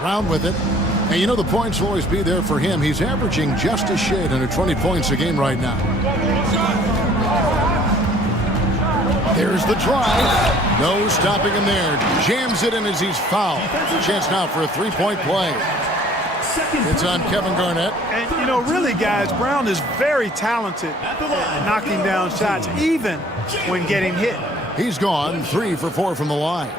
Brown with it. And you know the points will always be there for him. He's averaging just a shade under 20 points a game right now. There's the drive. No stopping him there. Jams it in as he's fouled. Chance now for a three-point play. It's on Kevin Garnett. And, you know, really, guys, Brown is very talented at knocking down shots, even when getting hit. He's gone 3 for 4 from the line.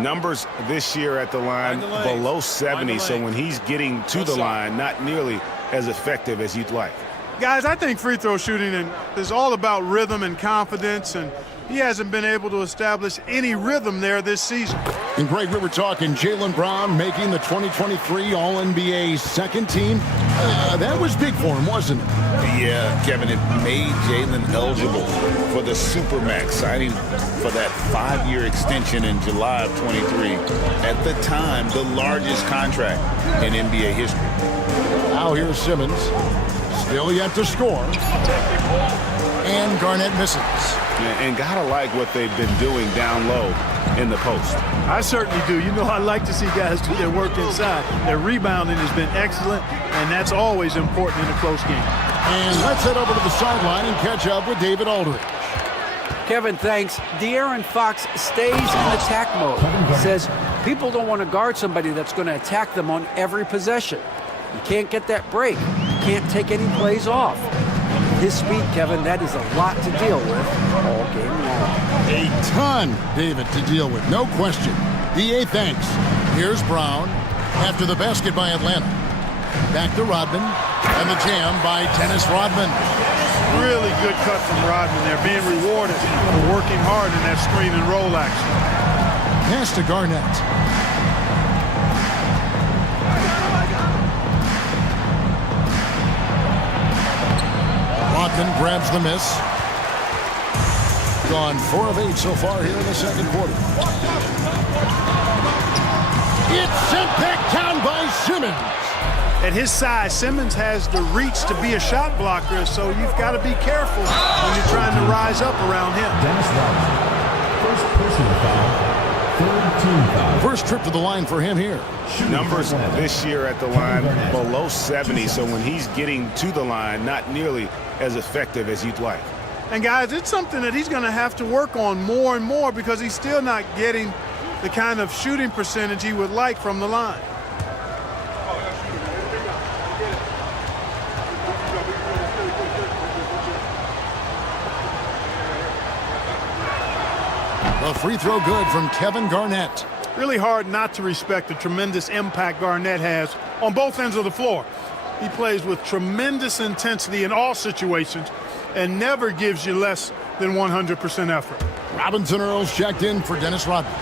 Numbers this year at the line below 70, so when he's getting to the line, not nearly as effective as you'd like. Guys, I think free throw shooting is all about rhythm and confidence, and he hasn't been able to establish any rhythm there this season. And Greg, we were talking Jaylen Brown making the 2023 All-NBA second team. That was big for him, wasn't it? Yeah, Kevin, it made Jaylen eligible for the Supermax, signing for that 5-year extension in July of 23. At the time, the largest contract in NBA history. Now here's Simmons. Still yet to score. And Garnett misses. And gotta like what they've been doing down low in the post. I certainly do. You know, I like to see guys do their work inside. Their rebounding has been excellent, and that's always important in a close game. And let's head over to the sideline and catch up with David Aldridge. Kevin, thanks. De'Aaron Fox stays in attack mode. Says people don't want to guard somebody that's going to attack them on every possession. You can't get that break. You can't take any plays off. His speed, Kevin, that is a lot to deal with all game long. A ton, David, to deal with, no question. DA, thanks. Here's Brown after the basket by Atlanta. Back to Rodman, and the jam by Dennis Rodman. Really good cut from Rodman there, being rewarded for working hard in that screen and roll action. Pass to Garnett. Rodman grabs the miss. Gone 4 of 8 so far here in the second quarter. It's sent back down by Simmons. At his size, Simmons has the reach to be a shot blocker, so you've got to be careful when you're trying to rise up around him. Dennis Rodman, first personal foul, third team foul. First trip to the line for him here. Numbers this year at the line below 70, so when he's getting to the line, not nearly as effective as you'd like. And guys, it's something that he's going to have to work on more and more because he's still not getting the kind of shooting percentage he would like from the line. A free throw good from Kevin Garnett. Really hard not to respect the tremendous impact Garnett has on both ends of the floor. He plays with tremendous intensity in all situations and never gives you less than 100% effort. Robinson Earls checked in for Dennis Rodman.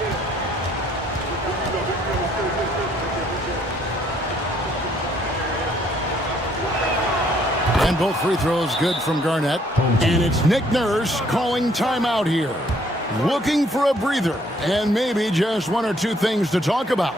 And both free throws good from Garnett. And it's Nick Nurse calling timeout here. Looking for a breather and maybe just 1 or 2 things to talk about.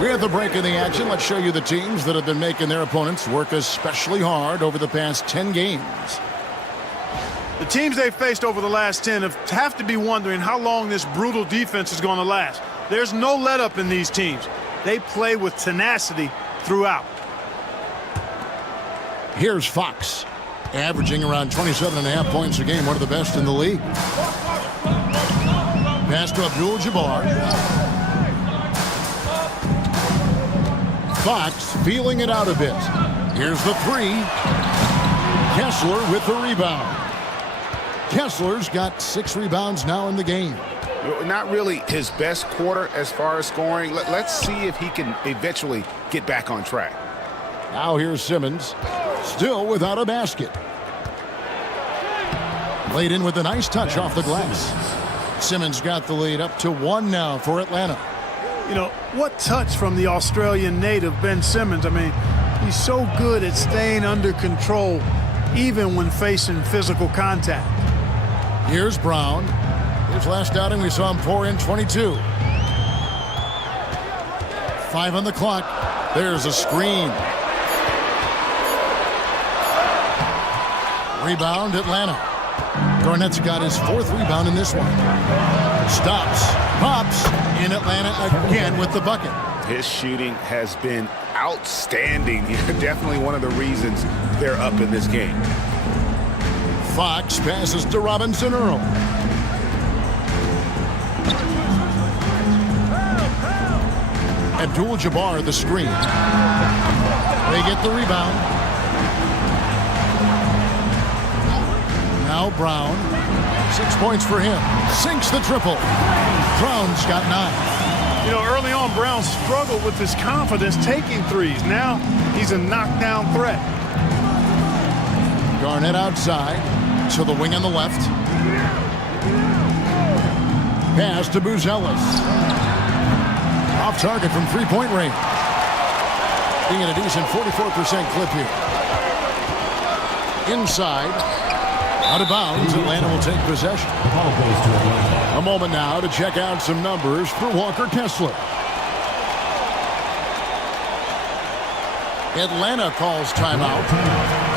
We're at the break in the action. Let's show you the teams that have been making their opponents work especially hard over the past 10 games. The teams they've faced over the last 10 have to be wondering how long this brutal defense is going to last. There's no let-up in these teams. They play with tenacity throughout. Here's Fox, averaging around 27.5 points a game, one of the best in the league. Pass to Abdul-Jabbar. Fox feeling it out a bit. Here's the three. Kessler with the rebound. Kessler's got 6 rebounds now in the game. Not really his best quarter as far as scoring. Let's see if he can eventually get back on track. Now here's Simmons, still without a basket. Laid in with a nice touch off the glass. Simmons got the lead up to 1 now for Atlanta. You know, what touch from the Australian native, Ben Simmons. I mean, he's so good at staying under control, even when facing physical contact. Here's Brown. His last outing, we saw him pour in 22. 5 on the clock. There's a screen. Rebound, Atlanta. Garnett's got his 4th rebound in this one. Stops, pops in Atlanta again with the bucket. His shooting has been outstanding. Definitely one of the reasons they're up in this game. Fox passes to Robinson Earl. Abdul-Jabbar the screen. They get the rebound. Now Brown. 6 points for him. Sinks the triple. Brown's got 9. You know, early on, Brown struggled with his confidence taking threes. Now he's a knockdown threat. Garnett outside. To the wing on the left. Pass to Buzelis. Off target from 3-point range. Being at a decent 44% clip here. Inside. Out of bounds. Atlanta will take possession. A moment now to check out some numbers for Walker Kessler. Atlanta calls timeout.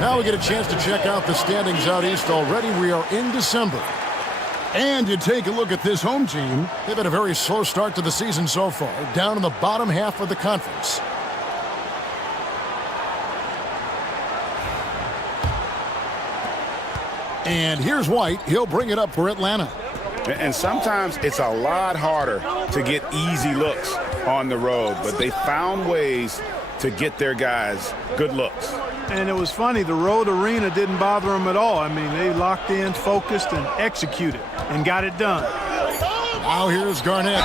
Now we get a chance to check out the standings out east already. We are in December. And you take a look at this home team. They've had a very slow start to the season so far, down in the bottom half of the conference. And here's White. He'll bring it up for Atlanta. And sometimes it's a lot harder to get easy looks on the road, but they found ways to get their guys good looks. And it was funny, the road arena didn't bother them at all. I mean, they locked in, focused, and executed, and got it done. Now here's Garnett.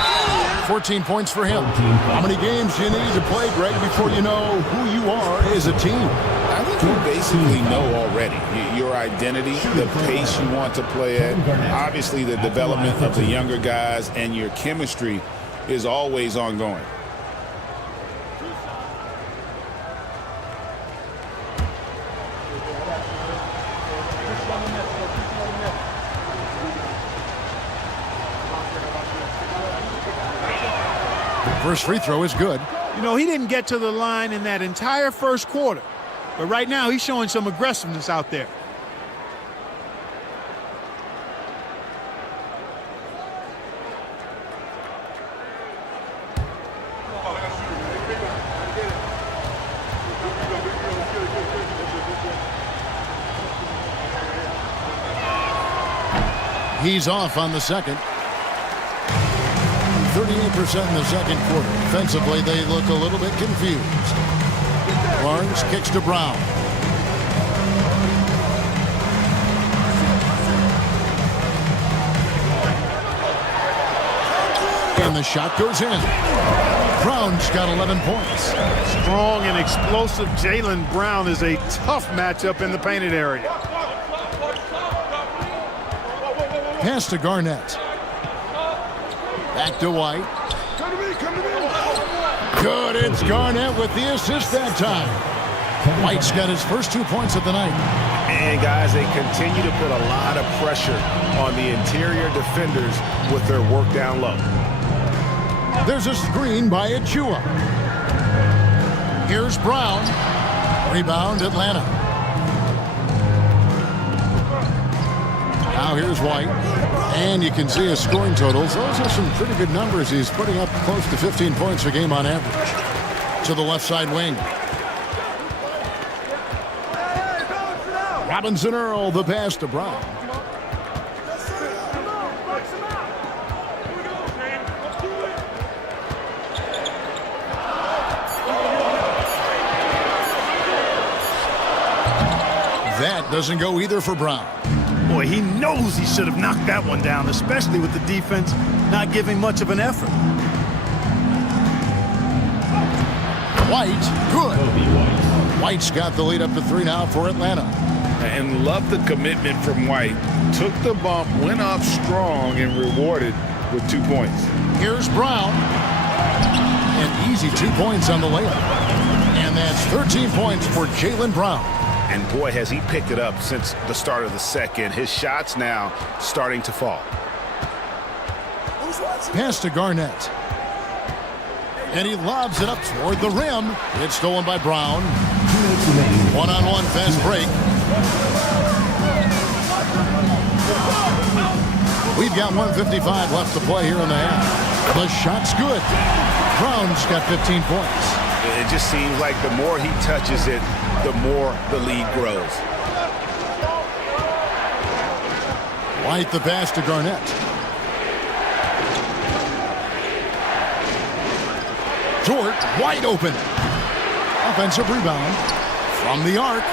14 points for him. How many games do you need to play, Greg, before you know who you are as a team? I think you basically know already your identity, the pace you want to play at, obviously the development of the younger guys, and your chemistry is always ongoing. First free throw is good. You know, he didn't get to the line in that entire first quarter. But right now, he's showing some aggressiveness out there. He's off on the second. 38% in the second quarter. Defensively, they look a little bit confused. Barnes kicks to Brown. And the shot goes in. Brown's got 11 points. Strong and explosive Jaylen Brown is a tough matchup in the painted area. Pass to Garnett. Back to White. Good, it's Garnett with the assist that time. White's got his first 2 points of the night. And guys, they continue to put a lot of pressure on the interior defenders with their work down low. There's a screen by Achua. Here's Brown. Rebound, Atlanta. Now here's White. And you can see his scoring totals. Those are some pretty good numbers. He's putting up close to 15 points a game on average. To the left side wing. Robinson Earl, the pass to Brown. That doesn't go either for Brown. Boy, he knows he should have knocked that one down, especially with the defense not giving much of an effort. White, good. White's got the lead up to 3 now for Atlanta. And love the commitment from White. Took the bump, went up strong, and rewarded with 2 points. Here's Brown. An easy 2 points on the layup. And that's 13 points for Jaylen Brown. And boy, has he picked it up since the start of the second. His shots now starting to fall. Pass to Garnett. And he lobs it up toward the rim. It's stolen by Brown. One-on-one fast break. We've got 1:55 left to play here in the half. The shot's good. Brown's got 15 points. It just seems like the more he touches it, the more the lead grows. White the pass to Garnett. Short, wide open. Offensive rebound from the arc.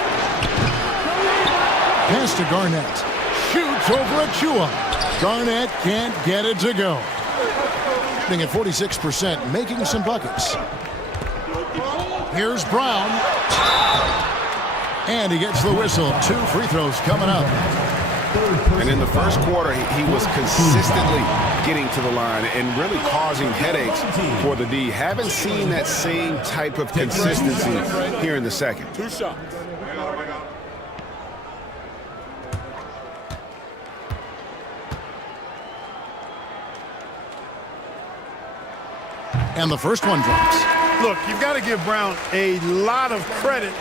Pass to Garnett. Shoots over Achua. Garnett can't get it to go. At 46%, making some buckets. Here's Brown. And he gets the whistle. 2 free throws coming up. And in the first quarter, he was consistently getting to the line and really causing headaches for the D. Haven't seen that same type of consistency here in the second. 2 shots. And the first one drops. Look, you've got to give Brown a lot of credit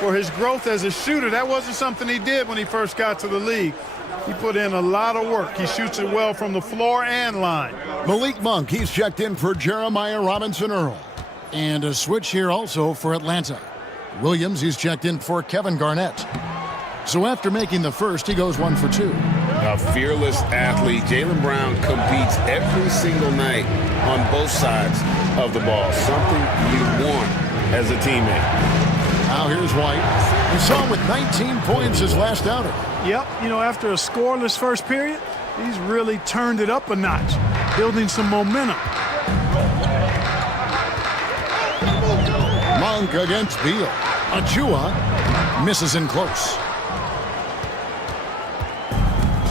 for his growth as a shooter. That wasn't something he did when he first got to the league. He put in a lot of work. He shoots it well from the floor and line. Malik Monk, he's checked in for Jeremiah Robinson Earl. And a switch here also for Atlanta. Williams, he's checked in for Kevin Garnett. So after making the first, he goes 1 for 2. A fearless athlete. Jaylen Brown competes every single night on both sides of the ball. Something you want as a teammate. Now here's White. You saw him with 19 points his last outing. Yep, you know, after a scoreless first period, he's really turned it up a notch, building some momentum. Monk against Beal. Achua misses in close.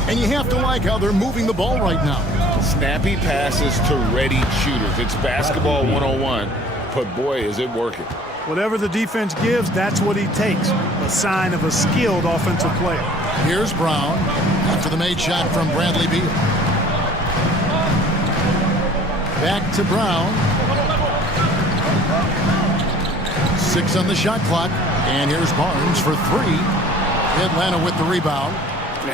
And you have to like how they're moving the ball right now. Snappy passes to ready shooters. It's basketball 101, but boy, is it working. Whatever the defense gives, that's what he takes. A sign of a skilled offensive player. Here's Brown after the made shot from Bradley Beal. Back to Brown. 6 on the shot clock. And here's Barnes for 3. Atlanta with the rebound.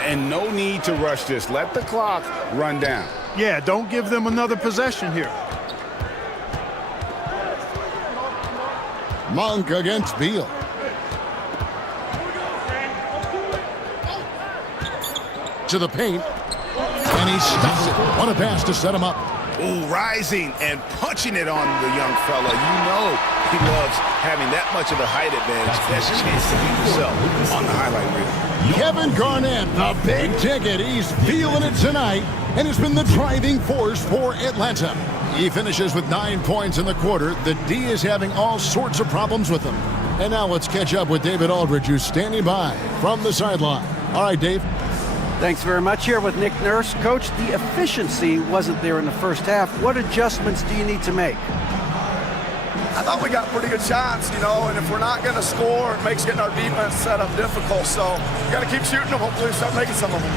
And no need to rush this. Let the clock run down. Yeah, don't give them another possession here. Monk against Beal. To the paint. And he stuffs it. What a pass to set him up. Oh, rising and punching it on the young fella. You know he loves having that much of a height advantage. Best chance to beat himself on the highlight reel. Kevin Garnett, the big ticket. He's feeling it tonight and has been the driving force for Atlanta. He finishes with 9 points in the quarter. The D is having all sorts of problems with him. And now let's catch up with David Aldridge, who's standing by from the sideline. All right, Dave. Thanks very much. Here with Nick Nurse. Coach, the efficiency wasn't there in the first half. What adjustments do you need to make? I thought we got pretty good shots, and if we're not going to score, it makes getting our defense set up difficult. So we got to keep shooting them. Hopefully we start making some of them.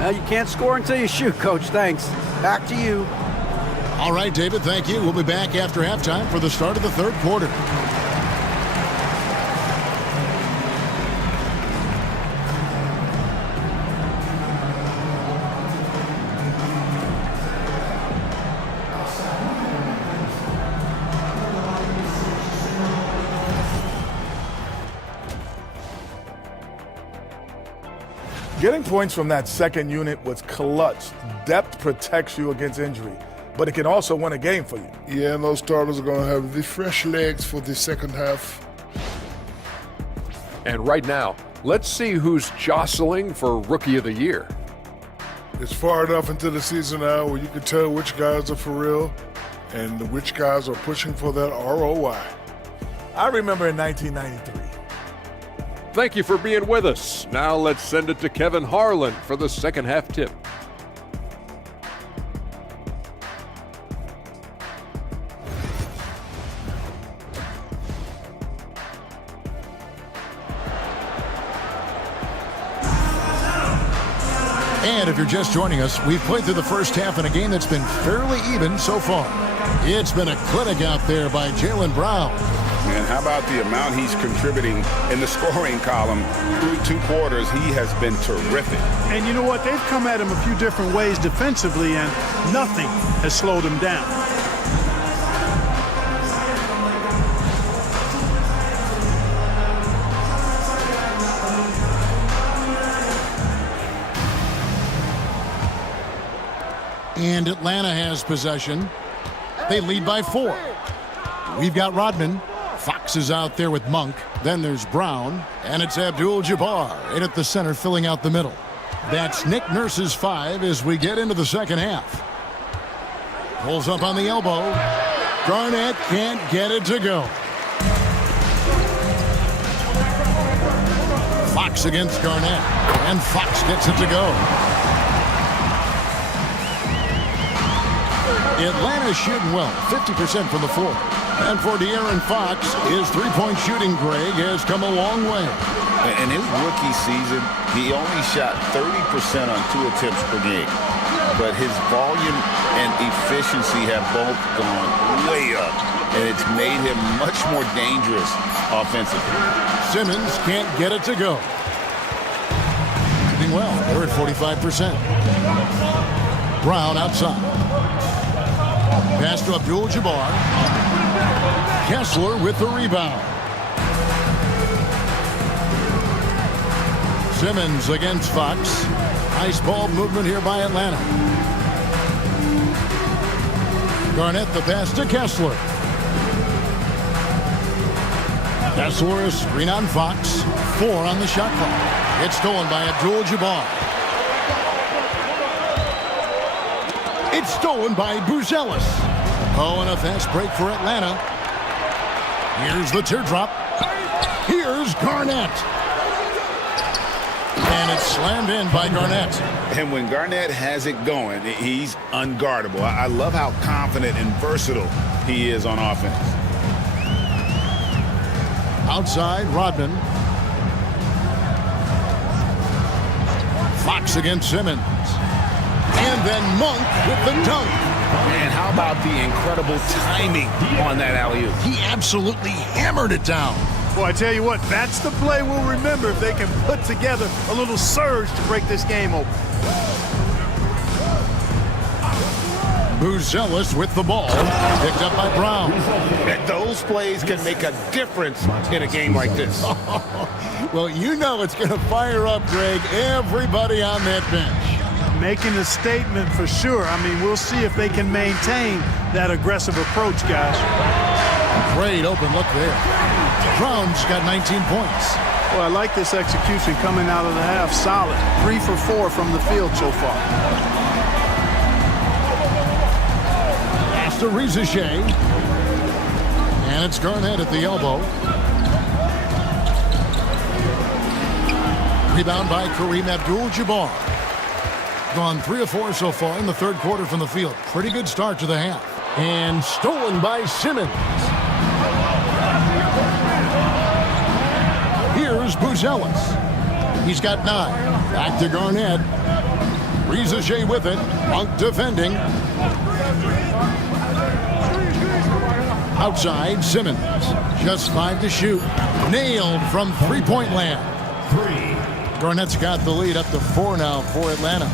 Well, you can't score until you shoot, Coach. Thanks. Back to you. All right, David, thank you. We'll be back after halftime for the start of the third quarter. Getting points from that second unit was clutch. Depth protects you against injury, but it can also win a game for you. Yeah, and those starters are going to have the fresh legs for the second half. And right now, let's see who's jostling for Rookie of the Year. It's far enough into the season now where you can tell which guys are for real and which guys are pushing for that ROI. I remember in 1993. Thank you for being with us. Now let's send it to Kevin Harlan for the second half tip. And if you're just joining us, we've played through the first half in a game that's been fairly even so far. It's been a clinic out there by Jaylen Brown. And how about the amount he's contributing in the scoring column through 2 quarters? He has been terrific. And you know what? They've come at him a few different ways defensively, and nothing has slowed him down. And Atlanta has possession. They lead by 4. We've got Rodman. Fox is out there with Monk. Then there's Brown. And it's Abdul-Jabbar in at the center, filling out the middle. That's Nick Nurse's 5 as we get into the second half. Pulls up on the elbow. Garnett can't get it to go. Fox against Garnett. And Fox gets it to go. Atlanta's shooting well, 50% from the floor. And for De'Aaron Fox, his three-point shooting, Greg, has come a long way. In his rookie season, he only shot 30% on 2 attempts per game. But his volume and efficiency have both gone way up. And it's made him much more dangerous offensively. Simmons can't get it to go. Shooting well, they're at 45%. Brown outside. Pass to Abdul-Jabbar. Kessler with the rebound. Simmons against Fox. Nice ball movement here by Atlanta. Garnett the pass to Kessler. Kessler is screen on Fox. 4 on the shot clock. It's stolen by Abdul-Jabbar. It's stolen by Buzelis. Oh, and a fast break for Atlanta. Here's the teardrop. Here's Garnett. And it's slammed in by Garnett. And when Garnett has it going, he's unguardable. I love how confident and versatile he is on offense. Outside, Rodman. Fox against Simmons. And then Monk with the dunk. And how about the incredible timing on that alley-oop? He absolutely hammered it down. Well, I tell you what, that's the play we'll remember if they can put together a little surge to break this game open. Buzelis with the ball, picked up by Brown. And those plays can make a difference in a game like this. Well, you know it's going to fire up, Greg, everybody on that bench. Making a statement for sure. I mean, we'll see if they can maintain that aggressive approach, guys. Great open look there. Brown's got 19 points. Well, I like this execution coming out of the half. Solid. 3 for 4 from the field so far. Pass to Rizichet. And it's Garnett at the elbow. Rebound by Kareem Abdul-Jabbar. Gone 3 of 4 so far in the third quarter from the field. Pretty good start to the half. And stolen by Simmons. Here's Buzelis. He's got 9. Back to Garnett. Rizichet with it. Monk defending. Outside, Simmons. Just 5 to shoot. Nailed from three-point land. Garnett's got the lead up to 4 now for Atlanta.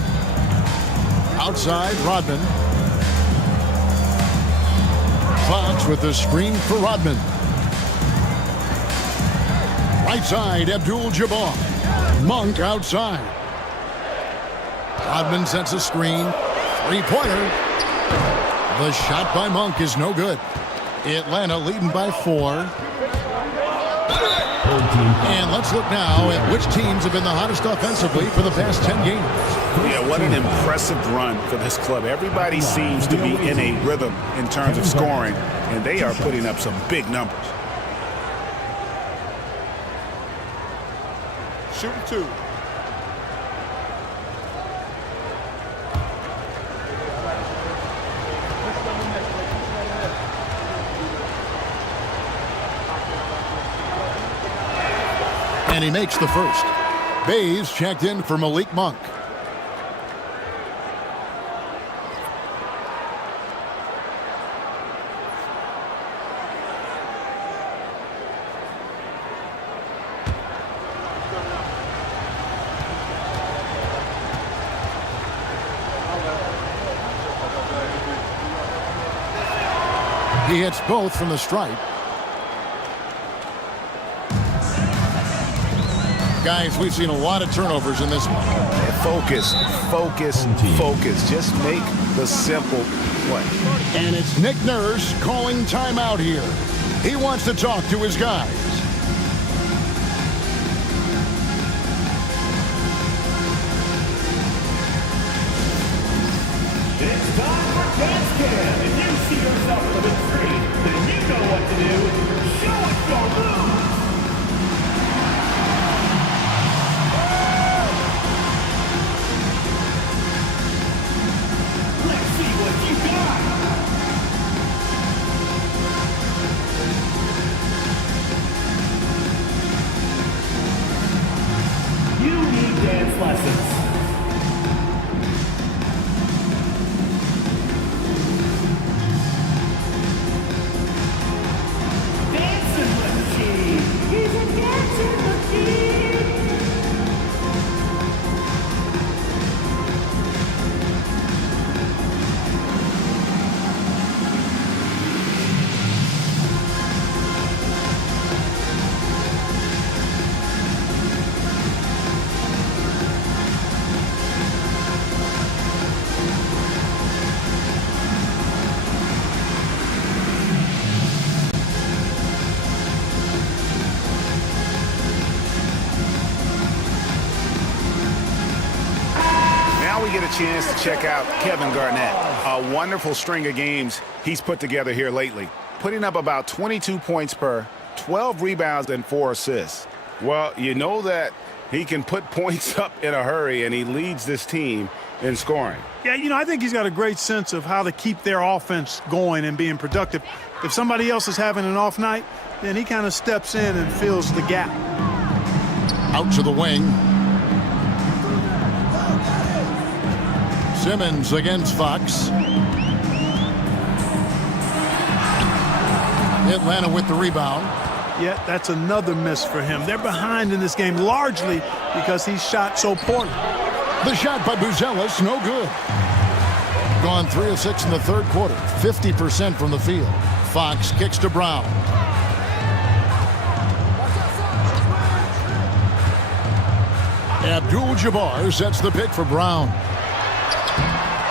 Outside, Rodman. Fox with the screen for Rodman. Right side, Abdul-Jabbar. Monk outside. Rodman sets a screen. Three-pointer. The shot by Monk is no good. Atlanta leading by 4. And let's look now at which teams have been the hottest offensively for the past 10 games. Yeah, what an impressive run for this club. Everybody seems to be in a rhythm in terms of scoring, and they are putting up some big numbers. Shooting 2. And he makes the first. Bays checked in for Malik Monk. He hits both from the stripe. Guys, we've seen a lot of turnovers in this one. Focus, focus, focus. Just make the simple play. And it's Nick Nurse calling timeout here. He wants to talk to his guys. It's time for dance cam. If you see yourself on the screen, then you know what to do. Show us your moves. Let's see what you got. You need dance lessons. Get a chance to check out Kevin Garnett. A wonderful string of games he's put together here lately, putting up about 22 points per, 12 rebounds, and 4 assists. Well, you know that he can put points up in a hurry, and he leads this team in scoring. Yeah, you know, I think he's got a great sense of how to keep their offense going and being productive. If somebody else is having an off night, then he kind of steps in and fills the gap. Out to the wing. Simmons against Fox. Atlanta with the rebound. Yeah, that's another miss for him. They're behind in this game largely because he shot so poorly. The shot by Buzelis, no good. Gone 3 of 6 in the third quarter, 50% from the field. Fox kicks to Brown. Abdul-Jabbar sets the pick for Brown.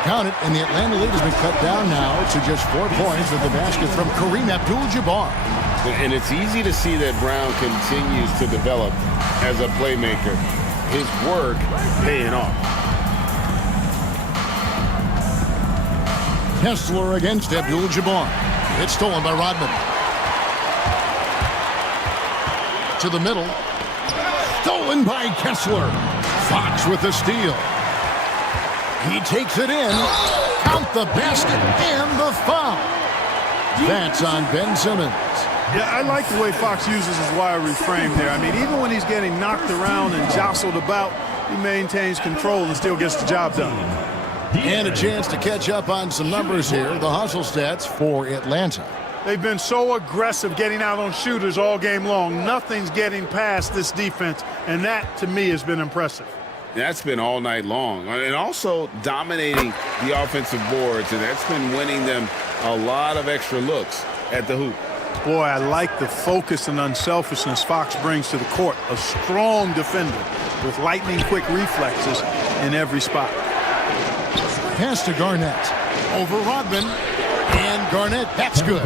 Count it, and the Atlanta lead has been cut down now to just 4 points with the basket from Kareem Abdul-Jabbar. And it's easy to see that Brown continues to develop as a playmaker. His work paying off. Kessler against Abdul-Jabbar. It's stolen by Rodman. To the middle. Stolen by Kessler. Fox with the steal. He takes it in. Count the basket and the foul. That's on Ben Simmons. Yeah, I like the way Fox uses his wiry frame there. I mean, even when he's getting knocked around and jostled about, he maintains control and still gets the job done. And a chance to catch up on some numbers here. The hustle stats for Atlanta. They've been so aggressive getting out on shooters all game long. Nothing's getting past this defense, and that, to me, has been impressive. That's been all night long. And also dominating the offensive boards, and that's been winning them a lot of extra looks at the hoop. Boy, I like the focus and unselfishness Fox brings to the court. A strong defender with lightning-quick reflexes in every spot. Pass to Garnett. Over Rodman. And Garnett, that's good.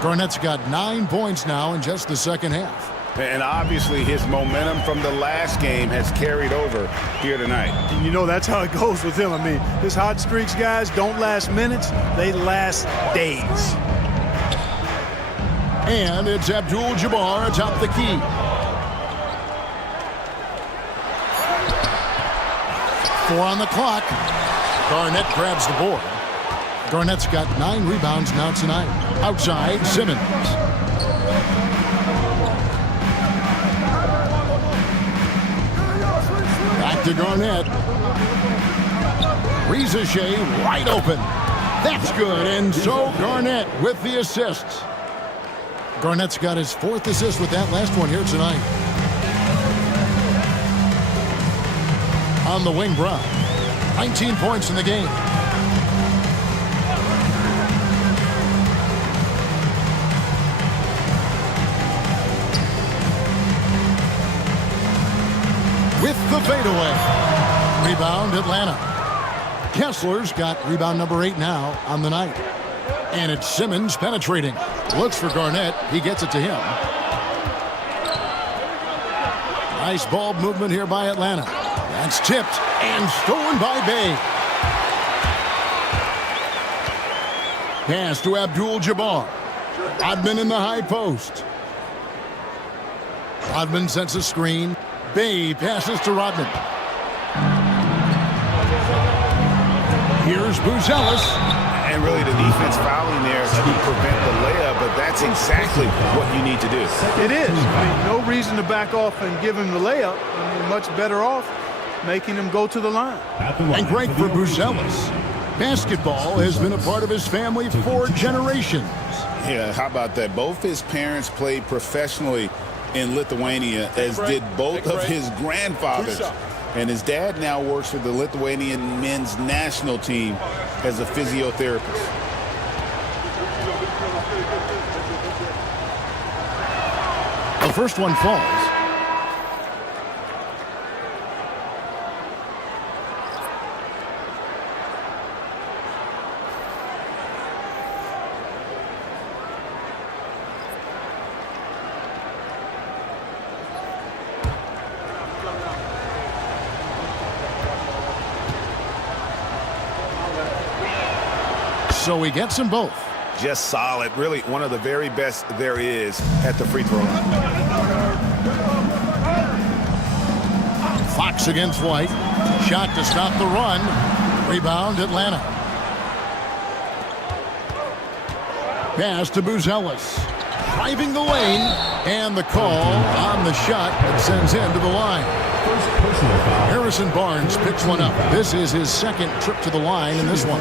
Garnett's got 9 points now in just the second half. And obviously his momentum from the last game has carried over here tonight. And you know that's how it goes with him. I mean, his hot streaks, guys, don't last minutes. They last days. And it's Abdul-Jabbar atop the key. Four on the clock. Garnett grabs the board. Garnett's got 9 rebounds now tonight. Outside, Simmons. Back to Garnett. Rizachet wide open. That's good, and so Garnett with the assists. Garnett's got his 4th assist with that last one here tonight. On the wing, Brown. 19 points in the game. With the fadeaway. Rebound, Atlanta. Kessler's got rebound number 8 now on the night. And it's Simmons penetrating. Looks for Garnett. He gets it to him. Nice ball movement here by Atlanta. That's tipped and stolen by Bay. Pass to Abdul-Jabbar. Rodman in the high post. Rodman sets a screen. Bay passes to Rodman. Here's Buzelis. And really the defense fouling there to prevent the layup, but that's exactly what you need to do. It is. I mean, no reason to back off and give him the layup. I mean, much better off making him go to the line. And great for Buzelis. Basketball has been a part of his family for generations. Yeah, how about that? Both his parents played professionally in Lithuania, as did both of his grandfathers. And his dad now works for the Lithuanian men's national team as a physiotherapist. The first one falls. So he gets them both. Just solid. Really one of the very best there is at the free throw line. Fox against White. Shot to stop the run. Rebound, Atlanta. Pass to Buzelis. Driving the lane. And the call on the shot that sends him to the line. Harrison Barnes picks one up. This is his second trip to the line in this one.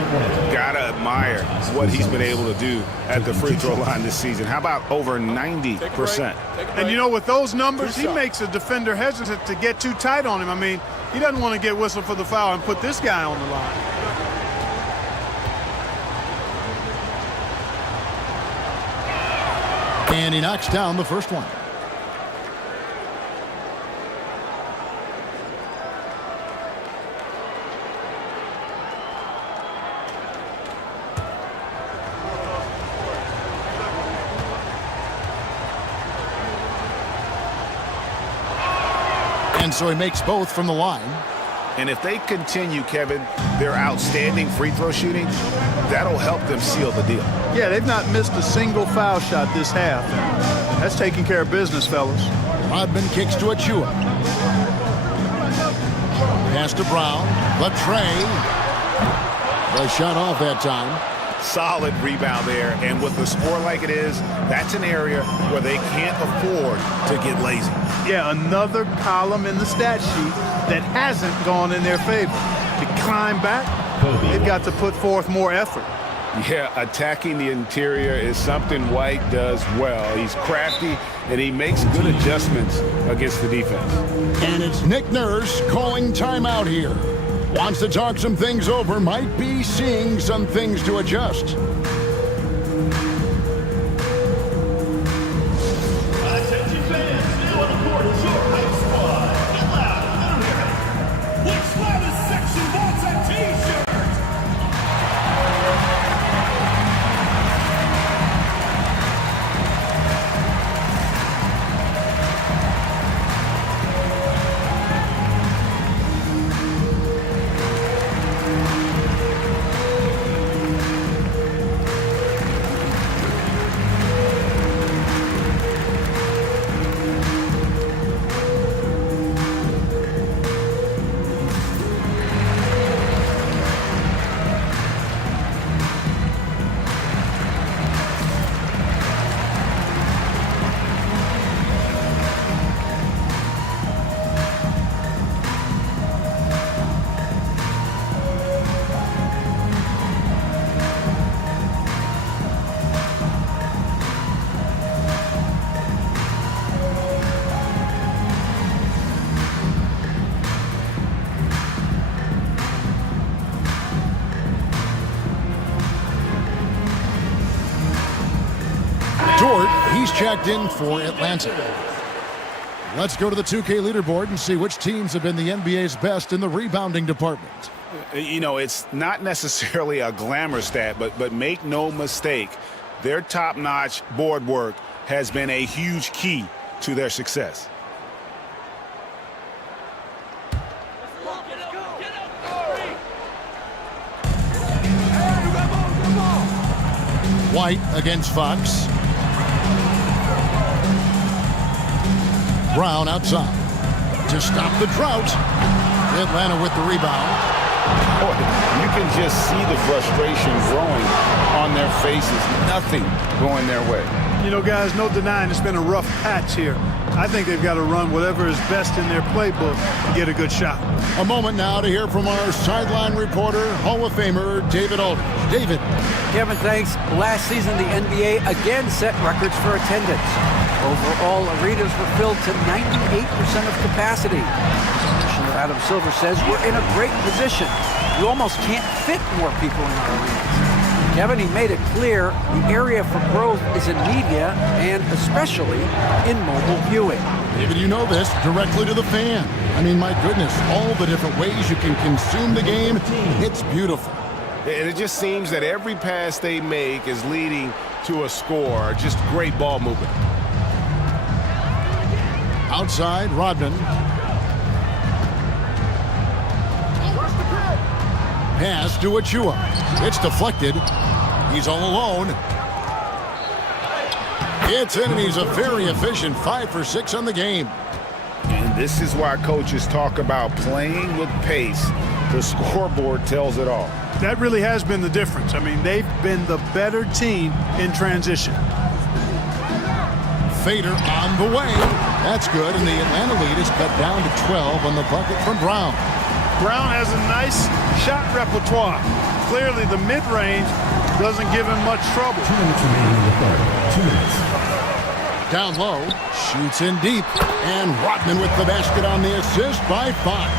Gotta admire what he's been able to do at the free throw line this season. How about over 90%? And you know, with those numbers, he makes a defender hesitant to get too tight on him. I mean, he doesn't want to get whistled for the foul and put this guy on the line. And he knocks down the first one. And so he makes both from the line. And if they continue, Kevin, their outstanding free throw shooting, that'll help them seal the deal. Yeah, they've not missed a single foul shot this half. That's taking care of business, fellas. Rodman kicks to Achua. Pass to Brown. Latre. The shot off that time. Solid rebound there, and with the score like it is, that's an area where they can't afford to get lazy. Yeah, another column in the stat sheet that hasn't gone in their favor. To climb back, they've got to put forth more effort. Yeah, attacking the interior is something White does well. He's crafty, and he makes good adjustments against the defense. And it's Nick Nurse calling timeout here. Wants to talk some things over, might be seeing some things to adjust. Attention fans, now on the court is your hype squad. Get loud, let 'em hear it. Which loudest section wants a t-shirt? He's checked in for Atlanta. Let's go to the 2K leaderboard and see which teams have been the NBA's best in the rebounding department. You know, it's not necessarily a glamour stat, but make no mistake, their top-notch board work has been a huge key to their success. White against Fox. Brown outside to stop the drought. Atlanta with the rebound. Boy, you can just see the frustration growing on their faces. Nothing going their way. You know, guys, no denying it's been a rough patch here. I think they've got to run whatever is best in their playbook to get a good shot. A moment now to hear from our sideline reporter, Hall of Famer David Aldridge. David. Kevin, thanks. Last season, the NBA again set records for attendance. Overall, arenas were filled to 98% of capacity. Commissioner Adam Silver says we're in a great position. You almost can't fit more people in our arenas. Kevin, he made it clear the area for growth is in media and especially in mobile viewing. David, you know this, directly to the fan. I mean, my goodness, all the different ways you can consume the game, it's beautiful. And it just seems that every pass they make is leading to a score. Just great ball movement. Outside, Rodman. Pass to Achua. It's deflected. He's all alone. It's in, and he's a very efficient 5 for 6 on the game. And this is why coaches talk about playing with pace. The scoreboard tells it all. That really has been the difference. I mean, they've been the better team in transition. Fader on the way. That's good, and the Atlanta lead is cut down to 12 on the bucket from Brown. Brown has a nice shot repertoire. Clearly, the mid-range doesn't give him much trouble. 2 minutes remaining in the third. 2 minutes. Down low, shoots in deep, and Rodman with the basket on the assist by Fox.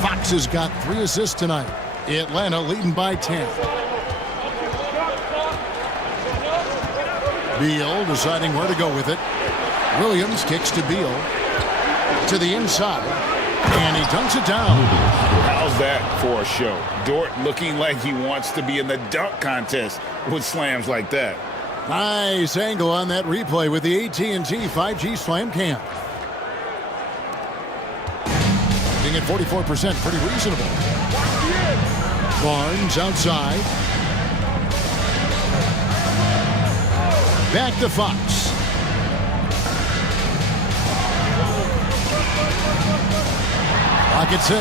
Fox has got 3 assists tonight. Atlanta leading by 10. Beal deciding where to go with it. Williams kicks to Beal. To the inside, and he dunks it down. How's that for a show? Dort looking like he wants to be in the dunk contest with slams like that. Nice angle on that replay with the AT&T 5G Slam Cam. Being at 44%, pretty reasonable. Barnes outside. Back to Fox. Clock at 6.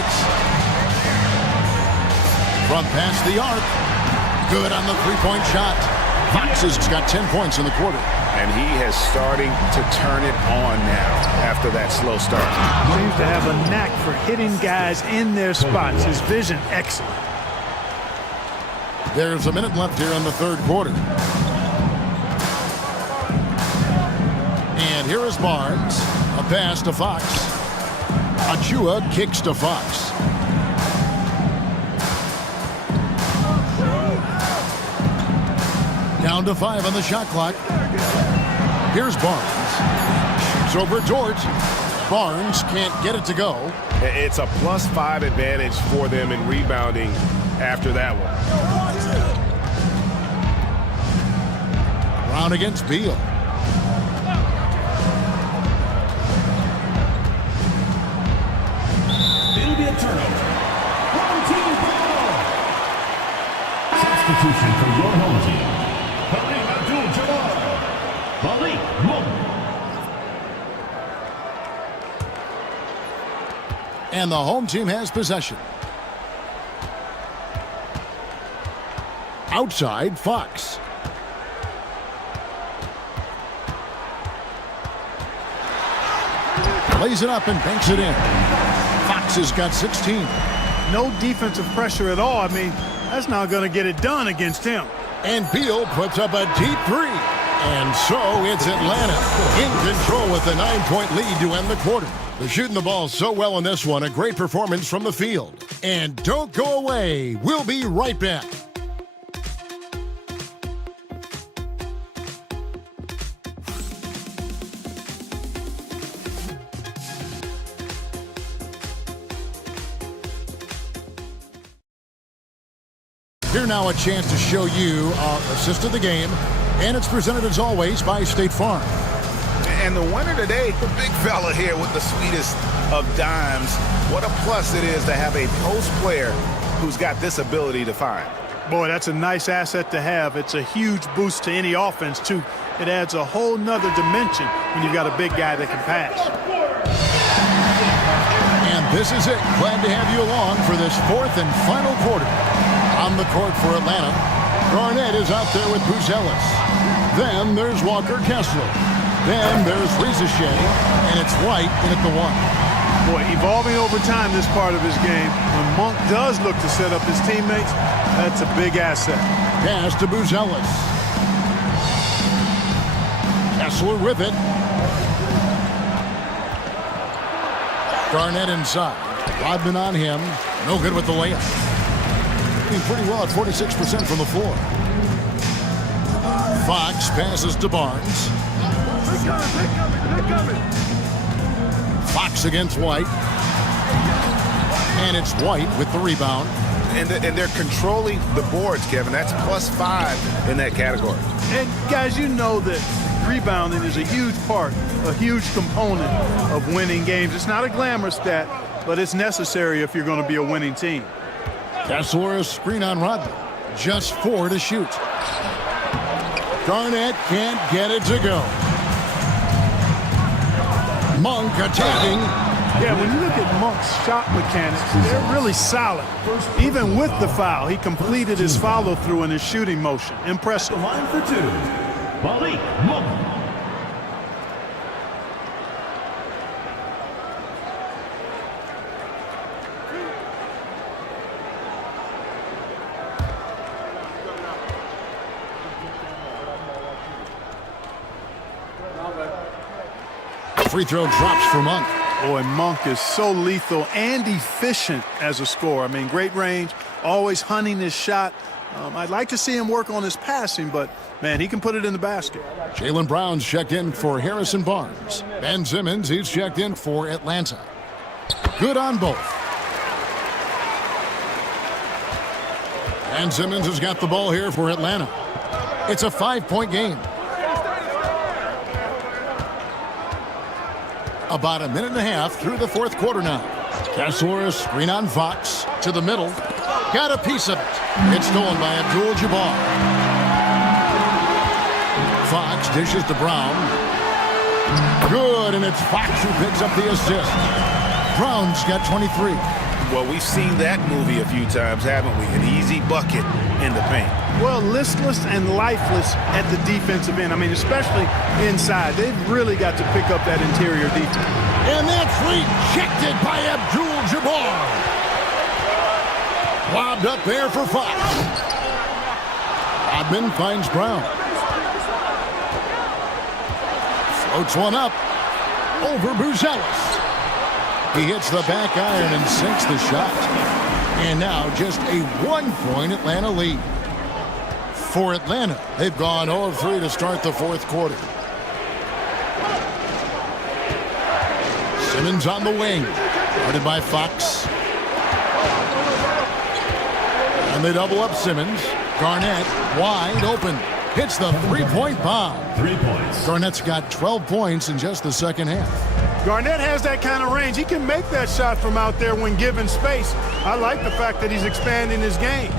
From past the arc. Good on the three-point shot. Fox has got 10 points in the quarter. And he is starting to turn it on now after that slow start. Seems to have a knack for hitting guys in their spots. His vision, excellent. There's a minute left here in the third quarter. And here is Barnes. A pass to Fox. Achua kicks to Fox. Down to 5 on the shot clock. Here's Barnes. Shoots over Dort. Barnes can't get it to go. It's a +5 advantage for them in rebounding after that one. Brown against Beal. It'll be a turnover. Home team ball. Substitution for your home team. Kareem Abdul-Jabbar. Malik Monk. And the home team has possession. Outside, Fox. Lays it up and banks it in. Fox has got 16. No defensive pressure at all. I mean, that's not going to get it done against him. And Beal puts up a deep 3. And so it's Atlanta in control with a 9-point lead to end the quarter. They're shooting the ball so well in this one. A great performance from the field. And don't go away. We'll be right back. Here now a chance to show you our assist of the game, and it's presented as always by State Farm. And the winner today, the big fella here with the sweetest of dimes. What a plus it is to have a post player who's got this ability to find. Boy, that's a nice asset to have. It's a huge boost to any offense, too. It adds a whole nother dimension when you've got a big guy that can pass. And this is it. Glad to have you along for this fourth and final quarter. On the court for Atlanta, Garnett is out there with Buzelis. Then there's Walker Kessler. Then there's Ricochet, and it's White in at the 1. Boy, evolving over time this part of his game. When Monk does look to set up his teammates, that's a big asset. Pass to Buzelis. Kessler with it. Garnett inside. Rodman on him. No good with the layup. Pretty well at 46% from the floor. Fox passes to Barnes. Fox against White. And it's White with the rebound. And they're controlling the boards, Kevin. That's +5 in that category. And guys, you know that rebounding is a huge part, a huge component of winning games. It's not a glamour stat, but it's necessary if you're going to be a winning team. Kessler a screen on Rodman. Just 4 to shoot. Garnett can't get it to go. Monk attacking. Yeah, when you look at Monk's shot mechanics, they're really solid. Even with the foul, he completed his follow-through in his shooting motion. Impressive. Line for 2. Malik Monk. free throw drops for Monk. Boy, Monk is so lethal and efficient as a scorer. I mean, great range, always hunting his shot. I'd like to see him work on his passing, but, man, he can put it in the basket. Jaylen Brown's checked in for Harrison Barnes. Ben Simmons, he's checked in for Atlanta. Good on both. Ben Simmons has got the ball here for Atlanta. It's a 5-point game. About a minute and a half through the fourth quarter now. Kessler, screen on Fox to the middle. Got a piece of it. It's stolen by Abdul-Jabbar. Fox dishes to Brown. Good, and it's Fox who picks up the assist. Brown's got 23. Well, we've seen that movie a few times, haven't we? An easy bucket in the paint. Well, listless and lifeless at the defensive end. I mean, especially inside. They've really got to pick up that interior defense. And that's rejected by Abdul-Jabbar. Lobbed up there for Fox. Rodman finds Brown. Floats one up over Buzelis. He hits the back iron and sinks the shot. And now just a 1-point Atlanta lead. For Atlanta, they've gone 0 of 3 to start the fourth quarter. Simmons on the wing. Guarded by Fox. And they double up Simmons. Garnett wide open. Hits the three-point bomb. 3 points. Garnett's got 12 points in just the second half. Garnett has that kind of range. He can make that shot from out there when given space. I like the fact that he's expanding his game.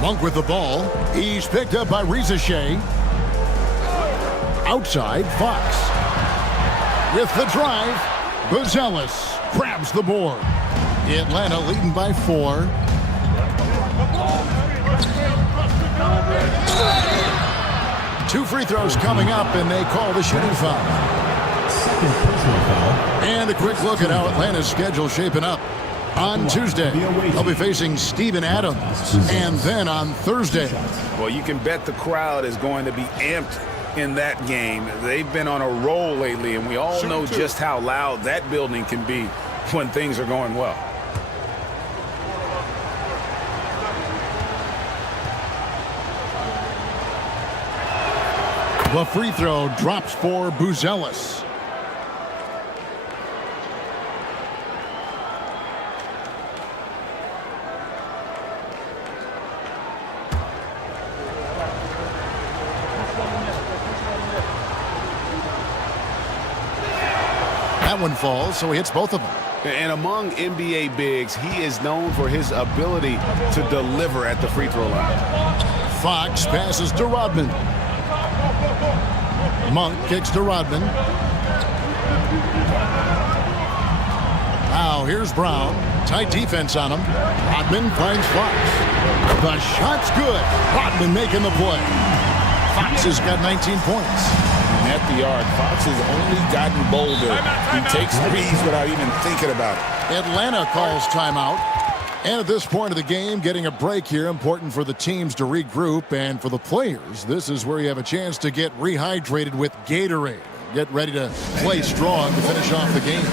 Monk with the ball. He's picked up by Reza Shea. Outside, Fox. With the drive, Buzelis grabs the board. Atlanta leading by 4. Two free throws coming up, and they call the shooting foul. Second personal foul. And a quick look at how Atlanta's schedule shaping up. On Tuesday, they'll be facing Steven Adams. And then on Thursday. Well, you can bet the crowd is going to be amped in that game. They've been on a roll lately, and we all know just how loud that building can be when things are going well. The free throw drops for Buzelis. That one falls, so he hits both of them. And among NBA bigs, he is known for his ability to deliver at the free throw line. Fox passes to Rodman. Monk kicks to Rodman. Now here's Brown. Tight defense on him. Rodman finds Fox. The shot's good. Rodman making the play. Fox has got 19 points. And at the arc, Fox has only gotten bolder. He takes threes without even thinking about it. Atlanta calls timeout. And at this point of the game, getting a break here, important for the teams to regroup. And for the players, this is where you have a chance to get rehydrated with Gatorade. Get ready to play strong to finish off the game.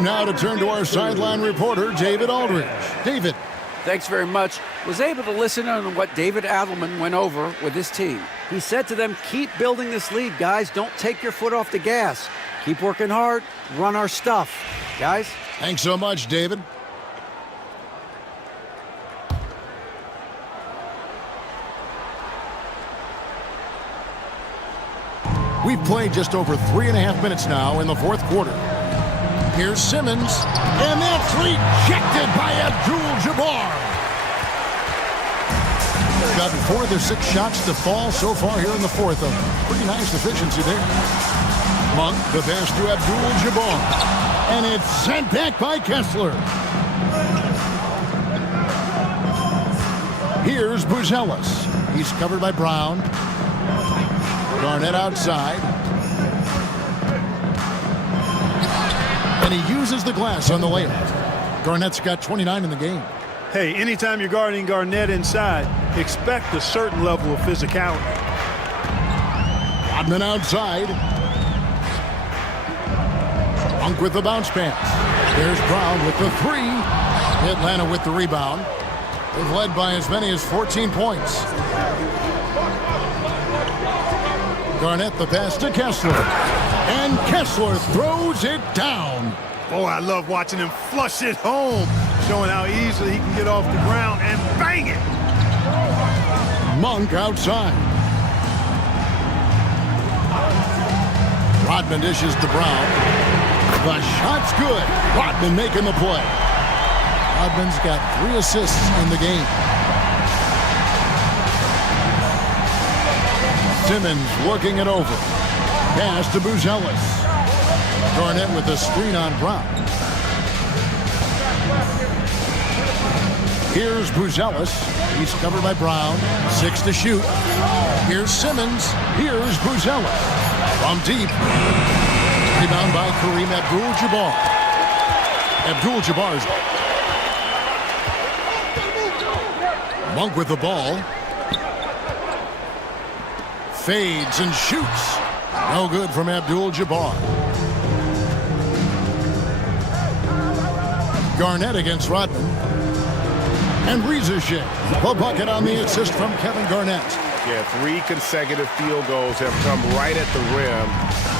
Time now to turn to our sideline reporter, David Aldridge. David. Thanks very much. Was able to listen on what David Adelman went over with his team. He said to them, keep building this lead, guys. Don't take your foot off the gas. Keep working hard. Run our stuff. Guys? Thanks so much, David. We've played just over 3.5 minutes now in the fourth quarter. Here's Simmons, and that's rejected by Abdul-Jabbar. They've gotten 4 of their 6 shots to fall so far here in the fourth. A pretty nice efficiency there. Monk, the pass to Abdul-Jabbar, and it's sent back by Kessler. Here's Buzelis. He's covered by Brown. Garnett outside. And he uses the glass on the layup. Garnett's got 29 in the game. Hey, anytime you're guarding Garnett inside, expect a certain level of physicality. Rodman outside. Monk with the bounce pass. There's Brown with the 3. Atlanta with the rebound. They've led by as many as 14 points. Garnett the pass to Kessler. And Kessler throws it down. Oh, I love watching him flush it home, showing how easily he can get off the ground and bang it. Monk outside. Rodman dishes to Brown. The shot's good. Rodman making the play. Rodman's got 3 assists in the game. Simmons working it over. Pass to Buzelis. Garnett with the screen on Brown. Here's Buzelis. He's covered by Brown. 6 to shoot. Here's Simmons. Here's Buzelis. From deep. Rebound by Kareem Abdul-Jabbar. Abdul-Jabbar's. Monk with the ball. Fades and shoots. No good from Abdul-Jabbar. Garnett against Rodman. And Rizashek, the bucket on the assist from Kevin Garnett. Yeah, 3 consecutive field goals have come right at the rim.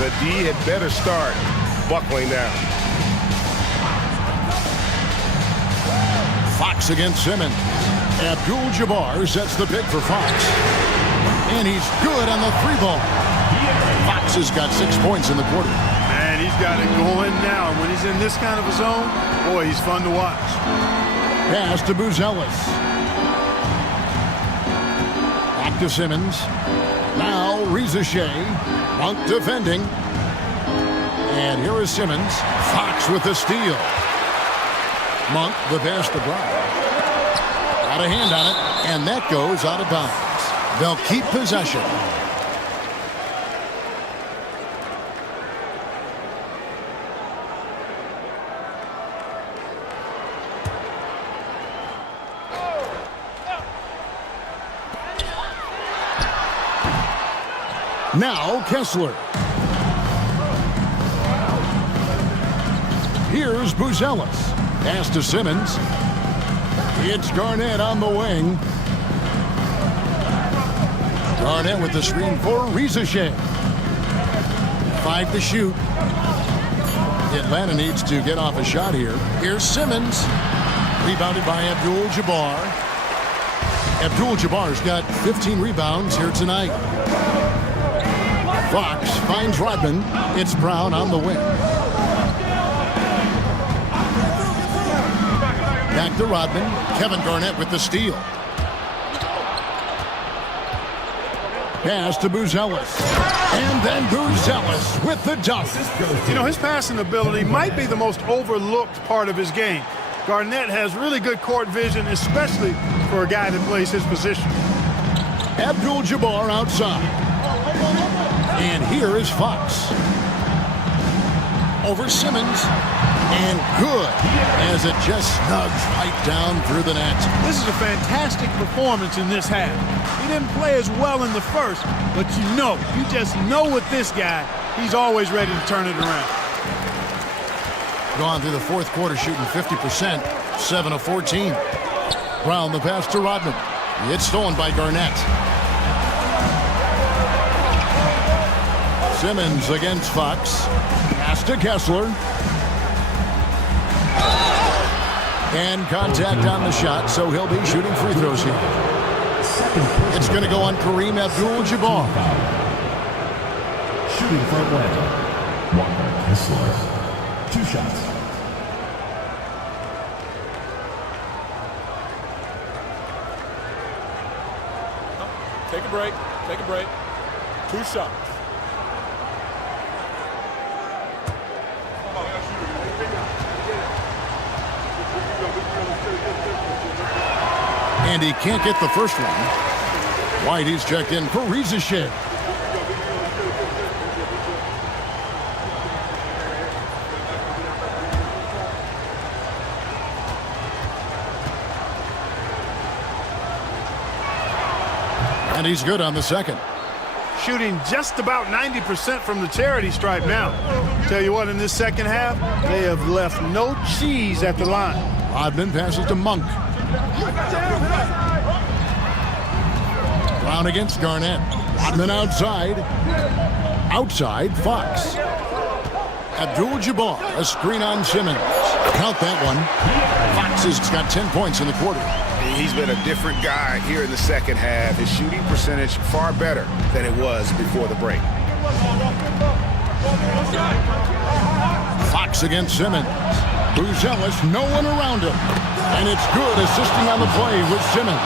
The D had better start buckling down. Fox against Simmons. Abdul-Jabbar sets the pick for Fox. And he's good on the 3-ball. Fox has got 6 points in the quarter. Man, he's got it going now. When he's in this kind of a zone, boy, he's fun to watch. Pass to Buzelis. Back to Simmons. Now Rizashek. Monk defending. And here is Simmons. Fox with the steal. Monk the pass to Brown. Got a hand on it, and that goes out of bounds. They'll keep possession. Now Kessler. Here's Buzelis. Pass to Simmons. It's Garnett on the wing. Garnett with the screen for Rizashek. 5 to shoot. Atlanta needs to get off a shot here. Here's Simmons. Rebounded by Abdul-Jabbar. Abdul-Jabbar's got 15 rebounds here tonight. Fox finds Rodman. It's Brown on the wing. Back to Rodman. Kevin Garnett with the steal. Pass to Buzelis. And then Buzelis with the dunk. You know, his passing ability might be the most overlooked part of his game. Garnett has really good court vision, especially for a guy that plays his position. Abdul-Jabbar outside. And here is Fox. Over Simmons. And good, as it just snugs right down through the net. This is a fantastic performance in this half. He didn't play as well in the first, but you just know with this guy, he's always ready to turn it around. gone through the fourth quarter shooting 50%, 7 of 14. Brown the pass to Rodman. It's stolen by Garnett. Simmons against Fox. Pass to Kessler. And contact on the shot, so he'll be shooting free throws here. It's going to go on Kareem Abdul-Jabbar. Shooting for Atlanta. Walker Kessler. 2 shots. Take a break. Take a break. 2 shots. And he can't get the first one. White, he's checked in for Rizachet. And he's good on the second. Shooting just about 90% from the charity stripe now. Tell you what, in this second half, they have left no cheese at the line. Rodman passes to Monk. Brown against Garnett. Rodman outside. Outside, Fox. Abdul-Jabbar, a screen on Simmons. Count that one. Fox has got 10 points in the quarter. He's been a different guy here in the second half. His shooting percentage far better than it was before the break. Fox against Simmons. Buzelis, no one around him. And it's good, assisting on the play with Simmons.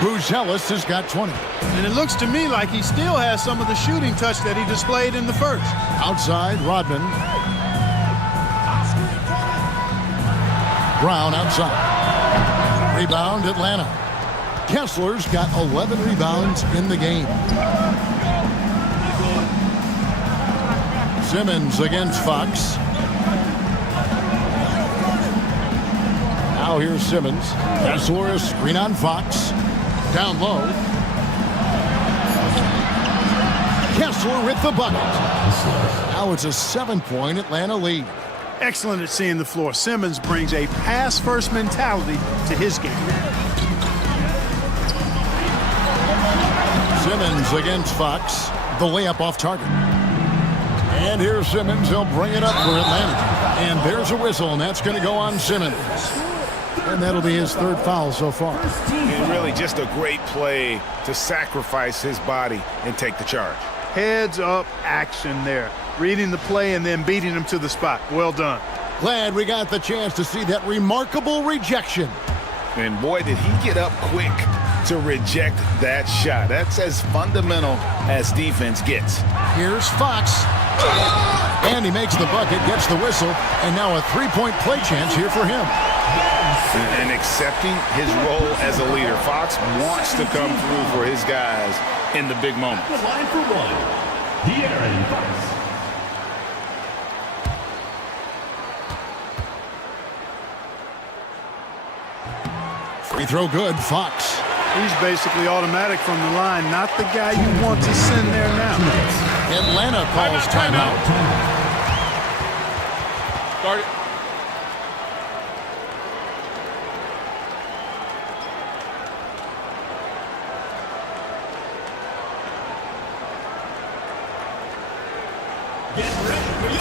Buzelis has got 20. And it looks to me like he still has some of the shooting touch that he displayed in the first. Outside, Rodman. Brown outside. Rebound, Atlanta. Kessler's got 11 rebounds in the game. Simmons against Fox. Now here's Simmons. Kessler, a screen on Fox. Down low. Kessler with the bucket. Now it's a 7-point Atlanta lead. Excellent at seeing the floor. Simmons brings a pass-first mentality to his game. Simmons against Fox. The layup off target. And here's Simmons. He'll bring it up for Atlanta. And there's a whistle, and that's going to go on Simmons. And that'll be his 3rd foul so far. And really just a great play to sacrifice his body and take the charge. Heads-up action there. Reading the play and then beating him to the spot. Well done. Glad we got the chance to see that remarkable rejection. And boy, did he get up quick to reject that shot. That's as fundamental as defense gets. Here's Fox. And he makes the bucket, gets the whistle, and now a 3-point play chance here for him. And accepting his role as a leader. Fox wants to come through for his guys in the big moments. The line for one. De'Aaron Fox. Free throw good, Fox. He's basically automatic from the line, not the guy you want to send there now. Atlanta calls timeout. Start it. Get ready for your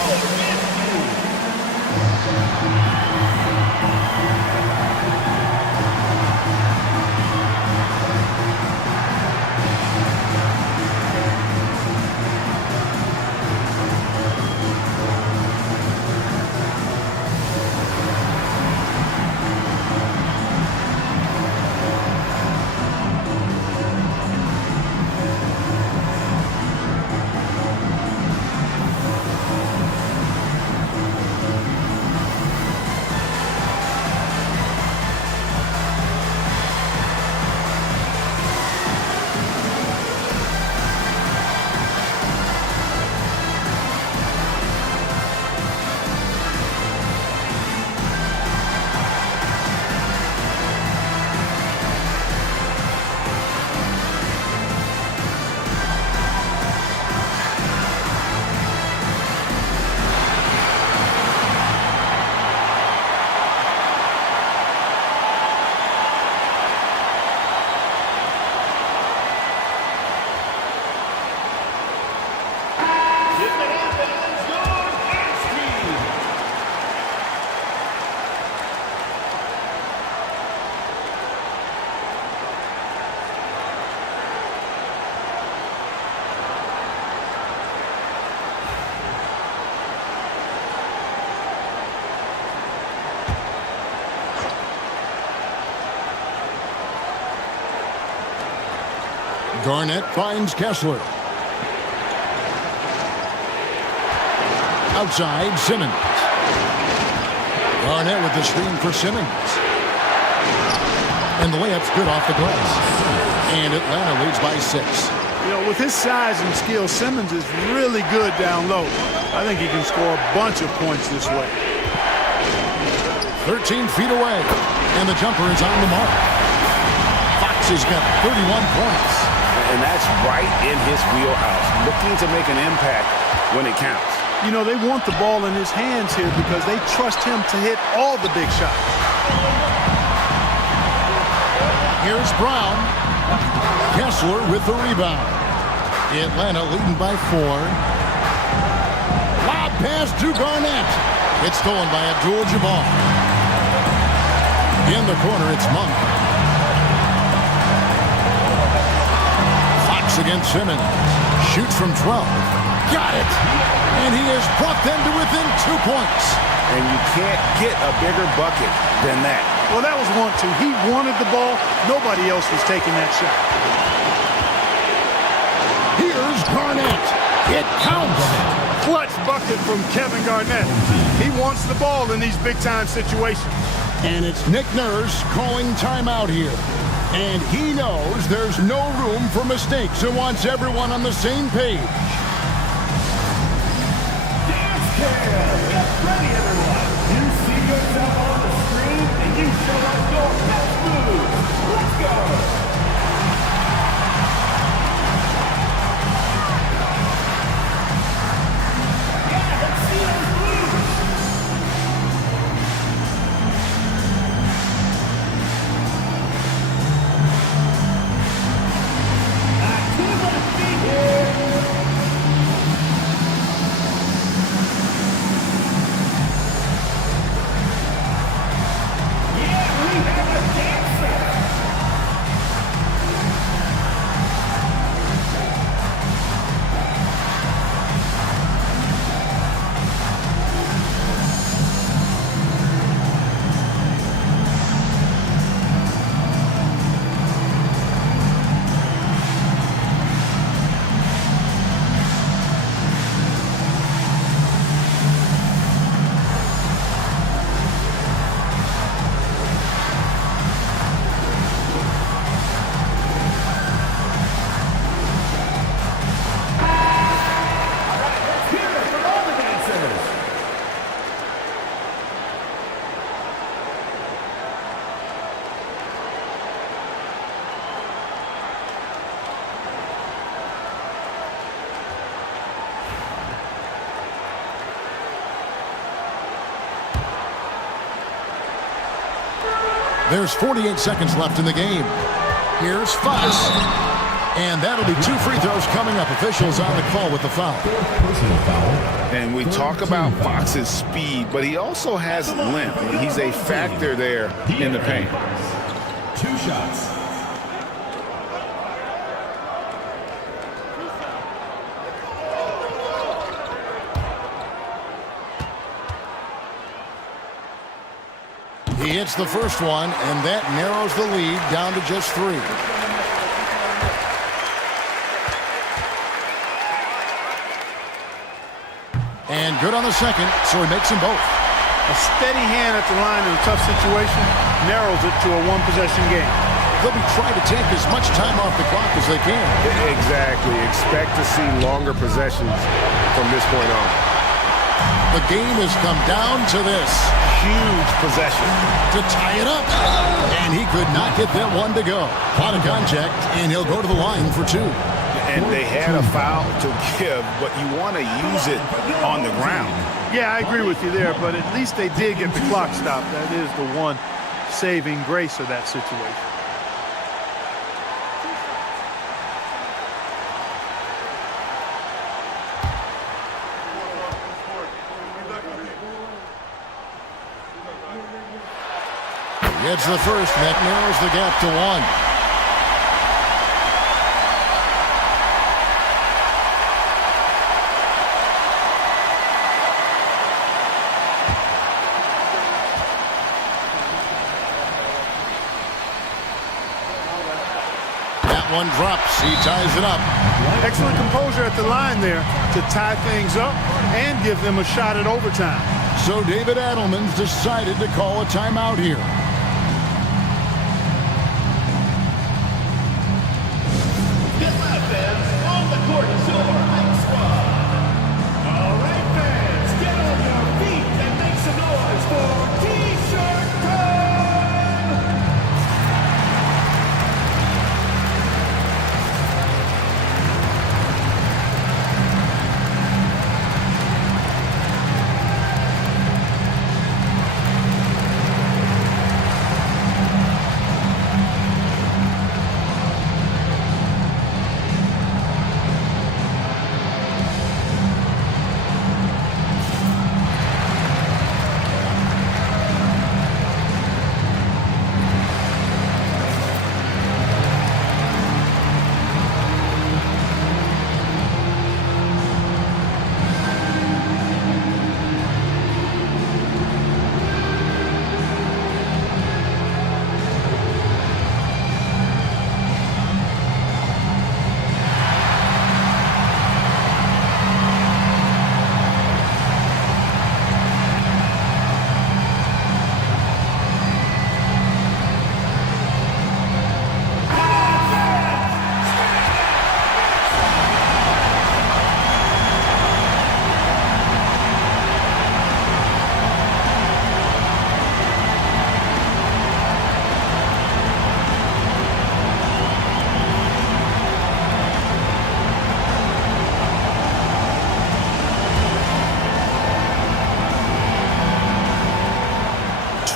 Garnett finds Kessler. Outside, Simmons. Garnett with the screen for Simmons. And the layup's good off the glass. And Atlanta leads by 6. You know, with his size and skill, Simmons is really good down low. I think he can score a bunch of points this way. 13 feet away. And the jumper is on the mark. Fox has got 31 points. And that's right in his wheelhouse. Looking to make an impact when it counts. You know, they want the ball in his hands here because they trust him to hit all the big shots. Here's Brown. Kessler with the rebound. Atlanta leading by 4. Lob pass to Garnett. It's stolen by Abdul-Jabbar. In the corner, it's Monk. Fox against Simmons. Shoots from 12. Got it. And he has brought them to within 2 points. And you can't get a bigger bucket than that. Well, that was 1-2. He wanted the ball. Nobody else was taking that shot. Here's Garnett. It counts. Clutch bucket from Kevin Garnett. He wants the ball in these big-time situations. And it's Nick Nurse calling timeout here. And he knows there's no room for mistakes and wants everyone on the same page. Get ready, everyone. You see yourself on the screen, and you show us your best moves. Let's go. Yeah, let's see those moves. Two left feet here. There's 48 seconds left in the game. Here's Fox. And that'll be 2 free throws coming up. Officials on the call with the foul. And we talk about Fox's speed, but he also has length. He's a factor there in the paint. 2 shots. He hits the first one, and that narrows the lead down to just 3. And good on the second, so he makes them both. A steady hand at the line in a tough situation narrows it to a one-possession game. They'll be trying to take as much time off the clock as they can. Exactly. Expect to see longer possessions from this point on. The game has come down to this. Huge possession to tie it up. And he could not get that one to go. Out of contact, and he'll go to the line for 2. And they had a foul to give, but you want to use it on the ground. Yeah, I agree with you there, but at least they did get the clock stopped. That is the one saving grace of that situation. Gets the first, that narrows the gap to 1. one drops. He ties it up. Excellent composure at the line there to tie things up and give them a shot at overtime. So David Adelman's decided to call a timeout here. Get live, fans, on the court is your hype squad. All right, fans, get on your feet and make some noise for T-shirt time!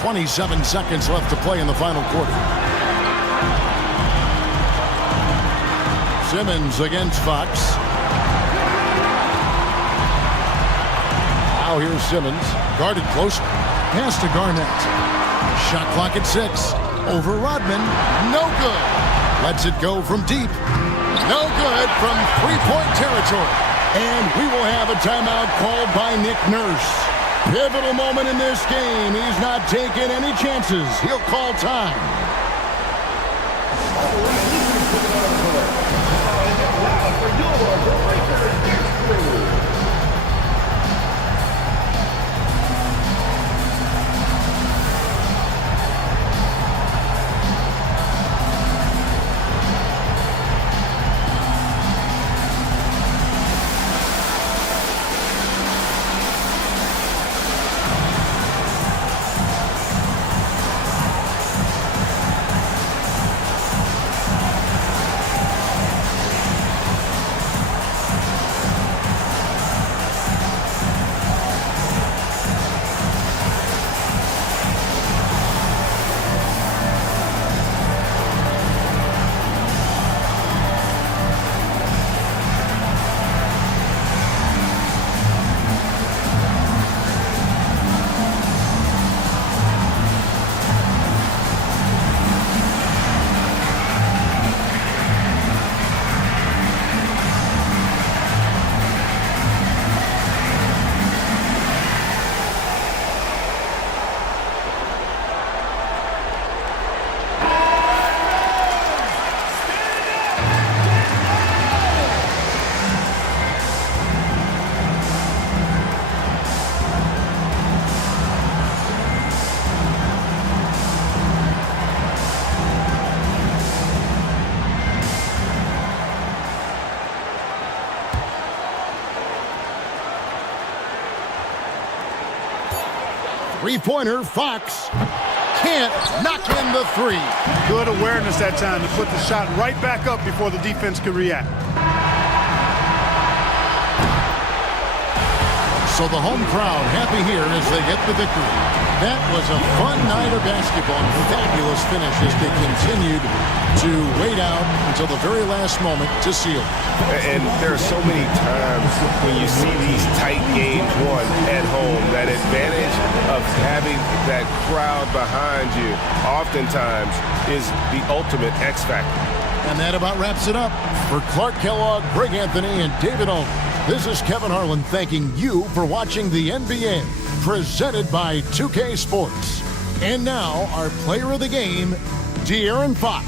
27 seconds left to play in the final quarter. Simmons against Fox. Now here's Simmons, guarded close. Pass to Garnett. Shot clock at 6. Over Rodman. No good. Lets it go from deep. No good from three-point territory. And we will have a timeout called by Nick Nurse. Pivotal moment in this game. He's not taking any chances. He'll call time. Three-pointer, Fox can't knock in the three. Good awareness that time to put the shot right back up before the defense could react. So the home crowd happy here as they get the victory. That was a fun night of basketball. Fabulous finish as they continued to wait out until the very last moment to seal. And there are so many times when you see these tight games won at home, that advantage of having that crowd behind you oftentimes is the ultimate X factor. And that about wraps it up. For Clark Kellogg, Greg Anthony, and David Owen, this is Kevin Harlan thanking you for watching the NBA, presented by 2K Sports. And now, our player of the game, De'Aaron Fox.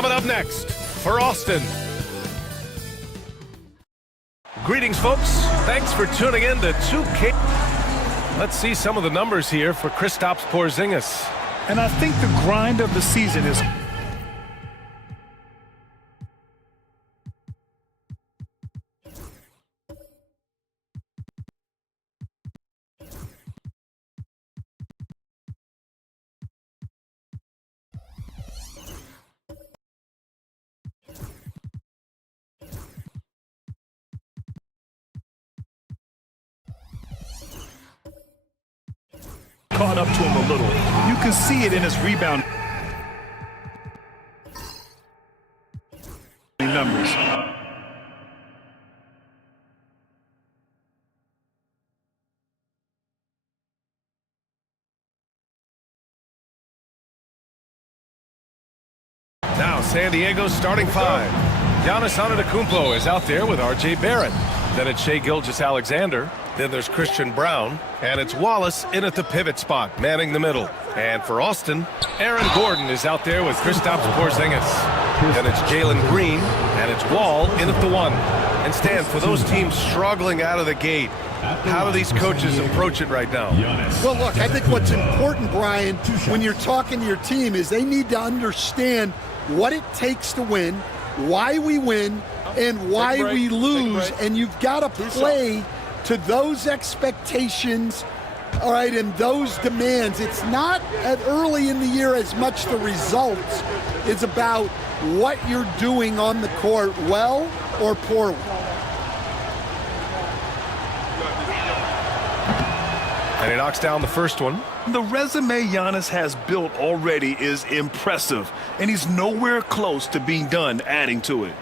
Coming up next for Austin. Greetings, folks. Thanks for tuning in to 2K. Let's see some of the numbers here for Kristaps Porzingis. And I think the grind of the season is... caught up to him a little. You can see it in his rebound numbers. Now, San Diego's starting five. Giannis Antetokounmpo is out there with R.J. Barrett. Then it's Shai Gilgeous-Alexander. Then there's Christian Brown. And it's Wallace in at the pivot spot, manning the middle. And for Austin, Aaron Gordon is out there with Kristaps Porzingis. Then it's Jalen Green. And it's Wall in at the one. And Stan, for those teams struggling out of the gate, how do these coaches approach it right now? Well, look, I think what's important, Brian, when you're talking to your team is they need to understand what it takes to win, why we win, and why we lose. And you've got to play to those expectations, all right, and those demands. It's not at early in the year as much the results. It's about what you're doing on the court, well or poorly. And he knocks down the first one. The resume Giannis has built already is impressive, and he's nowhere close to being done adding to it.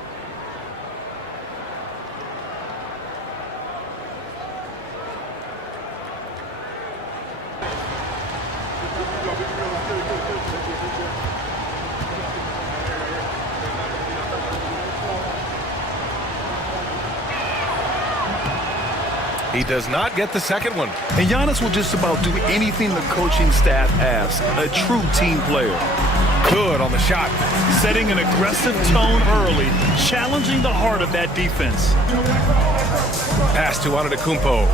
He does not get the second one. And Giannis will just about do anything the coaching staff asks. A true team player. Good on the shot. Setting an aggressive tone early, challenging the heart of that defense. Pass to Antetokounmpo.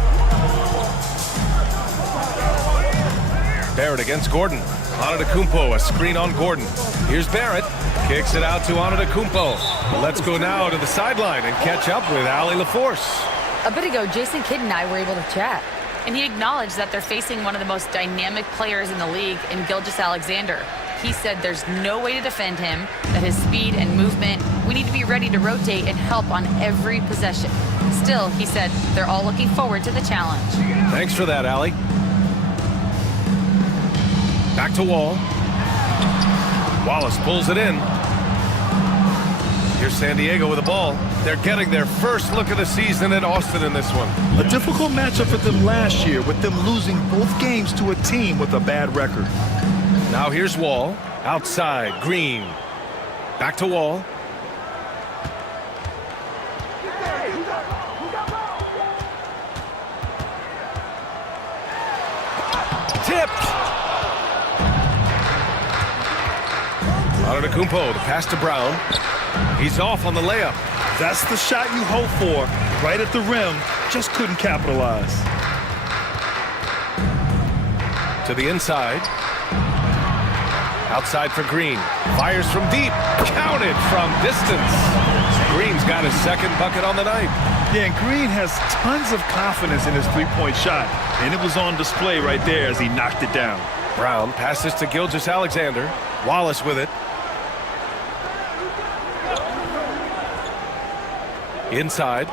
Barrett against Gordon. Antetokounmpo, a screen on Gordon. Here's Barrett. Kicks it out to Antetokounmpo. Let's go now to the sideline and catch up with Allie LaForce. A bit ago, Jason Kidd and I were able to chat. And he acknowledged that they're facing one of the most dynamic players in the league in Gilgeous-Alexander. He said there's no way to defend him, that his speed and movement, we need to be ready to rotate and help on every possession. Still, he said they're all looking forward to the challenge. Thanks for that, Allie. Back to Wall. Wallace pulls it in. Here's San Diego with the ball. They're getting their first look of the season at Austin in this one. A difficult matchup for them last year, with them losing both games to a team with a bad record. Now here's Wall. Outside, Green. Back to Wall. Tipped. Antetokounmpo, the pass to Brown. He's off on the layup. That's the shot you hope for. Right at the rim, just couldn't capitalize. To the inside. Outside for Green. Fires from deep. Counted from distance. Green's got his second bucket on the night. Yeah, and Green has tons of confidence in his three-point shot, and it was on display right there as he knocked it down. Brown passes to Gilgeous-Alexander. Wallace with it. Inside.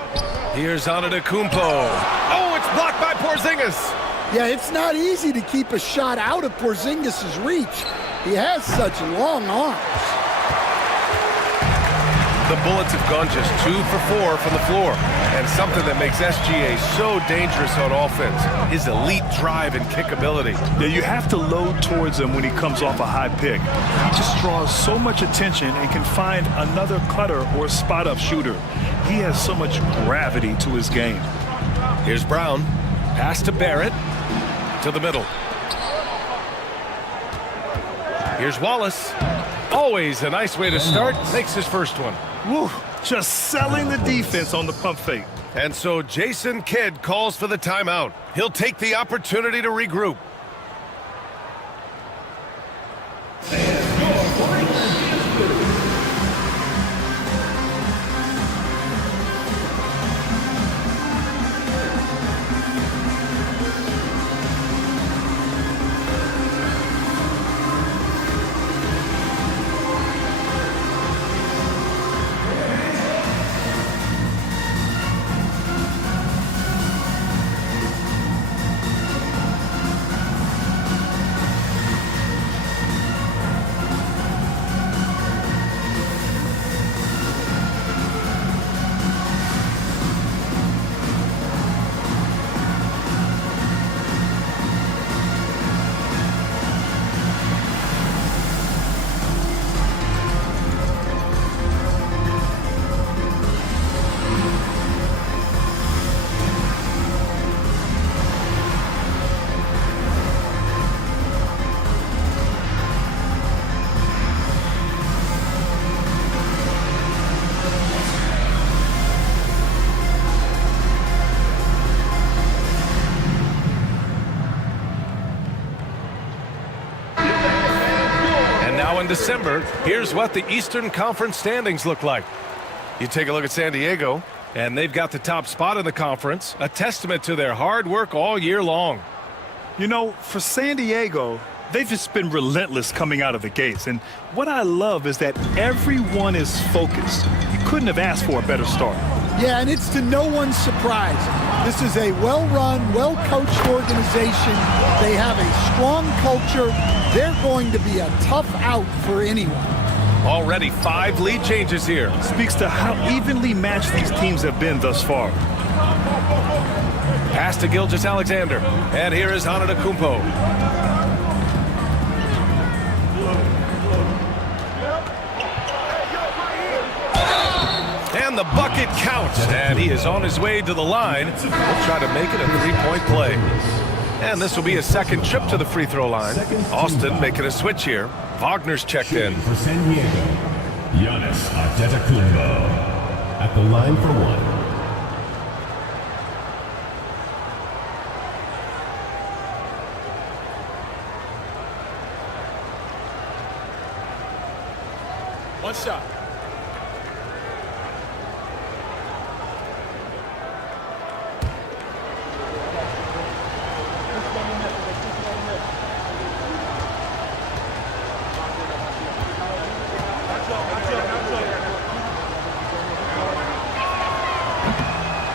Here's Antetokounmpo. Oh, it's blocked by Porzingis. Yeah, it's not easy to keep a shot out of Porzingis' reach. He has such long arms. The Bullets have gone just 2 for 4 from the floor. And something that makes SGA so dangerous on offense, his elite drive and kick ability. Yeah, you have to load towards him when he comes off a high pick. He just draws so much attention and can find another cutter or spot-up shooter. He has so much gravity to his game. Here's Brown. Pass to Barrett. To the middle. Here's Wallace. Always a nice way to start. Makes his first one. Woo, just selling the defense on the pump fake. And so Jason Kidd calls for the timeout. He'll take the opportunity to regroup. In December, here's what the Eastern Conference standings look like. You take a look at San Diego, and they've got the top spot in the conference, a testament to their hard work all year long. You know, for San Diego, they've just been relentless coming out of the gates. And what I love is that everyone is focused. You couldn't have asked for a better start. Yeah, and it's to no one's surprise. This is a well-run, well-coached organization. They have a strong culture. They're going to be a tough out for anyone. Already 5 lead changes here. Speaks to how evenly matched these teams have been thus far. Pass to Gilgeous-Alexander. And here is Antetokounmpo. And the bucket counts. And he is on his way to the line. He'll try to make it a 3-point play. And this will be a second trip to the free throw line. Austin making a switch here. Wagner's checked in. For San Diego, Giannis Antetokounmpo at the line for one. One shot.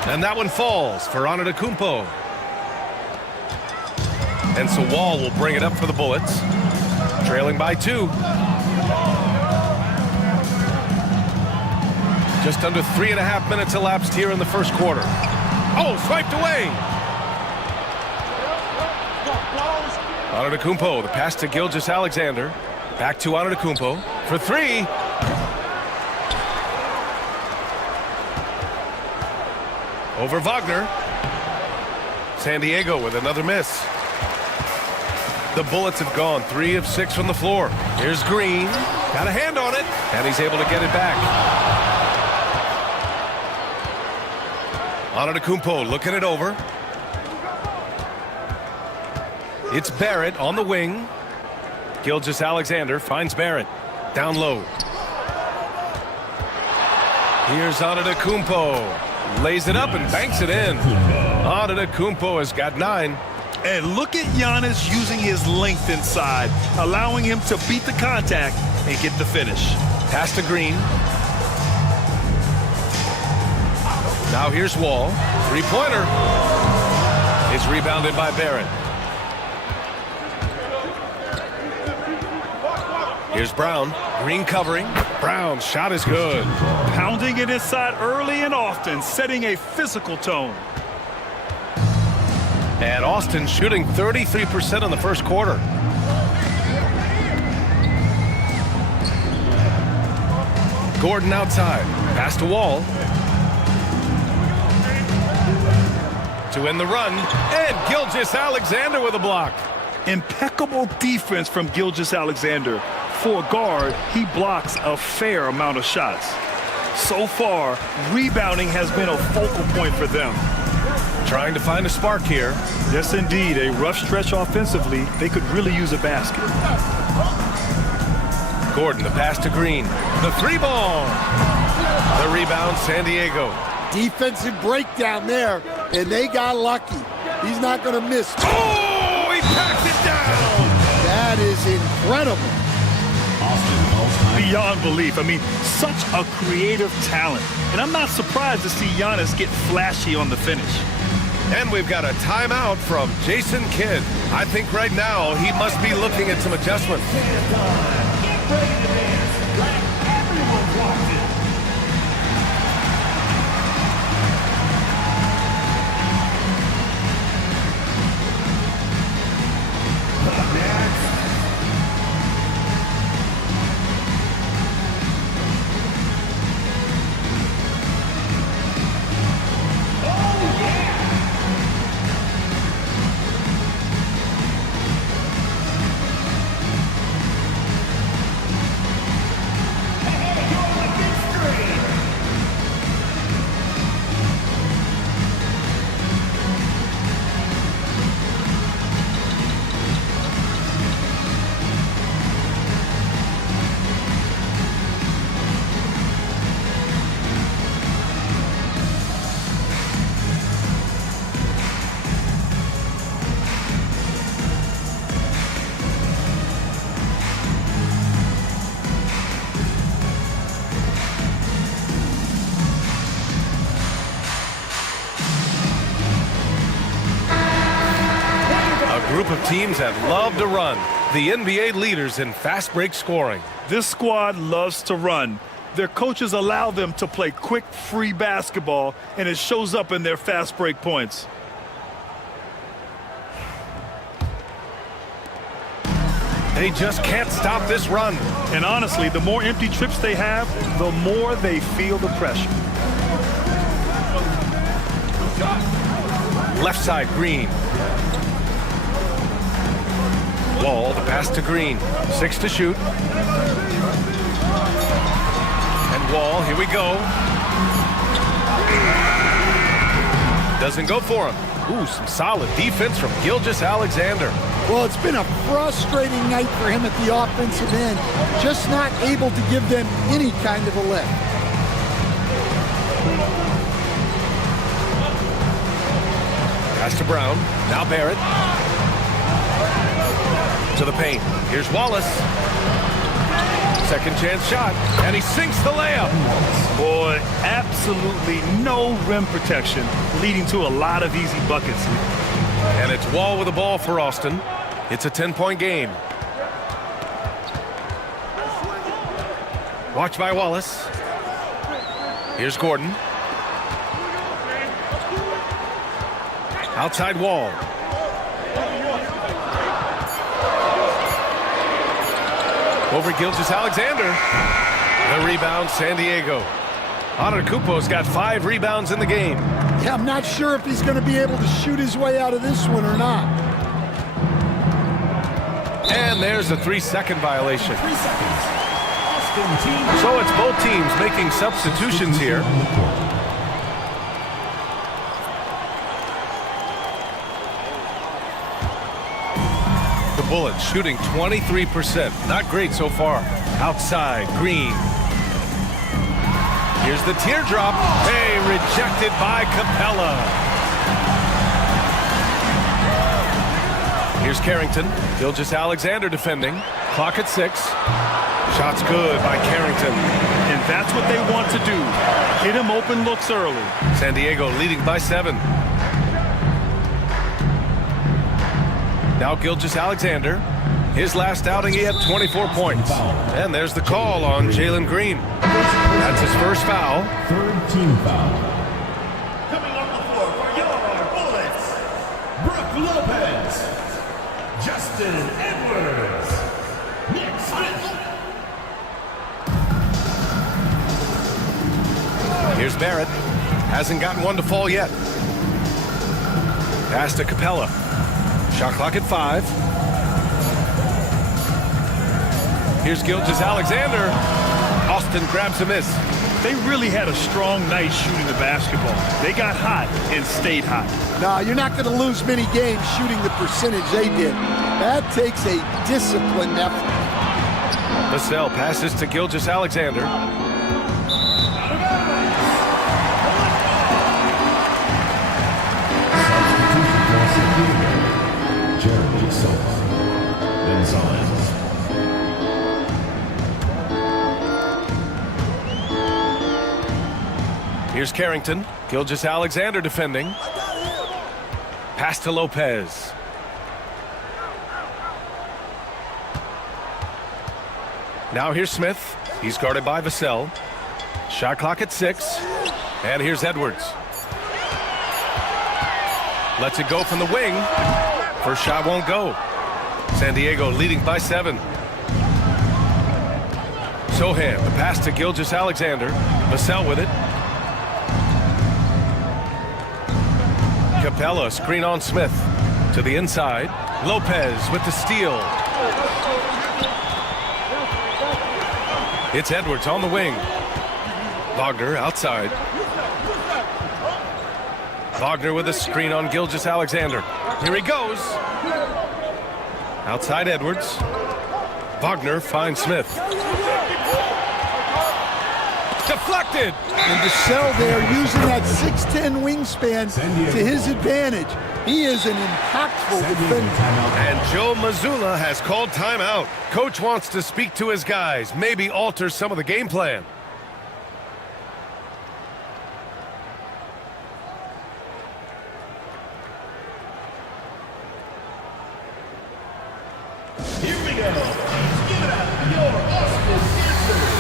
And that one falls for Antetokounmpo. And so Wall will bring it up for the Bullets. Trailing by 2. Just under 3.5 minutes elapsed here in the first quarter. Oh, swiped away. Antetokounmpo, the pass to Gilgeous-Alexander. Back to Antetokounmpo for 3. Over Wagner. San Diego with another miss. The Bullets have gone 3 of 6 from the floor. Here's Green. Got a hand on it. And he's able to get it back. Antetokounmpo looking it over. It's Barrett on the wing. Gilgeous-Alexander finds Barrett. Down low. Here's Antetokounmpo. Lays it up and banks it in. Antetokounmpo has got 9. And look at Giannis using his length inside, allowing him to beat the contact and get the finish. Pass to Green. Now here's Wall. 3-pointer. It's rebounded by Barrett. Here's Brown. Green covering. Brown's shot is good. Pounding it inside early and often, setting a physical tone. And Austin shooting 33% in the first quarter. Gordon outside. Pass to Wall. To end the run. And Gilgeous-Alexander with a block. Impeccable defense from Gilgeous-Alexander. For a guard, he blocks a fair amount of shots. So far, rebounding has been a focal point for them. Trying to find a spark here. Yes, indeed. A rough stretch offensively. They could really use a basket. Gordon, the pass to Green. The three ball. The rebound, San Diego. Defensive breakdown there, and they got lucky. He's not going to miss. Oh, he packed it down. That is incredible. Beyond belief. I mean, such a creative talent. And I'm not surprised to see Giannis get flashy on the finish. And we've got a timeout from Jason Kidd. I think right now he must be looking at some adjustments. Get ready to dance like everyone's watching. Group of teams that love to run. The NBA leaders in fast break scoring. This squad loves to run. Their coaches allow them to play quick, free basketball, and it shows up in their fast break points. They just can't stop this run. And honestly, the more empty trips they have, the more they feel the pressure. Left side, Green. Wall, the pass to Green. 6 to shoot. And Wall, here we go. Doesn't go for him. Ooh, some solid defense from Gilgeous-Alexander. Well, it's been a frustrating night for him at the offensive end. Just not able to give them any kind of a lift. Pass to Brown. Now Barrett. To the paint. Here's Wallace. Second chance shot. And he sinks the layup. Boy, absolutely no rim protection, leading to a lot of easy buckets. And it's Wall with the ball for Austin. It's a 10-point game. Watch by Wallace. Here's Gordon. Outside Wall. Over Gilgeous-Alexander. The rebound, San Diego. Antetokounmpo's got 5 rebounds in the game. Yeah, I'm not sure if he's going to be able to shoot his way out of this one or not. And there's a 3-second violation. 3 seconds. Austin team. So it's both teams making substitutions here. Bullets shooting 23%. Not great so far. Outside, Green. Here's the teardrop. Hey, rejected by Capella. Here's Carrington. Gilgeous-Alexander defending. Clock at 6. Shots good by Carrington. And that's what they want to do. Hit him open looks early. San Diego leading by 7. Now Gilgeous-Alexander. His last outing, he had 24 points. And there's the call on Jalen Green. That's his first foul. Third team foul. Coming off the floor for your Bullets, Brook Lopez, Justin Edwards, Nick Smith. Here's Barrett. Hasn't gotten one to fall yet. Pass to Capella. Shot clock at 5. Here's Gilgeous-Alexander. Austin grabs a miss. They really had a strong night shooting the basketball. They got hot and stayed hot. No, you're not going to lose many games shooting the percentage they did. That takes a disciplined effort. Vassell passes to Gilgeous-Alexander. Here's Carrington. Gilgeous-Alexander defending. Pass to Lopez. Now here's Smith. He's guarded by Vassell. Shot clock at 6. And here's Edwards. Lets it go from the wing. First shot won't go. San Diego leading by 7. Sohan, the pass to Gilgeous-Alexander. Vassell with it. Capella, screen on Smith. To the inside. Lopez with the steal. It's Edwards on the wing. Wagner outside. Wagner with a screen on Gilgeous-Alexander. Here he goes. Outside Edwards. Wagner finds Smith. Deflected. And Vassell there using that 6'10 wingspan to his advantage. He is an impactful defender. And Joe Mazzulla has called timeout. Coach wants to speak to his guys, maybe alter some of the game plan. Here we go. Please give it up for your Austin Dancers.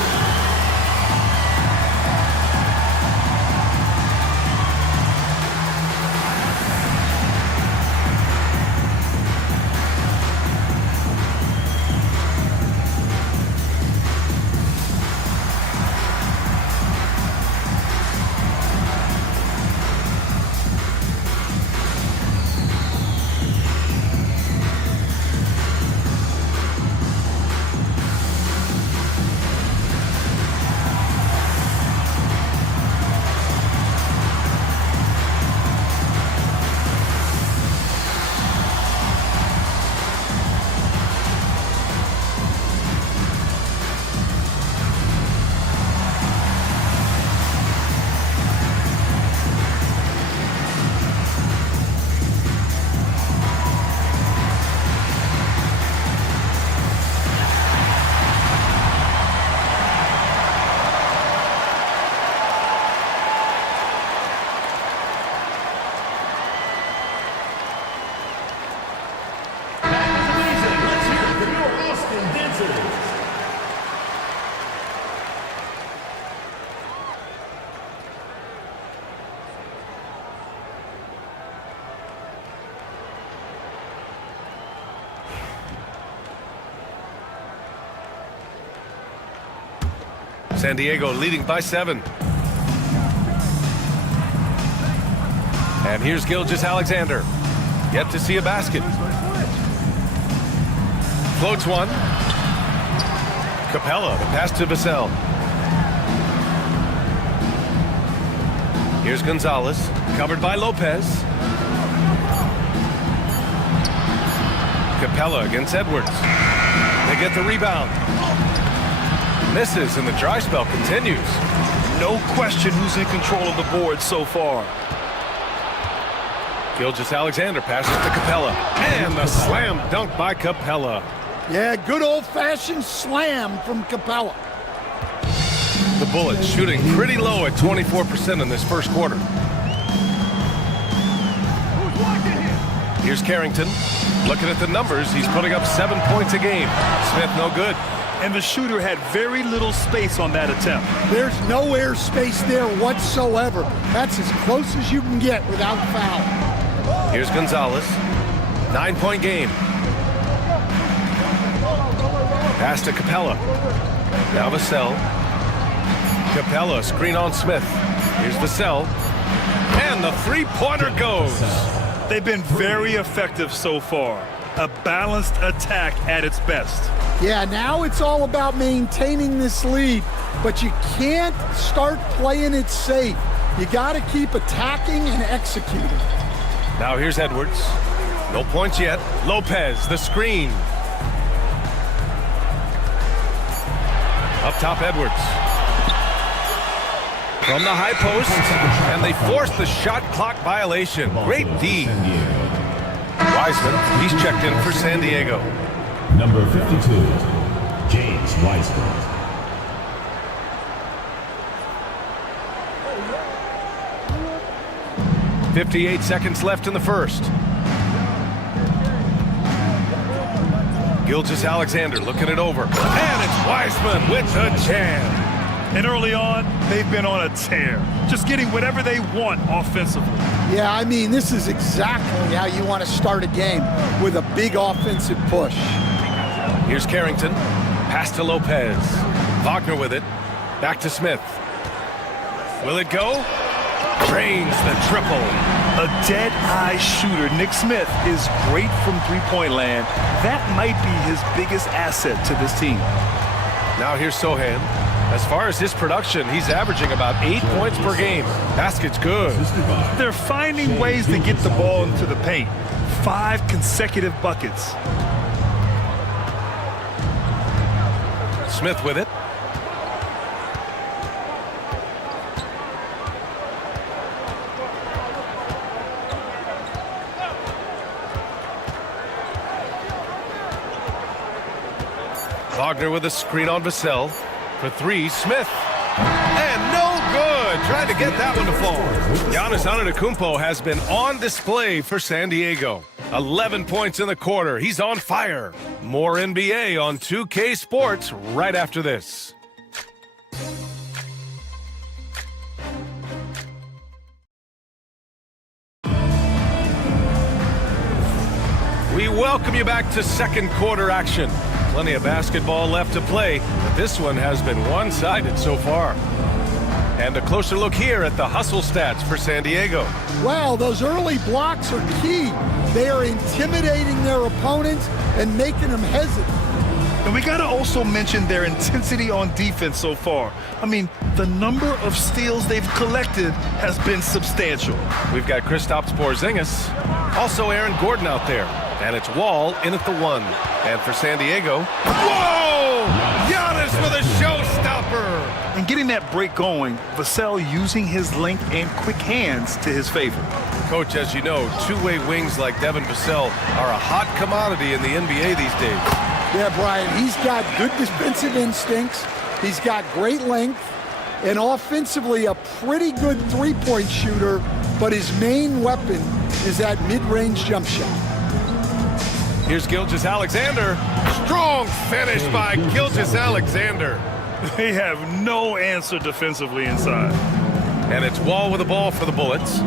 San Diego leading by 7. And here's Gilgeous-Alexander. Yet to see a basket. Floats one. Capella, the pass to Vassell. Here's Gonzalez, covered by Lopez. Capella against Edwards. They get the rebound. Misses, and the dry spell continues. No question who's in control of the board so far. Gilgeous-Alexander passes to Capella. And the slam dunk by Capella. Yeah, good old-fashioned slam from Capella. The Bullets shooting pretty low at 24% in this first quarter. Here's Carrington. Looking at the numbers, he's putting up 7 points a game. Smith no good. And the shooter had very little space on that attempt. There's no air space there whatsoever. That's as close as you can get without foul. Here's Gonzalez. 9-point game. Pass to Capella. Now Vassell. Capella, screen on Smith. Here's Vassell. And the three-pointer goes. They've been very effective so far. a balanced attack at its best. Yeah, now it's all about maintaining this lead, but you can't start playing it safe. You got to keep attacking and executing. Now here's Edwards. No points yet. Lopez, the screen. Up top, Edwards. From the high post, and they force the shot clock violation. Great D. Wiseman, he's checked in for San Diego. Number 52, James Wiseman. 58 seconds left in the first. Gilgeous-Alexander looking it over. And it's Wiseman with the jam. And early on, they've been on a tear, just getting whatever they want offensively. Yeah, I mean, this is exactly how you want to start a game, with a big offensive push. Here's Carrington. Pass to Lopez. Wagner with it. Back to Smith. Will it go? Drains the triple. A dead-eye shooter. Nick Smith is great from three-point land. That might be his biggest asset to this team. Now here's Sohan. As far as his production, he's averaging about 8 points per game. Basket's good. They're finding ways to get the ball into the paint. 5 consecutive buckets. Smith with it. Wagner with a screen on Vassell. For 3, Smith. And no good. Trying to get that one to fall. Giannis Antetokounmpo has been on display for San Diego. 11 points in the quarter. He's on fire. More NBA on 2K Sports right after this. We welcome you back to second quarter action. Plenty of basketball left to play, but this one has been one-sided so far. And a closer look here at the hustle stats for San Diego. Wow, those early blocks are key. They are intimidating their opponents and making them hesitant. And we got to also mention their intensity on defense so far. I mean, the number of steals they've collected has been substantial. We've got Kristaps Porzingis, also Aaron Gordon out there. And it's Wall in at the 1. And for San Diego, whoa! Giannis with a showstopper! And getting that break going, Vassell using his length and quick hands to his favor. Coach, as you know, two-way wings like Devin Vassell are a hot commodity in the NBA these days. Yeah, Brian, he's got good defensive instincts. He's got great length. And offensively, a pretty good three-point shooter. But his main weapon is that mid-range jump shot. Here's Gilgeous-Alexander. Strong finish by Gilgeous-Alexander. They have no answer defensively inside. And it's Wall with the ball for the Bullets.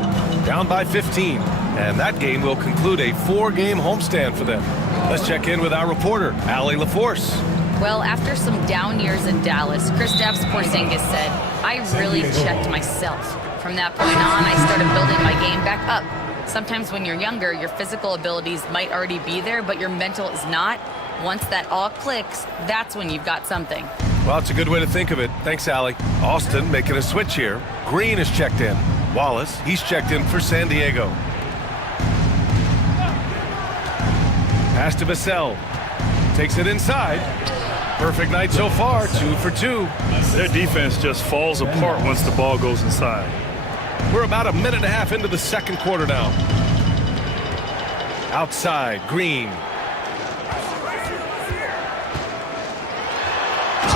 Down by 15. And that game will conclude a 4-game homestand for them. Let's check in with our reporter, Allie LaForce. Well, after some down years in Dallas, Kristaps Porzingis said, "I really checked myself. From that point on, I started building my game back up. Sometimes when you're younger, your physical abilities might already be there, but your mental is not. Once that all clicks, that's when you've got something." Well, it's a good way to think of it. Thanks, Allie. Austin making a switch here. Green is checked in. Wallace, he's checked in for San Diego. Pass to Vassell. Takes it inside. Perfect night so far, 2 for 2. Their defense just falls apart once the ball goes inside. We're about a minute and a half into the second quarter now. Outside, Green.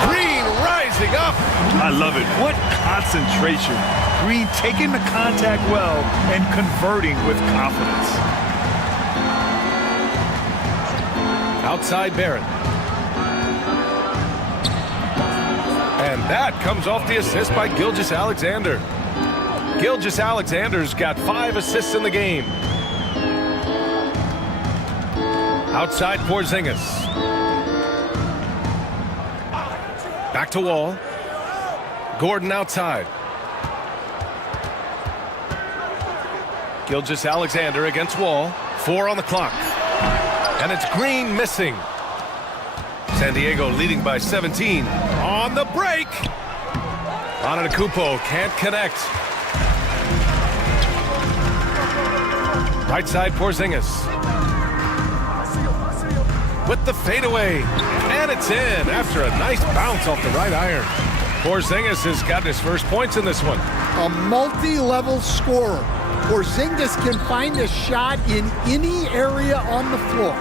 Green rising up. I love it. What concentration. Green taking the contact well and converting with confidence. Outside, Barrett. And that comes off the assist by Gilgeous-Alexander. Gilgeous-Alexander's got 5 assists in the game. Outside, Porzingis. Back to Wall. Gordon outside. Gilgeous-Alexander against Wall. 4 on the clock. And it's Green missing. San Diego leading by 17. On the break. Antetokounmpo can't connect. Right side Porzingis. With the fadeaway. And it's in after a nice bounce off the right iron. Porzingis has gotten his first points in this one. A multi-level scorer. Porzingis can find a shot in any area on the floor.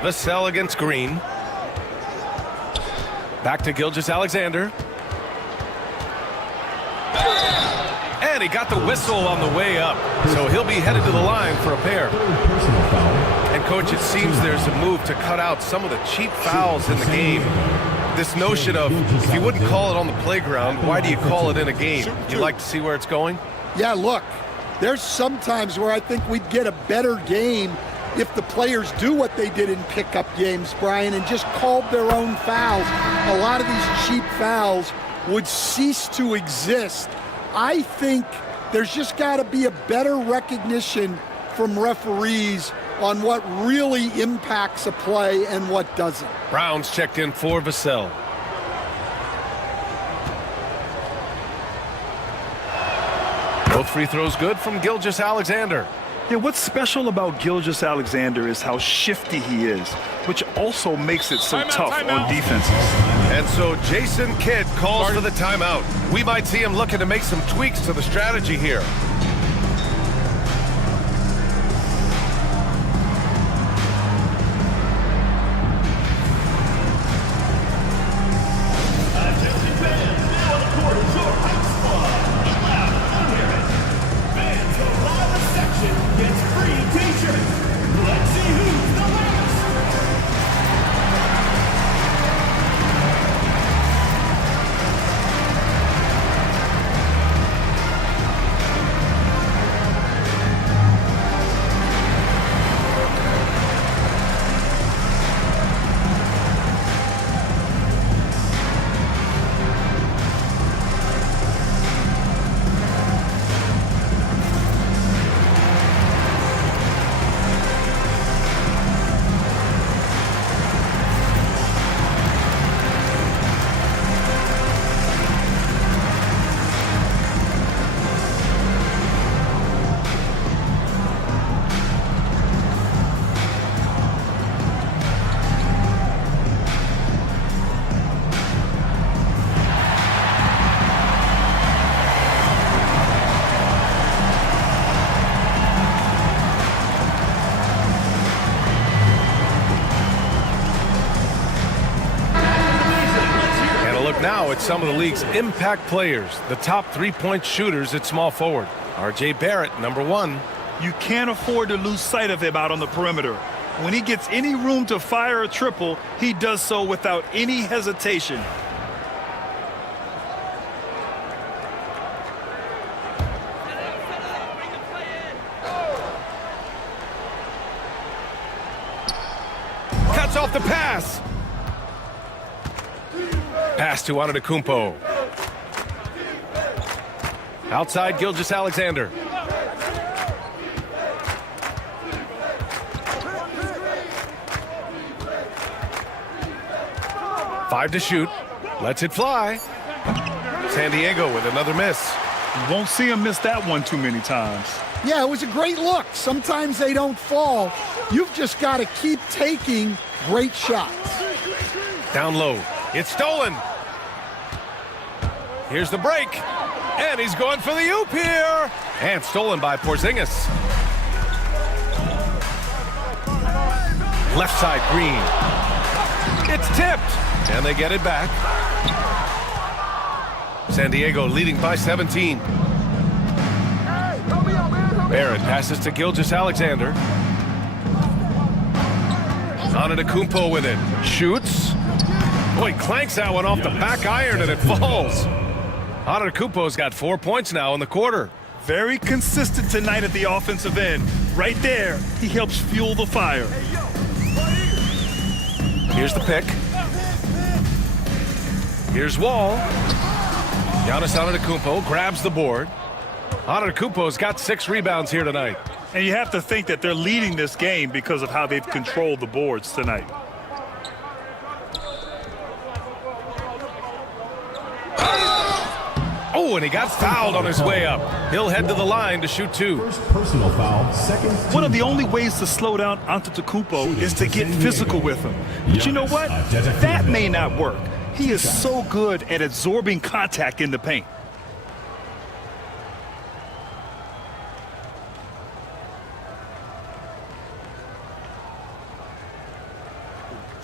Vassell against Green. Back to Gilgeous-Alexander. And he got the whistle on the way up, so he'll be headed to the line for a pair. And, Coach, it seems there's a move to cut out some of the cheap fouls in the game. This notion of, if you wouldn't call it on the playground, why do you call it in a game? You like to see where it's going? Yeah, look, there's some times where I think we'd get a better game if the players do what they did in pickup games, Brian, and just called their own fouls. A lot of these cheap fouls would cease to exist. I think there's just got to be a better recognition from referees on what really impacts a play and what doesn't. Brown's checked in for Vassell. Both free throws good from Gilgeous-Alexander. Yeah, what's special about Gilgeous-Alexander is how shifty he is, which also makes it so tough on defenses. And so Jason Kidd calls for the timeout. We might see him looking to make some tweaks to the strategy here. Now it's some of the league's impact players, the top three-point shooters at small forward. R.J. Barrett, number 1. You can't afford to lose sight of him out on the perimeter. When he gets any room to fire a triple, he does so without any hesitation. Cuts off the pass. Pass to Antetokounmpo. Outside Gilgeous-Alexander. Five to shoot. Lets it fly. San Diego with another miss. You won't see him miss that one too many times. Yeah, it was a great look. Sometimes they don't fall. You've just got to keep taking great shots. Down low. It's stolen. Here's the break. And he's going for the oop here. And stolen by Porzingis. Left side, Green. It's tipped. And they get it back. San Diego leading by 17. Barrett passes to Gilgeous-Alexander. Antetokounmpo with it. Shoots. Boy, clanks that one off the back iron and it falls. Antetokounmpo's got 4 points now in the quarter. Very consistent tonight at the offensive end. Right there, he helps fuel the fire. Here's the pick. Here's Wall. Giannis Antetokounmpo grabs the board. Antetokounmpo's got 6 rebounds here tonight. And you have to think that they're leading this game because of how they've controlled the boards tonight. Oh, and he got fouled on his way up. He'll head to the line to shoot 2. First personal foul, second. One of the only ways to slow down Antetokounmpo is to get physical with him. But you know what? That may not work. He is so good at absorbing contact in the paint.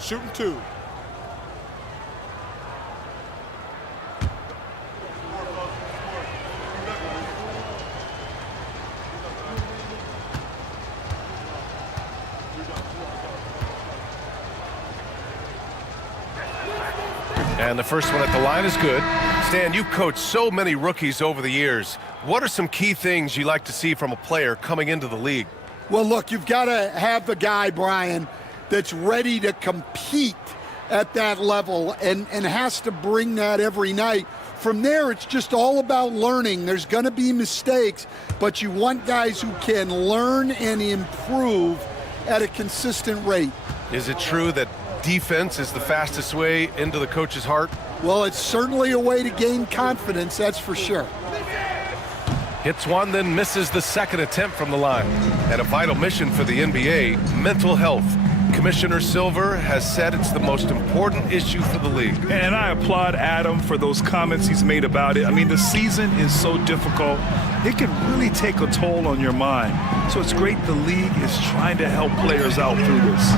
Shooting 2. And the first one at the line is good. Stan, you've coached so many rookies over the years. What are some key things you like to see from a player coming into the league? Well, look, you've got to have the guy, Brian, that's ready to compete at that level and has to bring that every night. From there, it's just all about learning. There's going to be mistakes, but you want guys who can learn and improve at a consistent rate. Is it true that defense is the fastest way into the coach's heart? Well, it's certainly a way to gain confidence, that's for sure. Hits one, then misses the second attempt from the line. And a vital mission for the NBA, mental health. Commissioner Silver has said it's the most important issue for the league. And I applaud Adam for those comments he's made about it. I mean, the season is so difficult. It can really take a toll on your mind. So it's great the league is trying to help players out through this.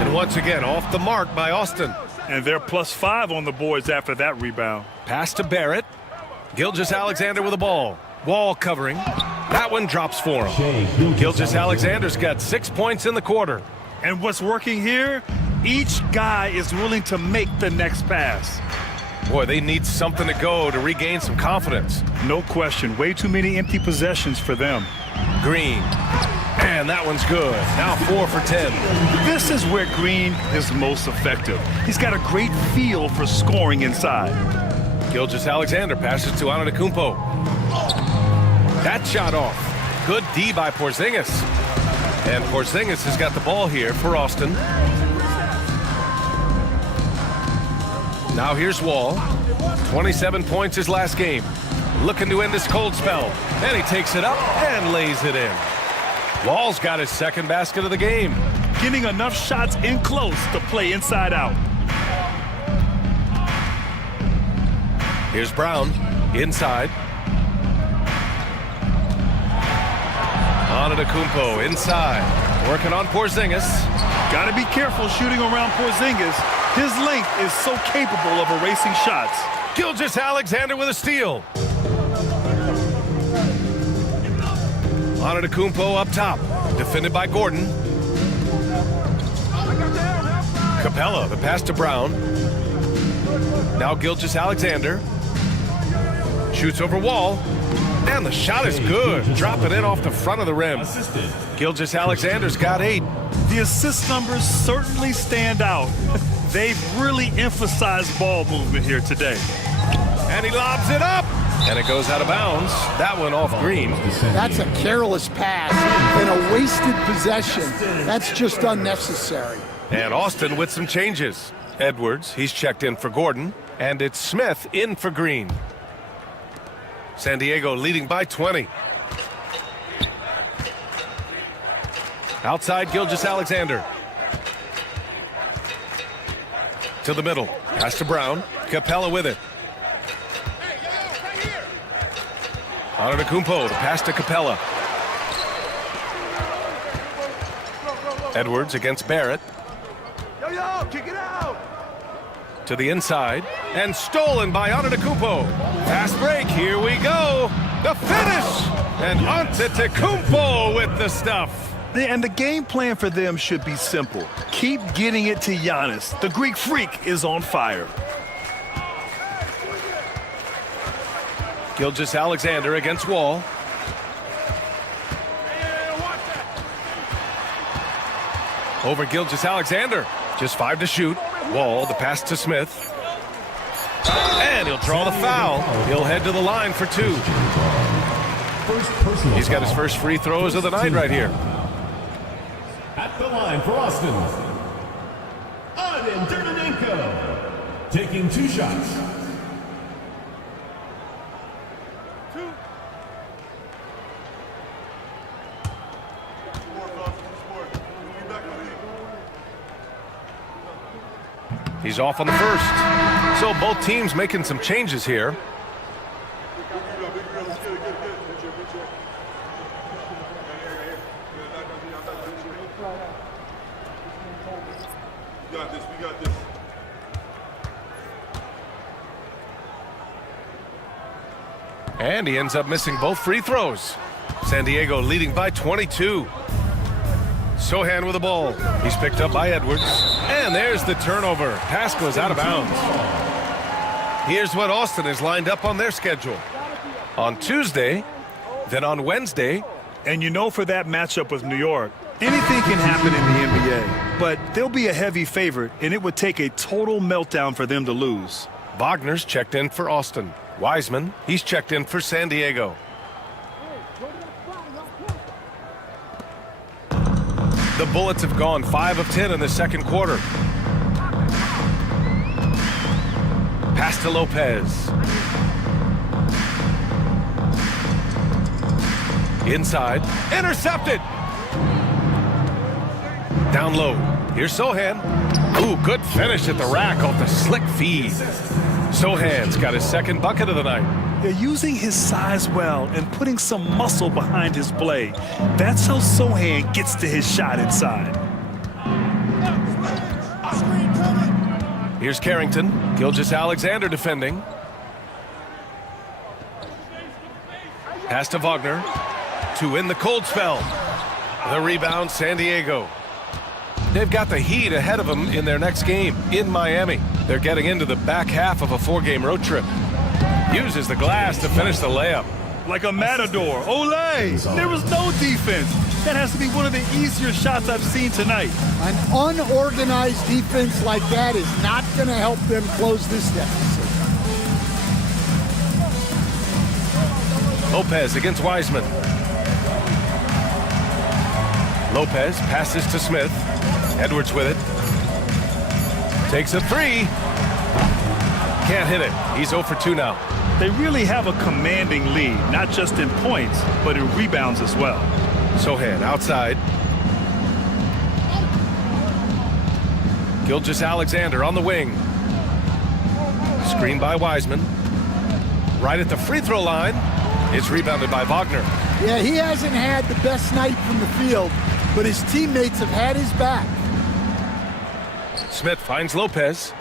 And once again, off the mark by Austin. And they're +5 on the boards after that rebound. Pass to Barrett. Gilgeous-Alexander with the ball. Wall covering. That one drops for him. Gilgeous-Alexander's got 6 points in the quarter. And what's working here, each guy is willing to make the next pass. Boy, they need something to go to regain some confidence. No question. Way too many empty possessions for them. Green. And that one's good. Now 4 for 10. This is where Green is most effective. He's got a great feel for scoring inside. Gilgeous-Alexander passes to Antetokounmpo. That shot off. Good D by Porzingis. And Porzingis has got the ball here for Austin. Now here's Wall. 27 points his last game. Looking to end this cold spell. And he takes it up and lays it in. Wall's got his second basket of the game. Getting enough shots in close to play inside out. Here's Brown. Inside. Antetokounmpo inside. Working on Porzingis. Got to be careful shooting around Porzingis. His length is so capable of erasing shots. Gilgeous-Alexander with a steal. Antetokounmpo up top. Defended by Gordon. Capella, the pass to Brown. Now Gilgeous-Alexander. Shoots over Wall. And the shot is good. Dropping in off the front of the rim. Gilgeous-Alexander's got 8. The assist numbers certainly stand out. They've really emphasized ball movement here today. And he lobs it up. And it goes out of bounds. That one off Green. That's a careless pass and a wasted possession. That's just unnecessary. And Austin with some changes. Edwards, he's checked in for Gordon. And it's Smith in for Green. San Diego leading by 20. Outside Gilgeous-Alexander. To the middle. Pass to Brown. Capella with it. Antetokounmpo, the pass to Capella. Edwards against Barrett. Yo, kick it out. To the inside. And stolen by Antetokounmpo. Fast break, here we go. The finish! And Antetokounmpo with the stuff. And the game plan for them should be simple. Keep getting it to Giannis. The Greek freak is on fire. Gilgeous-Alexander against Wall. Over Gilgeous-Alexander. Just 5 to shoot. Wall, the pass to Smith. And he'll draw the foul. He'll head to the line for 2. He's got his first free throws of the night right here. At the line for Austin, Adin Dernanenko, taking 2 shots. He's off on the first. So both teams making some changes here. And he ends up missing both free throws. San Diego leading by 22. Sohan with the ball. He's picked up by Edwards. And there's the turnover. Pass goes out of bounds. Here's what Austin has lined up on their schedule. On Tuesday, then on Wednesday. And you know, for that matchup with New York, anything can happen in the NBA. But they'll be a heavy favorite, and it would take a total meltdown for them to lose. Wagner's checked in for Austin. Wiseman, he's checked in for San Diego. The Bullets have gone 5 of 10 in the second quarter. Pass to Lopez. Inside. Intercepted. Down low. Here's Sohan. Ooh, good finish at the rack off the slick feed. Sohan's got his second bucket of the night. They're using his size well and putting some muscle behind his play. That's how Sohan gets to his shot inside. Here's Carrington. Gilgeous-Alexander defending. Pass to Wagner to win the cold spell. The rebound, San Diego. They've got the Heat ahead of them in their next game in Miami. They're getting into the back half of a 4-game road trip. Uses the glass to finish the layup. Like a matador. Olay! There was no defense. That has to be one of the easier shots I've seen tonight. An unorganized defense like that is not going to help them close this deficit. Lopez against Wiseman. Lopez passes to Smith. Edwards with it. Takes a 3. Can't hit it. He's 0 for 2 now. They really have a commanding lead, not just in points, but in rebounds as well. Sohan outside. Gilgeous-Alexander on the wing. Screen by Wiseman. Right at the free throw line. It's rebounded by Wagner. Yeah, he hasn't had the best night from the field, but his teammates have had his back. Smith finds Lopez.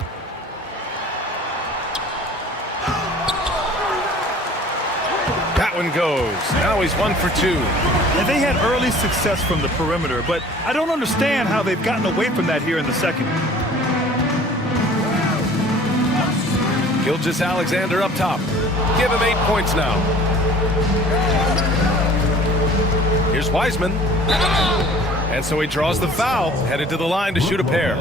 That one goes. Now he's 1 for 2. And they had early success from the perimeter, but I don't understand how they've gotten away from that here in the second. Gilgeous-Alexander up top. Give him 8 points now. Here's Wiseman. And so he draws the foul, headed to the line to shoot a pair.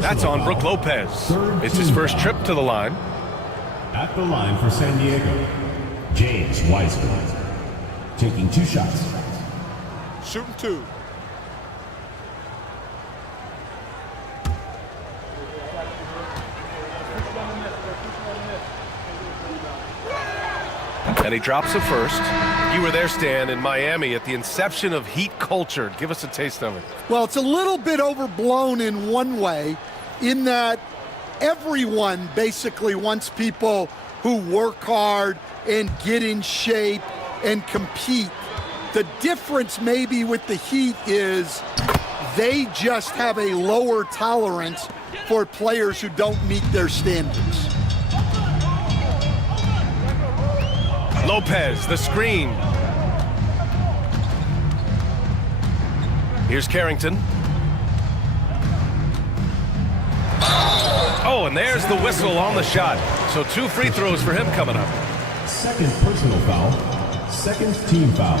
That's on Brook Lopez. It's his first trip to the line. At the line for San Diego, James Wiseman, taking 2 shots. Shooting 2. And he drops the first. You were there, Stan, in Miami at the inception of Heat culture. Give us a taste of it. Well, it's a little bit overblown in one way, in that everyone basically wants people who work hard and get in shape and compete. The difference maybe with the Heat is they just have a lower tolerance for players who don't meet their standards. Lopez, the screen. Here's Carrington. Oh, and there's the whistle on the shot. So 2 free throws for him coming up. Second personal foul, second team foul.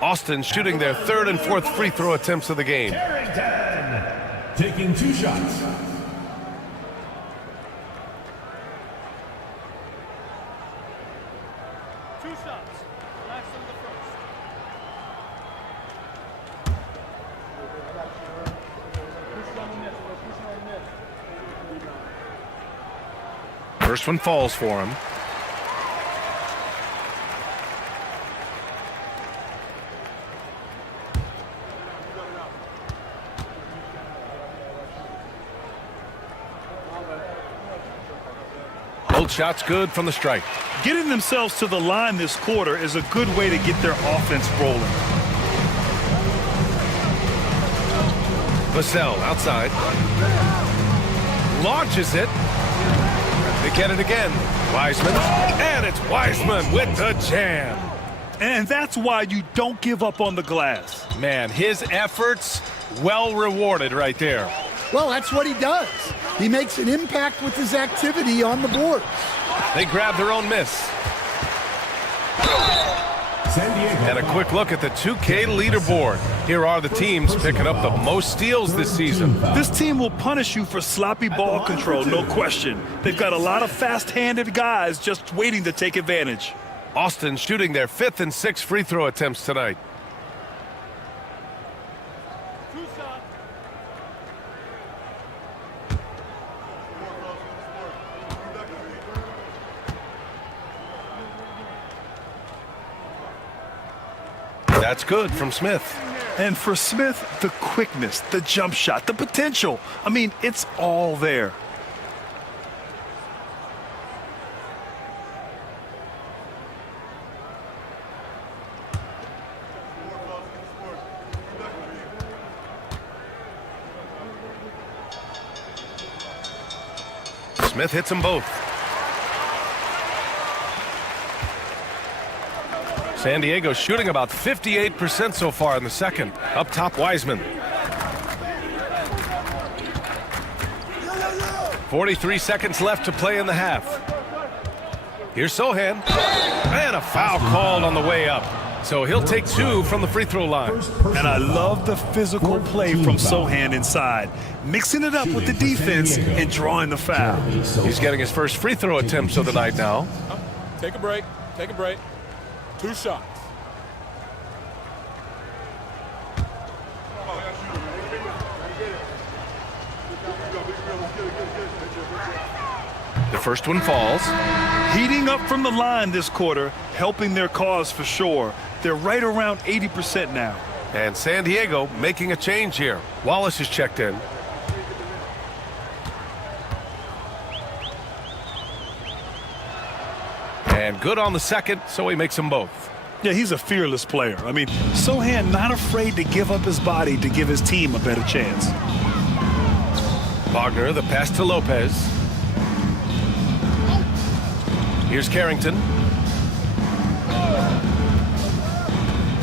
Austin shooting their 3rd and 4th free throw attempts of the game. Carrington, taking 2 shots. 2 shots. Last of the first. First one falls for him. Both shots good from the strike. Getting themselves to the line this quarter is a good way to get their offense rolling. Vassell outside. Launches it. They get it again. Wiseman. And it's Wiseman with the jam. And that's why you don't give up on the glass. Man, his efforts well rewarded right there. Well, that's what he does. He makes an impact with his activity on the boards. They grab their own miss. And a quick look at the 2K leaderboard. Here are the teams picking up the most steals this season. This team will punish you for sloppy ball control, no question. They've got a lot of fast-handed guys just waiting to take advantage. Austin shooting their 5th and 6th free throw attempts tonight. That's good from Smith. And for Smith, the quickness, the jump shot, the potential. I mean, it's all there. Smith hits them both. San Diego shooting about 58% so far in the second. Up top, Wiseman. 43 seconds left to play in the half. Here's Sohan. And a foul called on the way up. So he'll take 2 from the free throw line. And I love the physical play from Sohan inside, mixing it up with the defense and drawing the foul. He's getting his first free throw attempts of the night now. Take a break. Take a break. 2 shots. The first one falls. Heating up from the line this quarter, helping their cause for sure. They're right around 80% now. And San Diego making a change here. Wallace is checked in. And good on the second, so he makes them both. Yeah, he's a fearless player. I mean, Sohan not afraid to give up his body to give his team a better chance. Wagner, the pass to Lopez. Here's Carrington.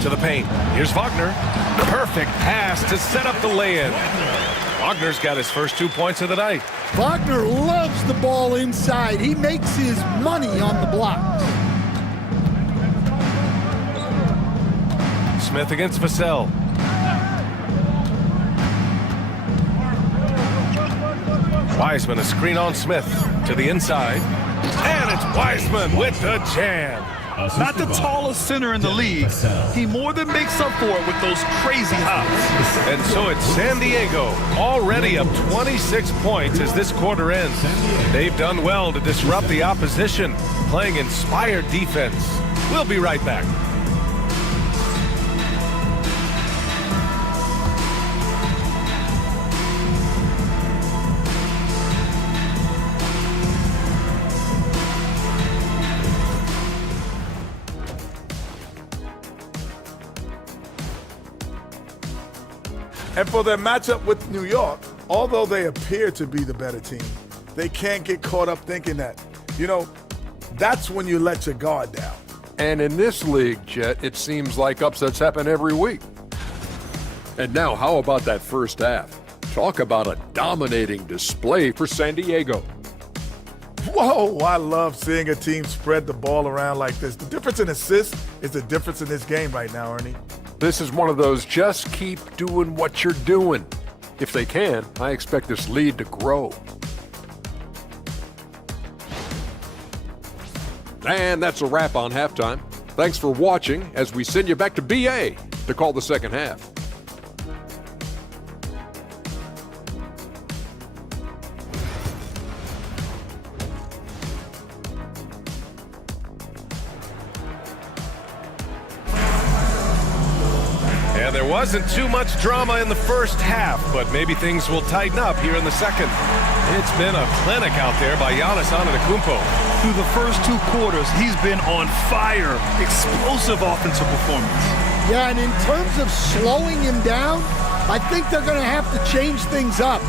To the paint. Here's Wagner. Perfect pass to set up the lay-in. Wagner's got his first 2 points of the night. Wagner loves the ball inside. He makes his money on the blocks. Smith against Vassell. Wiseman, a screen on Smith to the inside. And it's Wiseman with the jam. Not the tallest center in the league. He more than makes up for it with those crazy hops. And so it's San Diego already up 26 points as this quarter ends. They've done well to disrupt the opposition, playing inspired defense. We'll be right back. And for their matchup with New York, although they appear to be the better team, they can't get caught up thinking that. You know, that's when you let your guard down. And in this league, Jet, it seems like upsets happen every week. And now, how about that first half? Talk about a dominating display for San Diego. Whoa, I love seeing a team spread the ball around like this. The difference in assists is the difference in this game right now, Ernie. This is one of those just keep doing what you're doing. If they can, I expect this lead to grow. And that's a wrap on halftime. Thanks for watching as we send you back to BA to call the second half. And there wasn't too much drama in the first half, but maybe things will tighten up here in the second. It's been a clinic out there by Giannis Antetokounmpo. Through the first 2 quarters, he's been on fire. Explosive offensive performance. Yeah, and in terms of slowing him down, I think they're going to have to change things up.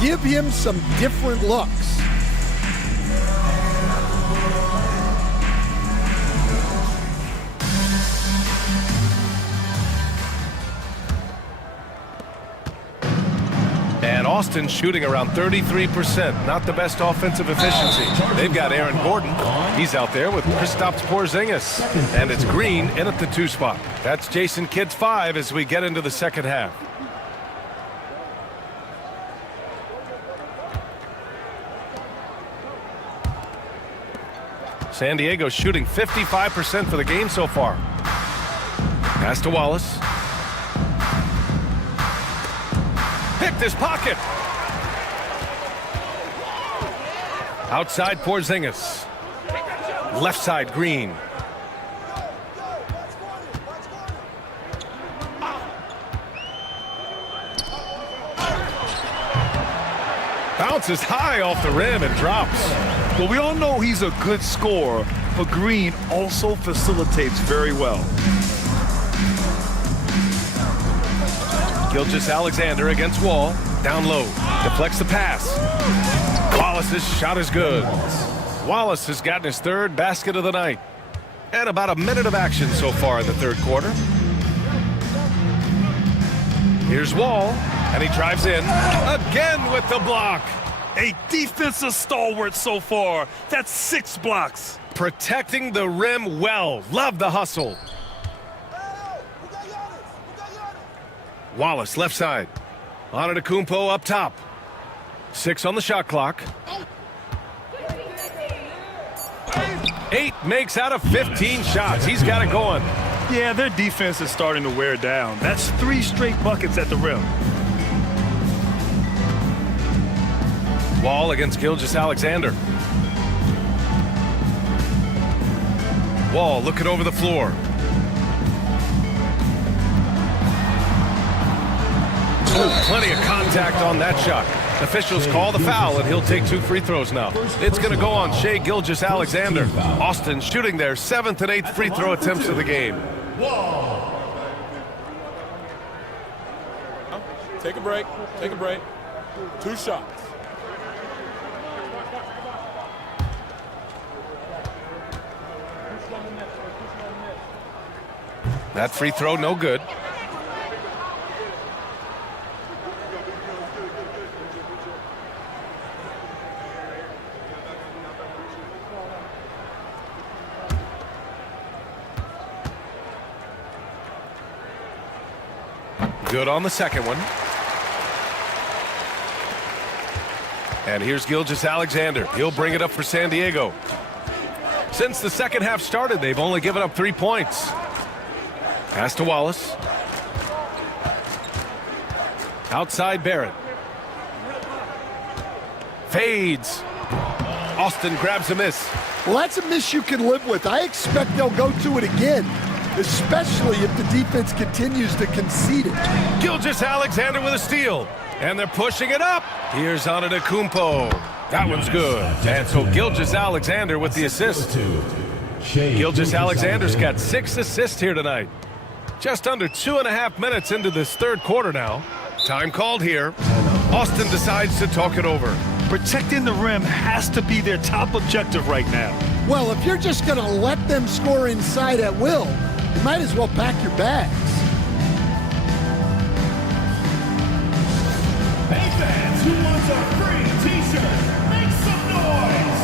Give him some different looks. And Austin shooting around 33%. Not the best offensive efficiency. They've got Aaron Gordon. He's out there with Kristaps Porzingis. And it's Green in at the 2 spot. That's Jason Kidd's 5 as we get into the second half. San Diego shooting 55% for the game so far. Pass to Wallace. Picked his pocket. Outside Porzingis. Left side Green. Bounces high off the rim and drops. Well, we all know he's a good scorer, but Green also facilitates very well. Gilgeous-Alexander against Wall. Down low. Deflects the pass. Wallace's shot is good. Wallace has gotten his 3rd basket of the night. And about a minute of action so far in the 3rd quarter. Here's Wall. And he drives in. Again with the block. A defensive stalwart so far. That's 6 blocks. Protecting the rim well. Love the hustle. Wallace, left side. Antetokounmpo up top. 6 on the shot clock. 8 makes out of 15 shots. He's got it going. Yeah, their defense is starting to wear down. That's 3 straight buckets at the rim. Wall against Gilgeous-Alexander. Wall looking over the floor. Oh, plenty of contact on that shot. Officials call the foul, and he'll take 2 free throws now. It's going to go on Shai Gilgeous-Alexander. Austin shooting their 7th and 8th free throw attempts of the game. Take a break. Take a break. 2 shots. That free throw no good. Good on the second one. And here's Gilgeous-Alexander. He'll bring it up for San Diego. Since the second half started, they've only given up 3 points. Pass to Wallace. Outside Barrett. Fades. Austin grabs a miss. Well, that's a miss you can live with. I expect they'll go to it again, especially if the defense continues to concede it. Gilgeous-Alexander with a steal. And they're pushing it up. Here's Antetokounmpo. That one's good. And so Gilgeous-Alexander with the assist. Gilgeous-Alexander's got 6 assists here tonight. Just under 2.5 minutes into this 3rd quarter now. Time called here. Austin decides to talk it over. Protecting the rim has to be their top objective right now. Well, if you're just going to let them score inside at will, you might as well pack your bags. Hey fans, who wants a free t-shirt? Make some noise!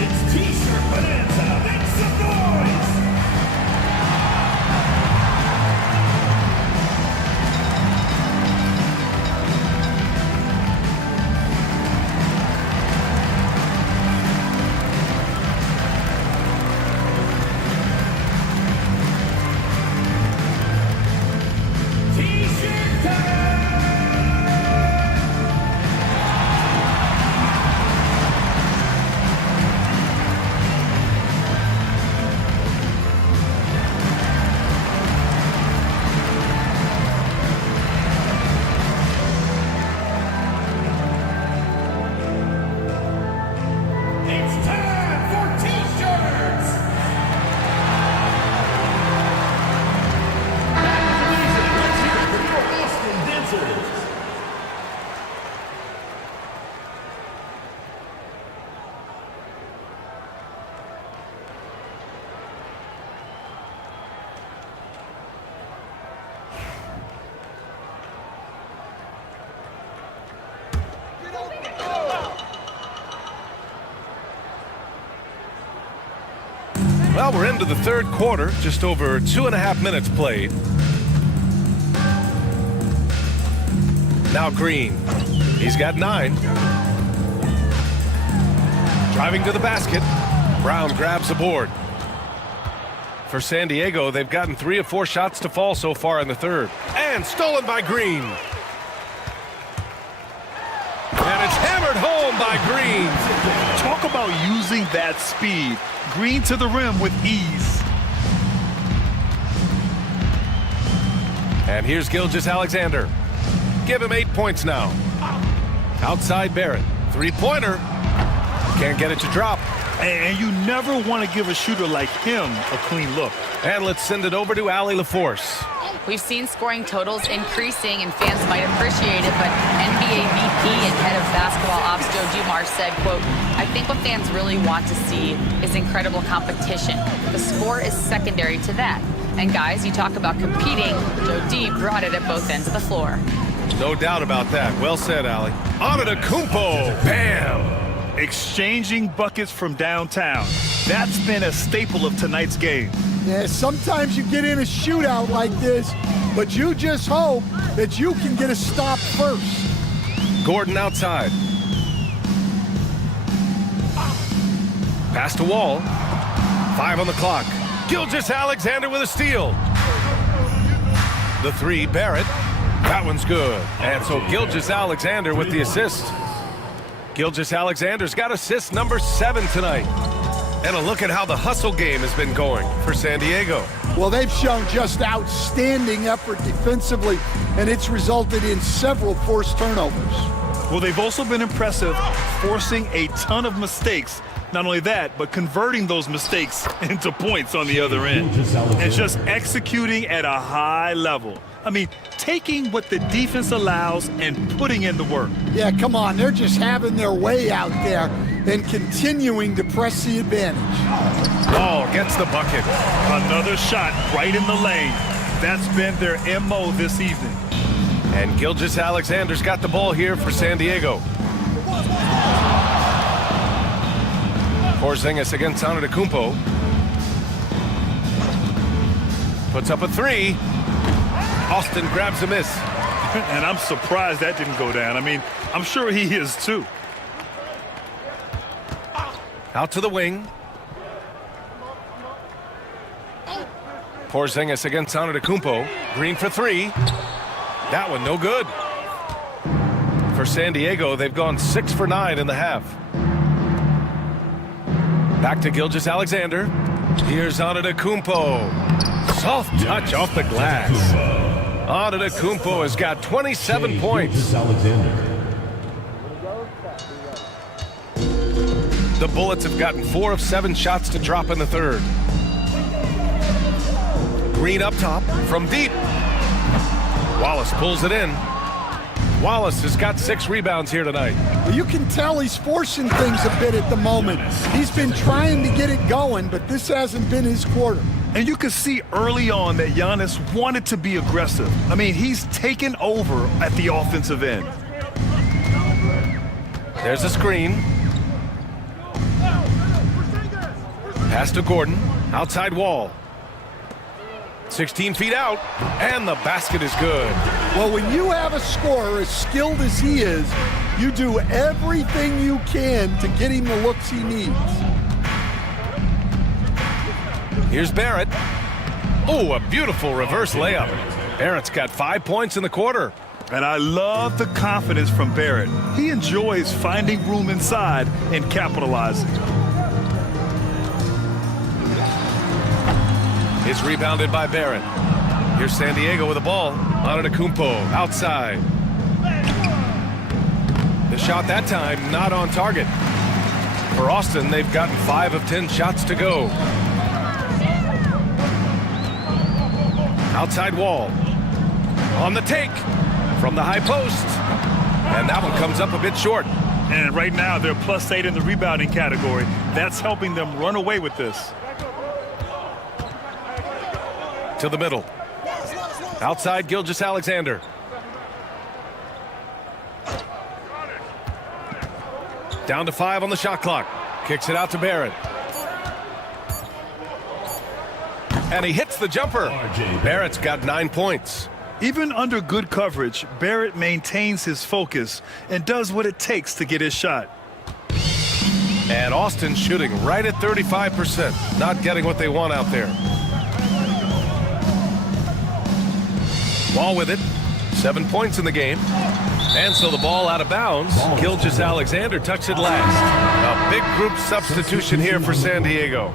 It's T-shirt bonanza. Well, we're into the third quarter, just over 2.5 minutes played. Now Green. He's got 9. Driving to the basket. Brown grabs the board. For San Diego, they've gotten 3 of 4 shots to fall so far in the third. And stolen by Green. And it's hammered home by Green. Talk about using that speed. Green to the rim with ease. And here's Gilgeous-Alexander. Give him 8 points now. Outside Barrett. 3-pointer. Can't get it to drop. And you never want to give a shooter like him a clean look. And let's send it over to Allie LaForce. We've seen scoring totals increasing, and fans might appreciate it, but NBA VP and head of basketball ops Joe Dumars said, quote, "I think what fans really want to see is incredible competition. The score is secondary to that. And guys, you talk about competing, Joe D brought it at both ends of the floor." No doubt about that. Well said, Allie. Antetokounmpo. Bam! Exchanging buckets from downtown. That's been a staple of tonight's game. Yeah, sometimes you get in a shootout like this, but you just hope that you can get a stop first. Gordon outside. Pass to Wall. 5 on the clock. Gilgeous-Alexander with a steal. The 3, Barrett. That one's good. And so Gilgeous-Alexander with the assist. Gilgeous-Alexander's got assist number 7 tonight. And a look at how the hustle game has been going for San Diego. Well, they've shown just outstanding effort defensively, and it's resulted in several forced turnovers. Well, they've also been impressive, forcing a ton of mistakes. Not only that, but converting those mistakes into points on the other end. And just executing at a high level. I mean, taking what the defense allows and putting in the work. Yeah, come on. They're just having their way out there and continuing to press the advantage. Ball gets the bucket. Another shot right in the lane. That's been their MO this evening. And Gilgeous-Alexander's got the ball here for San Diego. Porzingis against Antetokounmpo. Puts up a 3. Austin grabs a miss. And I'm surprised that didn't go down. I mean, I'm sure he is too. Out to the wing. Porzingis against Antetokounmpo. Green for 3. That one no good. For San Diego, they've gone 6 for 9 in the half. Back to Gilgeous-Alexander. Here's Antetokounmpo. Soft touch off the glass. Antetokounmpo has got 27 points. The Bullets have gotten 4 of 7 shots to drop in the third. Green up top from deep. Wallace pulls it in. Wallace has got 6 rebounds here tonight. Well, you can tell he's forcing things a bit at the moment. He's been trying to get it going, but this hasn't been his quarter. And you could see early on that Giannis wanted to be aggressive. I mean, he's taken over at the offensive end. There's a screen. Pass to Gordon. Outside Wall. 16 feet out, and the basket is good. Well, when you have a scorer as skilled as he is, you do everything you can to get him the looks he needs. Here's Barrett. Oh, a beautiful reverse layup. Barrett's got 5 points in the quarter. And I love the confidence from Barrett. He enjoys finding room inside and capitalizing. It's rebounded by Barrett. Here's San Diego with the ball. Antetokounmpo outside. The shot that time not on target. For Austin, they've gotten 5 of 10 shots to go. Outside Wall. On the take from the high post. And that one comes up a bit short. And right now they're +8 in the rebounding category. That's helping them run away with this. To the middle. Outside Gilgeous-Alexander. Down to 5 on the shot clock. Kicks it out to Barrett. And he hits the jumper. Barrett's got 9 points. Even under good coverage, Barrett maintains his focus and does what it takes to get his shot. And Austin shooting right at 35%. Not getting what they want out there. Ball with it. 7 points in the game. And so the ball out of bounds. Gilgeous-Alexander touched it last. A big group substitution here for San Diego.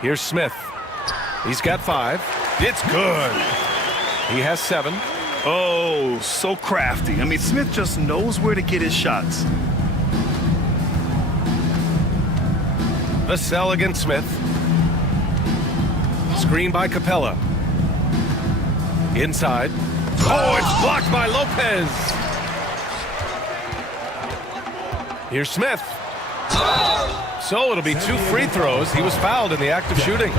Here's Smith. He's got 5. It's good. He has 7. Oh, so crafty. I mean, Smith just knows where to get his shots. Vassell against Smith. Screen by Capella. Inside. Oh, it's blocked by Lopez. Here's Smith. So it'll be 2 free throws. He was fouled in the act of shooting.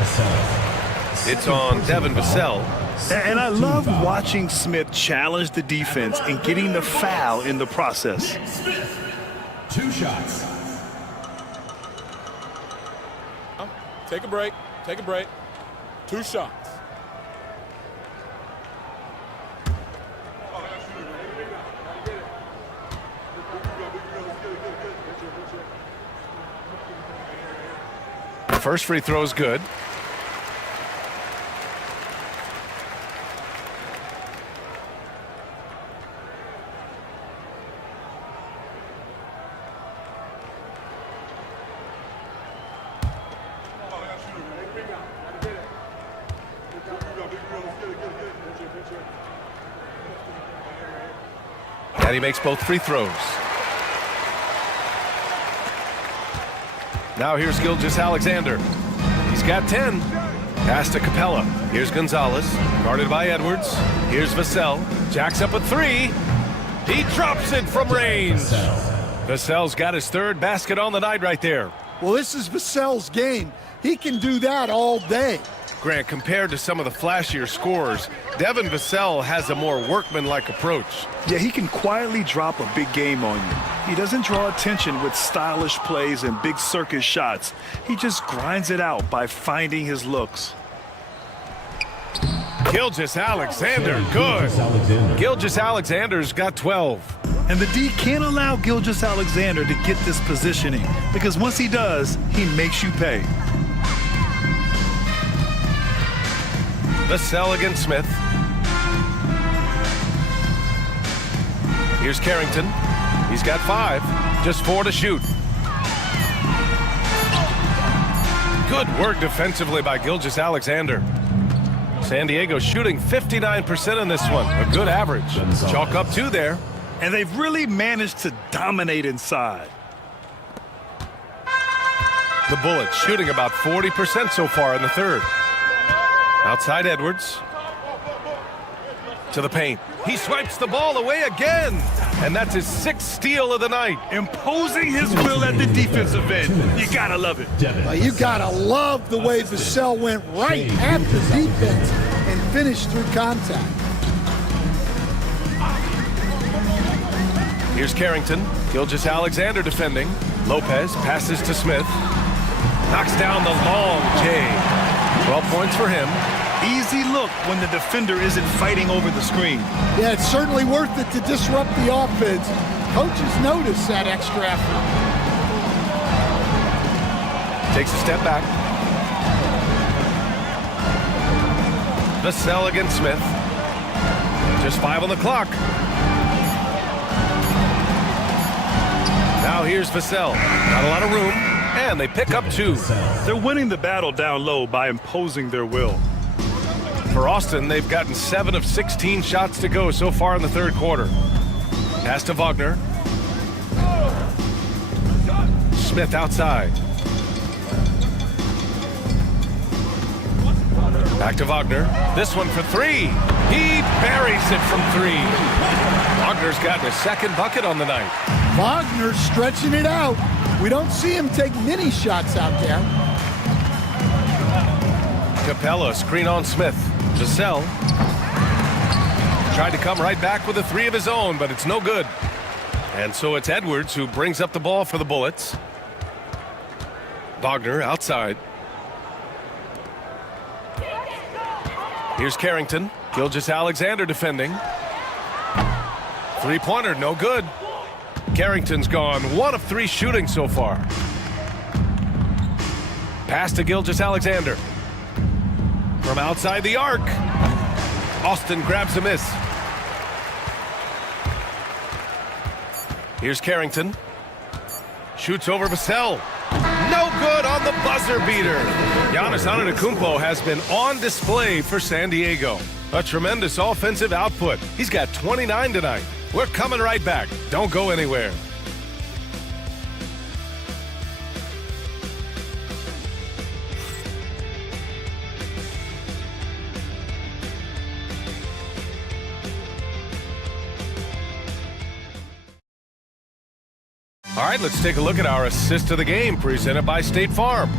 It's on Devin Vassell. And I love watching Smith challenge the defense and getting the foul in the process. 2 shots. Take a break. Take a break. 2 shots. First free throw is good. And he makes both free throws. Now here's Gilgeous-Alexander. He's got 10. Pass to Capella. Here's Gonzalez, guarded by Edwards. Here's Vassell. Jacks up a 3. He drops it from range. Vassell's got his 3rd basket on the night right there. Well, this is Vassell's game. He can do that all day. Grant, compared to some of the flashier scorers, Devin Vassell has a more workmanlike approach. Yeah, he can quietly drop a big game on you. He doesn't draw attention with stylish plays and big circus shots. He just grinds it out by finding his looks. Gilgeous-Alexander, good. Gilgeous-Alexander's got 12. And the D can't allow Gilgeous-Alexander to get this positioning, because once he does, he makes you pay. Vassell against Smith. Here's Carrington. He's got 5. Just 4 to shoot. Good work defensively by Gilgeous-Alexander. San Diego shooting 59% in this one. A good average. Chalk up 2 there. And they've really managed to dominate inside. The Bullets shooting about 40% so far in the 3rd. Outside Edwards. To the paint. He swipes the ball away again. And that's his 6th steal of the night. Imposing his will at the defensive end. You gotta love it. You gotta love the way Vassell went right at the defense and finished through contact. Here's Carrington. Gilgeous-Alexander defending. Lopez passes to Smith. Knocks down the long J. 12 points for him. Easy look when the defender isn't fighting over the screen. Yeah, it's certainly worth it to disrupt the offense. Coaches notice that extra effort. Takes a step back. Vassell against Smith. Just 5 on the clock. Now here's Vassell. Not a lot of room. And they pick up 2. They're winning the battle down low by imposing their will. For Austin, they've gotten 7 of 16 shots to go so far in the 3rd quarter. Pass to Wagner. Smith outside. Back to Wagner. This one for 3. He buries it from 3. Wagner's gotten his 2nd bucket on the night. Wagner stretching it out. We don't see him take many shots out there. Capella, screen on Smith. Giselle tried to come right back with a three of his own, but it's no good. And so it's Edwards who brings up the ball for the Bullets. Wagner outside. Here's Carrington. Gilgeous-Alexander defending. Three-pointer, no good. Carrington's gone 1 of 3 shooting so far. Pass to Gilgeous-Alexander. From outside the arc. Austin grabs a miss. Here's Carrington. Shoots over Vassell. No good on the buzzer beater. Giannis Antetokounmpo has been on display for San Diego. A tremendous offensive output. He's got 29 tonight. We're coming right back. Don't go anywhere. All right, let's take a look at our assist of the game presented by State Farm.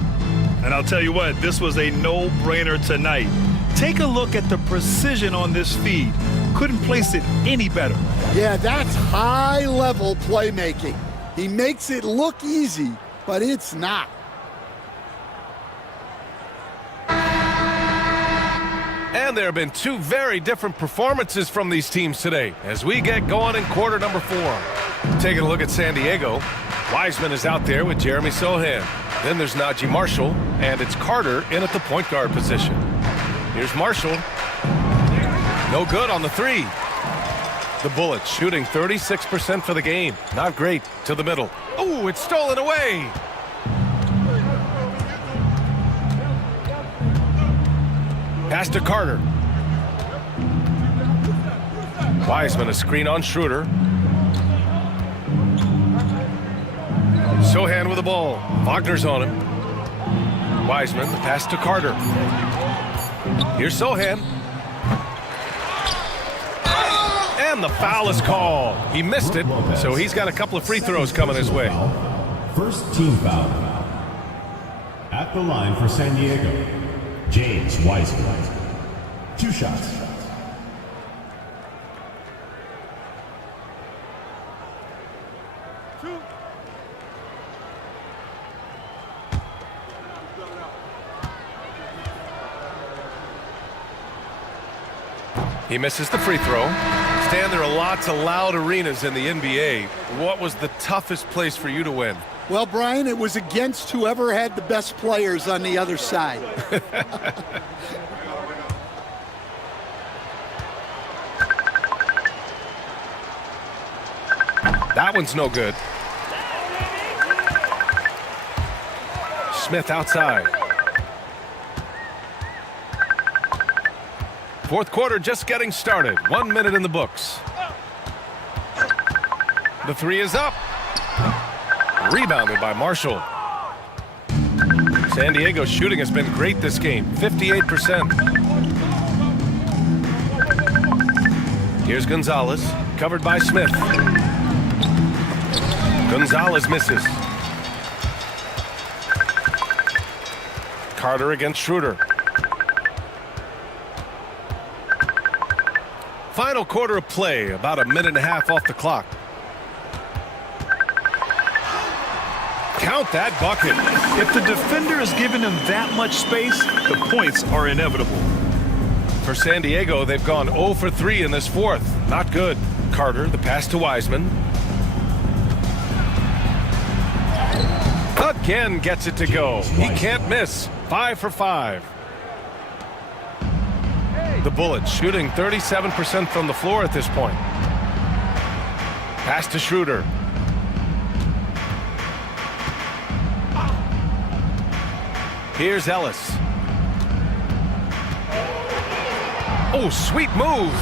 And I'll tell you what, this was a no-brainer tonight. Take a look at the precision on this feed. Couldn't place it any better. Yeah, that's high-level playmaking. He makes it look easy, but it's not. And there have been 2 very different performances from these teams today as we get going in quarter number 4. Taking a look at San Diego, Wiseman is out there with Jeremy Sohan. Then there's Najee Marshall, and it's Carter in at the point guard position. Here's Marshall. No good on the three. The Bullets shooting 36% for the game. Not great to the middle. Oh, it's stolen away. Pass to Carter. Wiseman a screen on Schroeder. Sohan with the ball. Wagner's on him. Wiseman, the pass to Carter. Here's Sohan. And the foul is called. He missed it, so he's got a couple of free throws coming his way. First team foul. At the line for San Diego, James Wiseman. 2 shots. He misses the free throw. Stan, there are lots of loud arenas in the NBA. What was the toughest place for you to win? Well, Brian, it was against whoever had the best players on the other side. That one's no good. Smith outside. Fourth quarter just getting started. 1 minute in the books. The three is up. Rebounded by Marshall. San Diego's shooting has been great this game. 58%. Here's Gonzalez. Covered by Smith. Gonzalez misses. Carter against Schroeder. Final quarter of play, about a minute and a half off the clock. Count that bucket. If the defender is giving him that much space, the points are inevitable. For San Diego, they've gone 0 for 3 in this fourth. Not good. Carter, the pass to Wiseman. Again gets it to go. He can't miss. 5 for 5. The Bullets shooting 37% from the floor at this point. Pass to Schroeder. Here's Ellis. Oh, sweet move.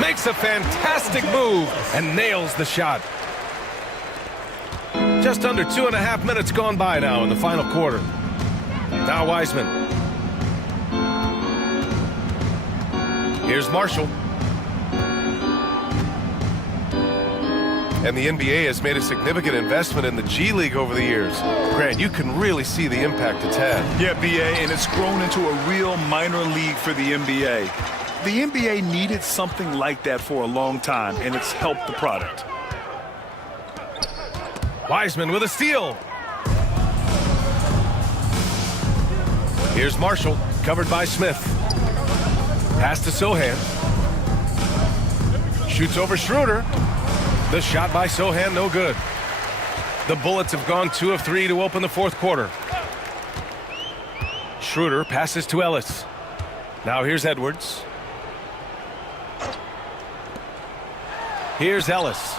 Makes a fantastic move and nails the shot. Just under 2.5 minutes gone by now in the final quarter. Now Wiseman. Here's Marshall. And the NBA has made a significant investment in the G League over the years. Grant, you can really see the impact it's had. Yeah, BA, and it's grown into a real minor league for the NBA. The NBA needed something like that for a long time, and it's helped the product. Wiseman with a steal. Here's Marshall, covered by Smith. Pass to Sohan. Shoots over Schroeder. The shot by Sohan, no good. The Bullets have gone 2 of 3 to open the fourth quarter. Schroeder passes to Ellis. Now here's Edwards. Here's Ellis.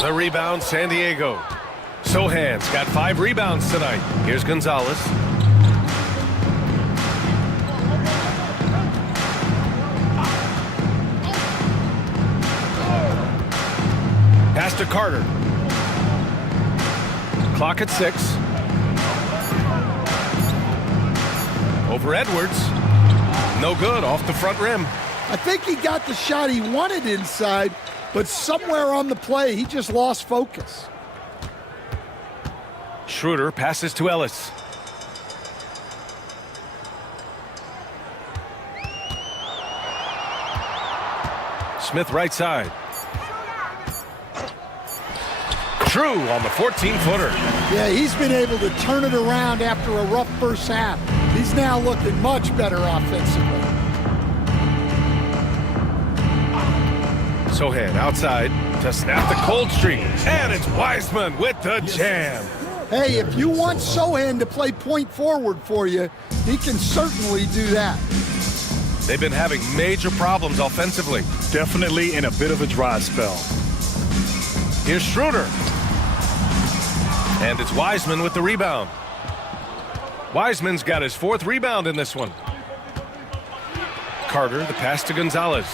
The rebound, San Diego. Sohan's got 5 rebounds tonight. Here's Gonzalez. Pass to Carter. Clock at 6. Over Edwards. No good, off the front rim. I think he got the shot he wanted inside, but somewhere on the play, he just lost focus. Schroeder passes to Ellis. Smith right side. True on the 14-footer. Yeah, he's been able to turn it around after a rough first half. He's now looking much better offensively. Sohan outside to snap the cold streak. And it's Wiseman with the jam. Hey, if you want Sohan to play point forward for you, he can certainly do that. They've been having major problems offensively. Definitely in a bit of a dry spell. Here's Schroeder. And it's Wiseman with the rebound. Wiseman's got his 4th rebound in this one. Carter, the pass to Gonzalez.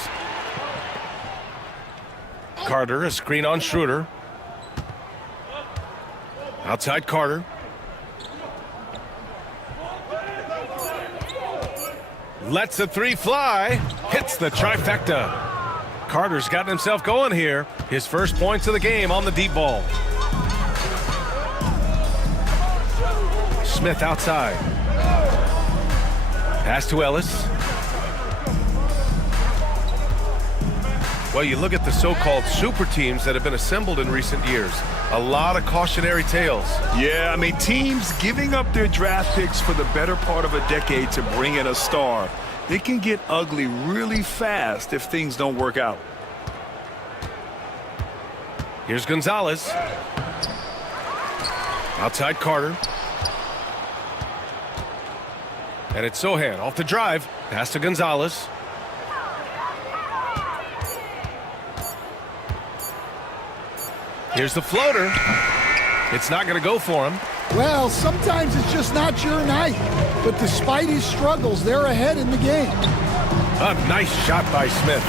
Carter, a screen on Schroeder. Outside Carter. Lets a 3 fly. Hits the trifecta. Carter's gotten himself going here. His first points of the game on the deep ball. Smith outside. Pass to Ellis. Well, you look at the so-called super teams that have been assembled in recent years. A lot of cautionary tales. Yeah, I mean, teams giving up their draft picks for the better part of a decade to bring in a star. It can get ugly really fast if things don't work out. Here's Gonzalez. Outside Carter. And it's Sohan off the drive. Pass to Gonzalez. Here's the floater. It's not going to go for him. Well, sometimes it's just not your night. But despite his struggles, they're ahead in the game. A nice shot by Smith.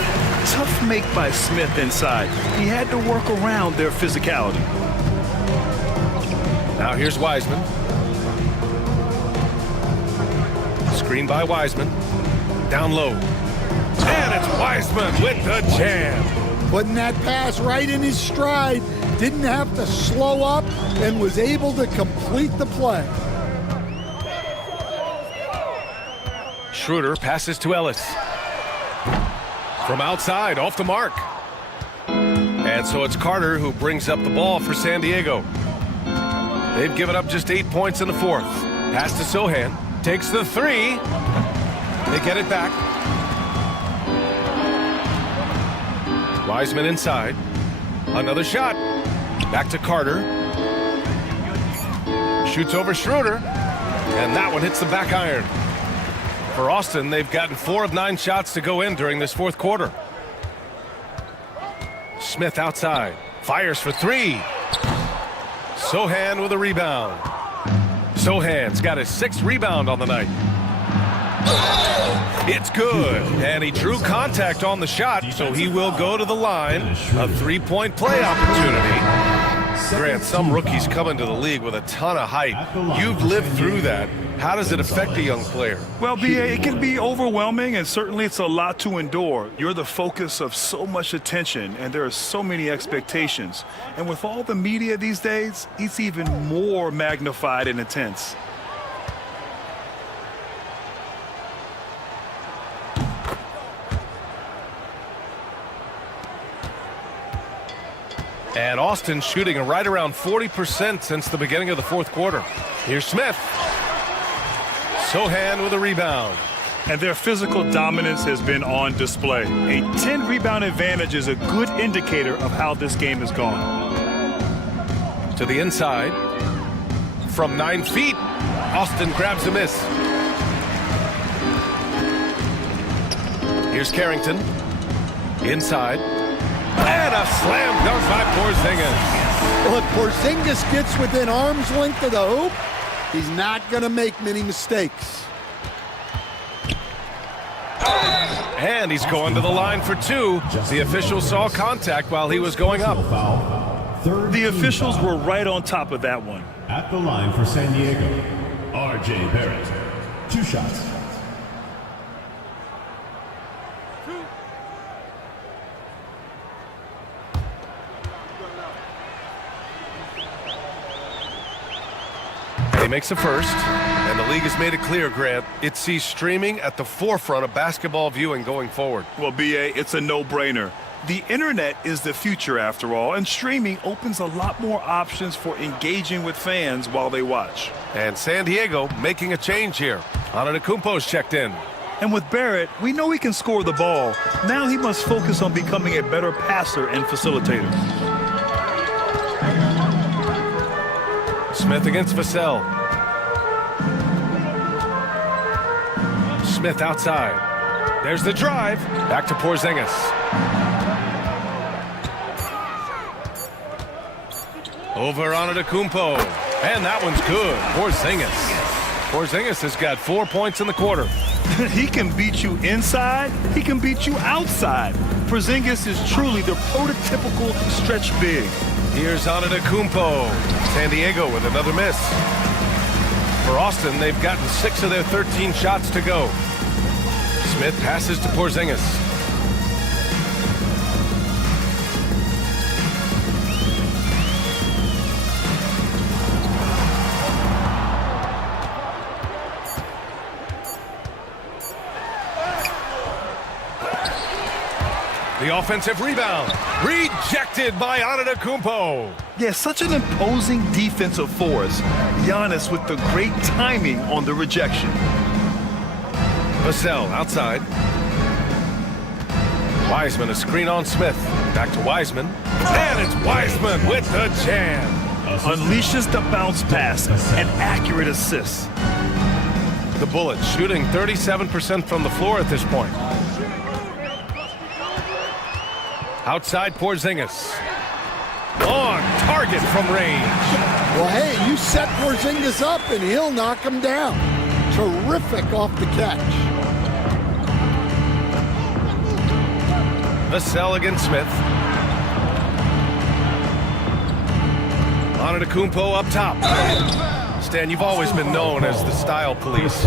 Tough make by Smith inside. He had to work around their physicality. Now here's Wiseman. Screen by Wiseman. Down low. And it's Wiseman with the jam. Putting that pass right in his stride. Didn't have to slow up and was able to complete the play. Schroeder passes to Ellis. From outside, off the mark. And so it's Carter who brings up the ball for San Diego. They've given up just 8 points in the fourth. Pass to Sohan. Takes the 3. They get it back. Wiseman inside. Another shot. Back to Carter. Shoots over Schroeder. And that one hits the back iron. For Austin, they've gotten 4 of 9 shots to go in during this fourth quarter. Smith outside. Fires for 3. Sohan with a rebound. Sohan's got his 6th rebound on the night. It's good. And he drew contact on the shot, so he will go to the line. A 3-point play opportunity. Grant, some rookies come into the league with a ton of hype. You've lived through that. How does it affect a young player? Well, BA, it can be overwhelming, and certainly it's a lot to endure. You're the focus of so much attention, and there are so many expectations. And with all the media these days, it's even more magnified and intense. And Austin shooting right around 40% since the beginning of the fourth quarter. Here's Smith. Sohan with a rebound. And their physical dominance has been on display. A 10-rebound advantage is a good indicator of how this game has gone. To the inside. From 9 feet, Austin grabs a miss. Here's Carrington. Inside. And a slam dunk by Porzingis. Well, if Porzingis gets within arm's length of the hoop, he's not going to make many mistakes. And he's going to the line for 2. The officials saw contact while he was going up. The officials were right on top of that one. At the line for San Diego, R.J. Barrett. 2 shots. He makes the first, and the league has made it clear, Grant, it sees streaming at the forefront of basketball viewing going forward. Well, BA, it's a no-brainer. The internet is the future, after all, and streaming opens a lot more options for engaging with fans while they watch. And San Diego making a change here. Antetokounmpo's checked in. And with Barrett, we know he can score the ball. Now he must focus on becoming a better passer and facilitator. Smith against Vassell. Smith outside. There's the drive. Back to Porzingis. Over Antetokounmpo. And that one's good. Porzingis has got 4 points in the quarter. He can beat you inside. He can beat you outside. Porzingis is truly the prototypical stretch big. Here's Antetokounmpo. San Diego with another miss. For Austin, they've gotten 6 of their 13 shots to go. Smith passes to Porzingis. The offensive rebound. Rejected by Antetokounmpo. Yeah, such an imposing defensive force. Giannis with the great timing on the rejection. Vassell outside. Wiseman a screen on Smith. Back to Wiseman. And it's Wiseman with the jam. Unleashes the bounce pass. An accurate assist. The Bullets shooting 37% from the floor at this point. Outside Porzingis. On target from range. Well, hey, you set Porzingis up and he'll knock him down. Terrific off the catch. Vassell against Smith. Antetokounmpo up top. Stan, you've always been known as the style police.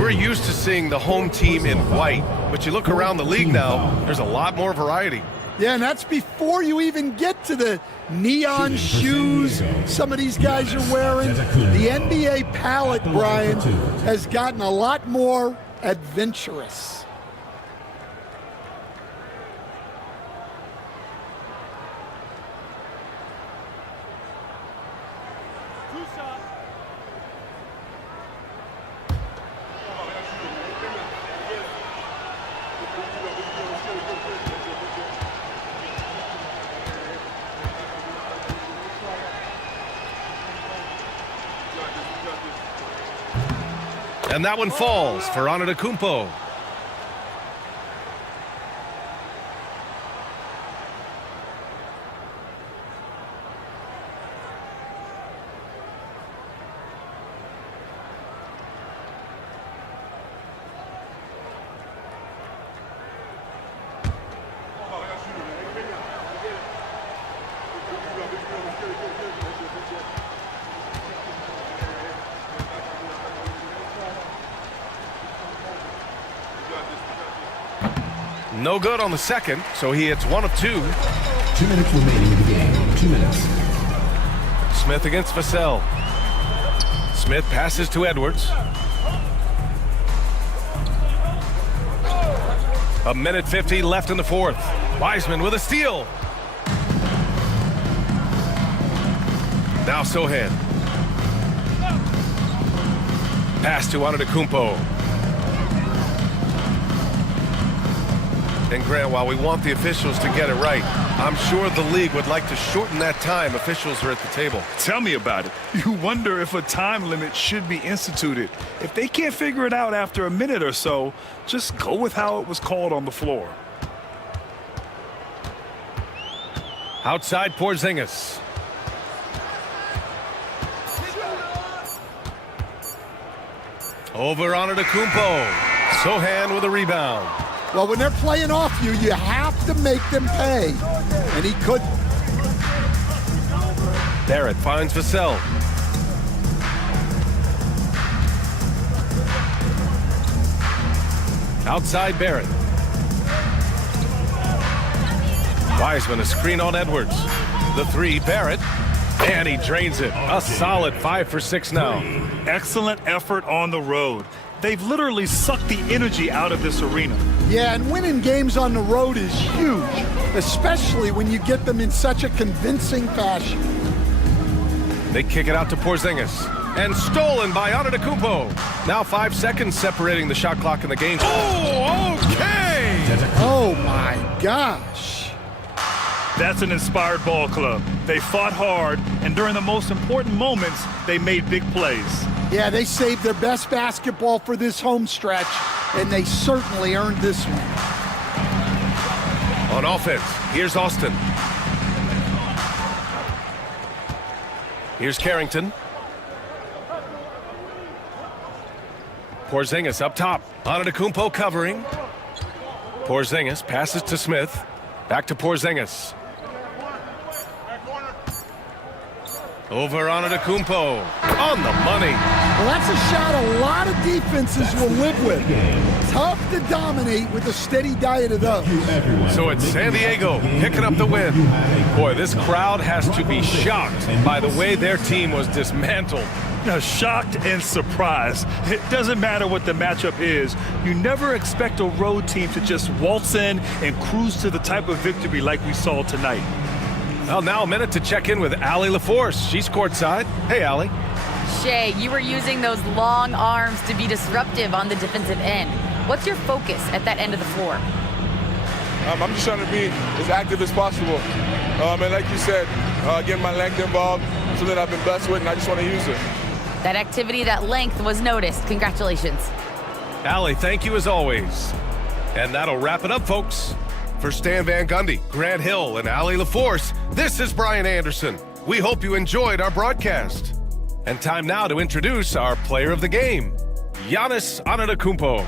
We're used to seeing the home team in white, but you look around the league now, there's a lot more variety. Yeah, and that's before you even get to the neon shoes some of these guys are wearing. The NBA palette, Brian, has gotten a lot more adventurous. And that one falls for Antetokounmpo. No good on the second, so he hits 1 of 2. 2 minutes remaining in the game. 2 minutes. Smith against Vassell. Smith passes to Edwards. 1:50 left in the fourth. Wiseman with a steal. Now Sohan. Pass to Antetokounmpo. And Grant, while we want the officials to get it right, I'm sure the league would like to shorten that time officials are at the table. Tell me about it. You wonder if a time limit should be instituted. If they can't figure it out after a minute or so, just go with how it was called on the floor. Outside Porzingis. Over Antetokounmpo. Sohan with a rebound. Well, when they're playing off you, you have to make them pay. And he couldn't. Barrett finds Vassell. Outside Barrett. Wiseman, a screen on Edwards. The three, Barrett. And he drains it. A solid 5 for 6 now. Excellent effort on the road. They've literally sucked the energy out of this arena. Yeah, and winning games on the road is huge, especially when you get them in such a convincing fashion. They kick it out to Porzingis. And stolen by Antetokounmpo. Now 5 seconds separating the shot clock in the game. Oh, okay! Oh, my gosh. That's an inspired ball club. They fought hard, and during the most important moments, they made big plays. Yeah, they saved their best basketball for this home stretch, and they certainly earned this one. On offense, here's Austin. Here's Carrington. Porzingis up top. Antetokounmpo covering. Porzingis passes to Smith. Back to Porzingis. Over Antetokounmpo. On the money. Well, that's a shot a lot of defenses will live with. Tough to dominate with a steady diet of those. So it's San Diego picking up the win. Boy, this crowd has to be shocked by the way their team was dismantled. Now, shocked and surprised. It doesn't matter what the matchup is. You never expect a road team to just waltz in and cruise to the type of victory like we saw tonight. Well, now a minute to check in with Allie LaForce. She's courtside. Hey, Allie. Shay, you were using those long arms to be disruptive on the defensive end. What's your focus at that end of the floor? I'm just trying to be as active as possible. And like you said, getting my length involved, something that I've been blessed with, and I just want to use it. That activity, that length was noticed. Congratulations. Allie, thank you as always. And that'll wrap it up, folks. For Stan Van Gundy, Grant Hill, and Allie LaForce, this is Brian Anderson. We hope you enjoyed our broadcast. And time now to introduce our player of the game, Giannis Antetokounmpo.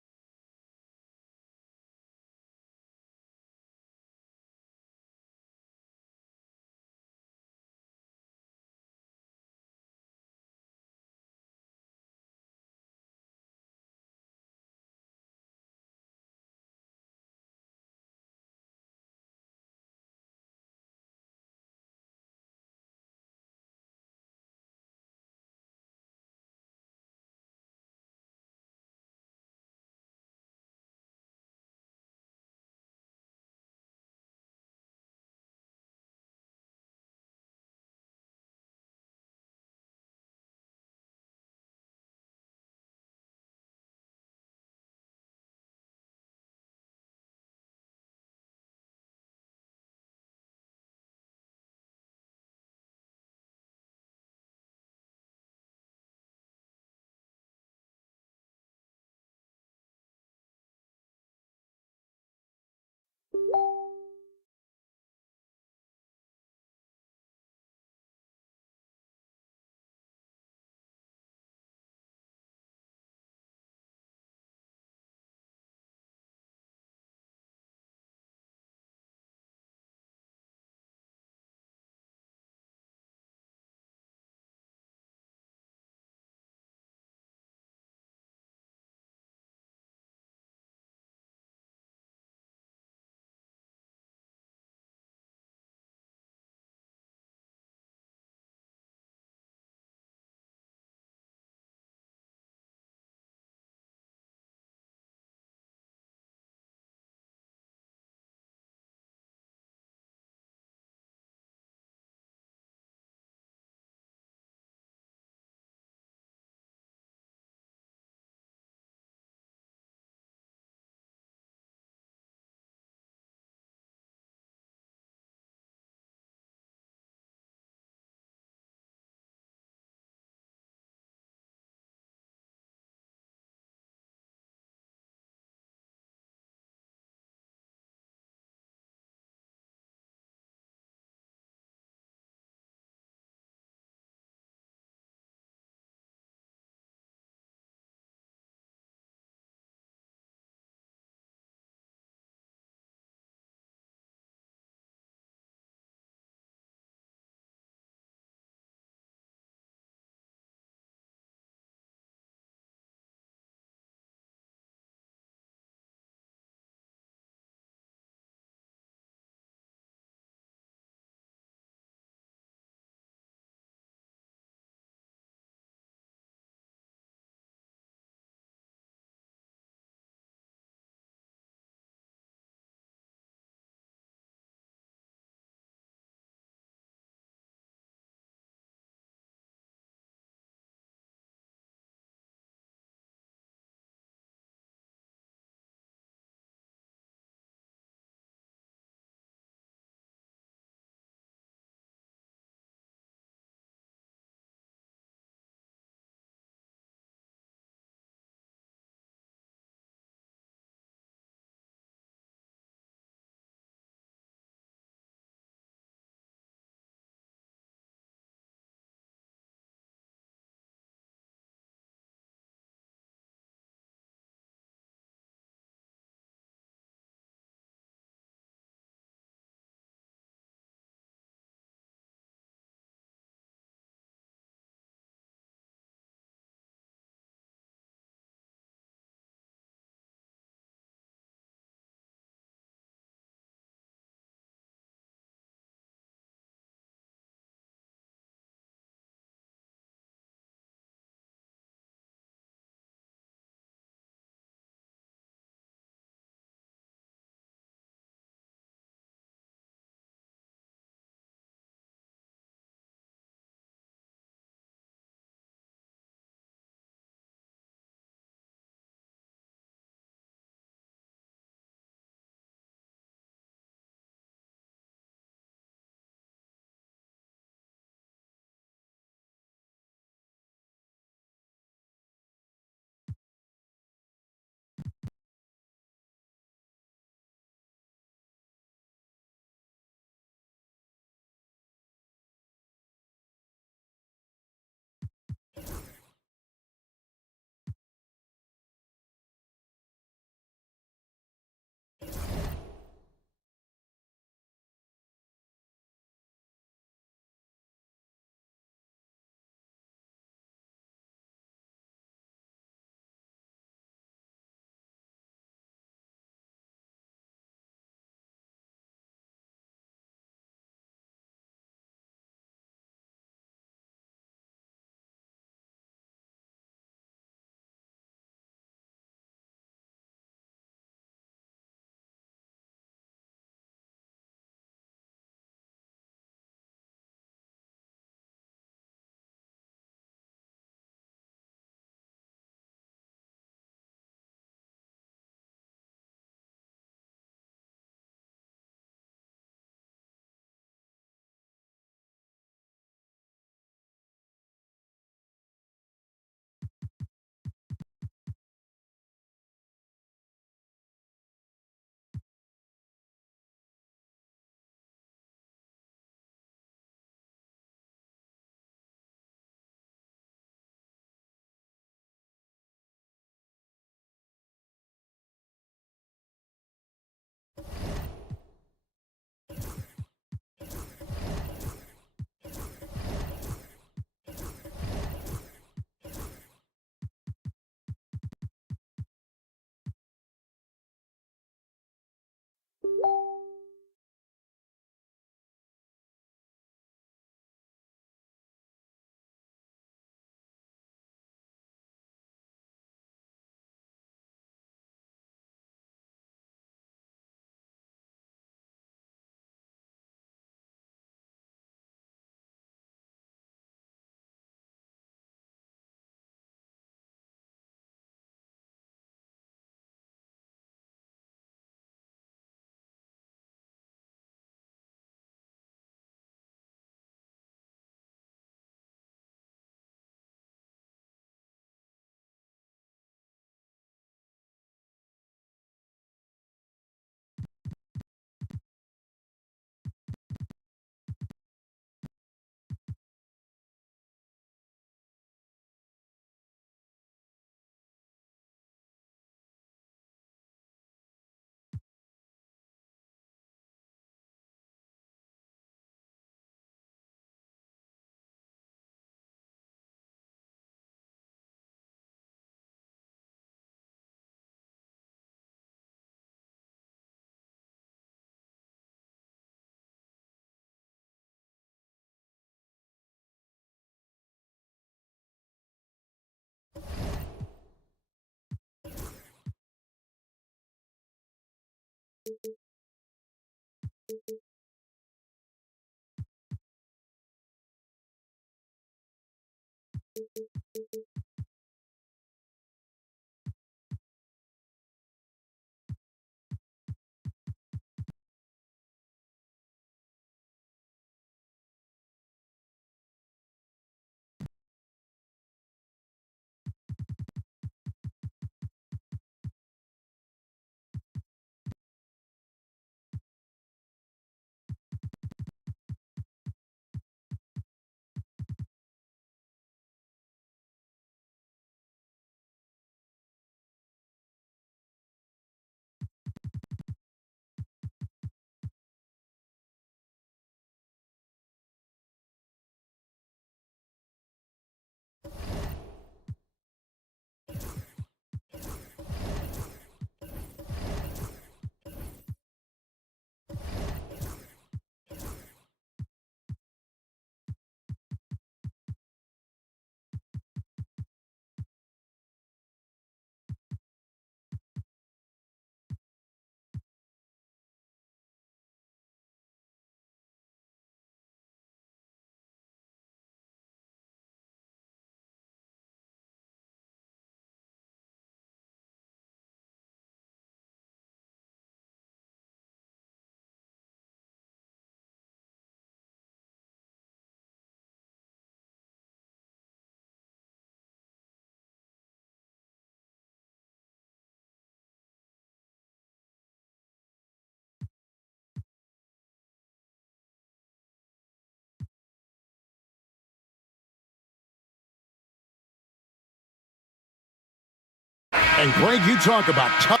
And Greg, you talk about tough.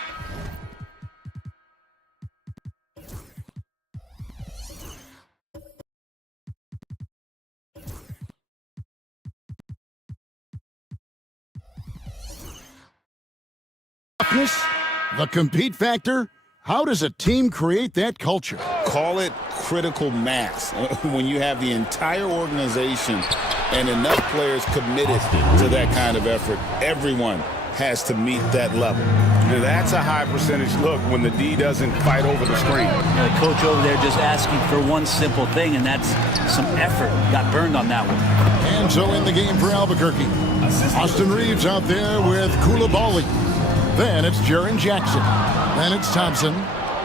Toughness, the compete factor. How does a team create that culture? Call it critical mass. When you have the entire organization and enough players committed to that kind of effort, everyone has to meet that level. Now, that's a high percentage look when the D doesn't fight over the screen. The coach over there just asking for one simple thing, and that's some effort. Got burned on that one. And so in the game for Albuquerque, Austin Reeves out there with Koulibaly. Then it's Jaren Jackson. Then it's Thompson.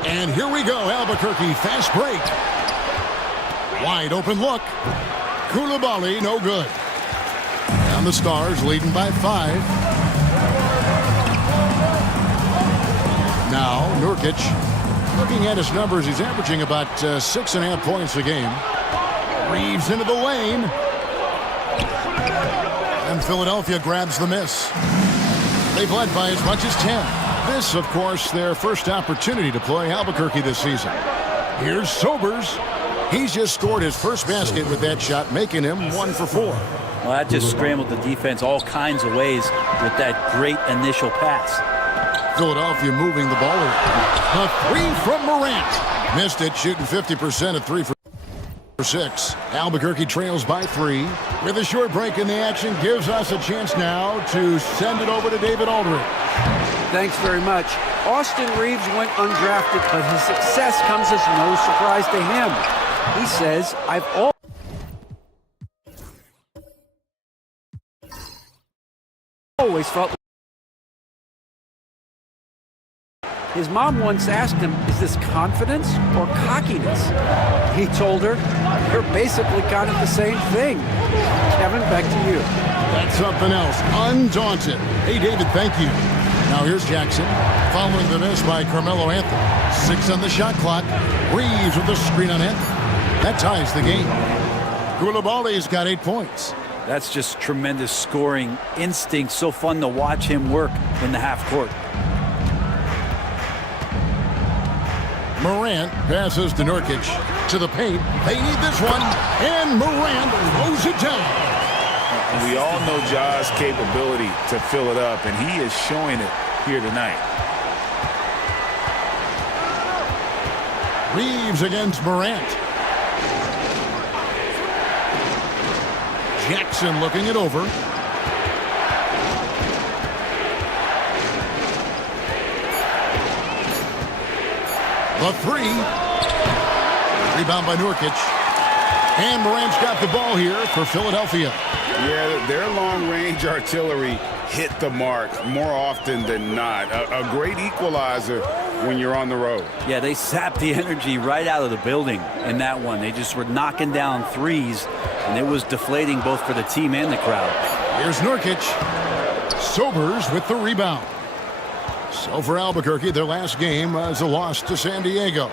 And here we go, Albuquerque, fast break. Wide open look. Koulibaly, no good. And the Stars leading by 5. Now, Nurkic, looking at his numbers, he's averaging about 6.5 points a game. Reeves into the lane. And Philadelphia grabs the miss. They've led by as much as 10. This, of course, their first opportunity to play Albuquerque this season. Here's Sobers. He's just scored his first basket with that shot, making him 1 for 4. Well, that just scrambled the defense all kinds of ways with that great initial pass. Philadelphia moving the ball around. A 3 from Morant. Missed it, shooting 50% at 3 for 6. Albuquerque trails by 3. With a short break in the action, gives us a chance now to send it over to David Aldridge. Thanks very much. Austin Reeves went undrafted, but his success comes as no surprise to him. He says, I've always felt. His mom once asked him, is this confidence or cockiness? He told her, you're basically kind of the same thing. Kevin, back to you. That's something else. Undaunted. Hey, David, thank you. Now here's Jackson, following the miss by Carmelo Anthony. 6 on the shot clock. Reeves with the screen on Anthony. That ties the game. Koulibaly's got 8 points. That's just tremendous scoring instinct. So fun to watch him work in the half court. Morant passes to Nurkic to the paint. They need this one, and Morant throws it down. We all know Ja's capability to fill it up, and he is showing it here tonight. Reeves against Morant. Jackson looking it over. The three. Rebound by Nurkic. And Morant's got the ball here for Philadelphia. Yeah, their long-range artillery hit the mark more often than not. A great equalizer when you're on the road. Yeah, they sapped the energy right out of the building in that one. They just were knocking down threes, and it was deflating both for the team and the crowd. Here's Nurkic. Sobers with the rebound. So for Albuquerque, their last game was a loss to San Diego.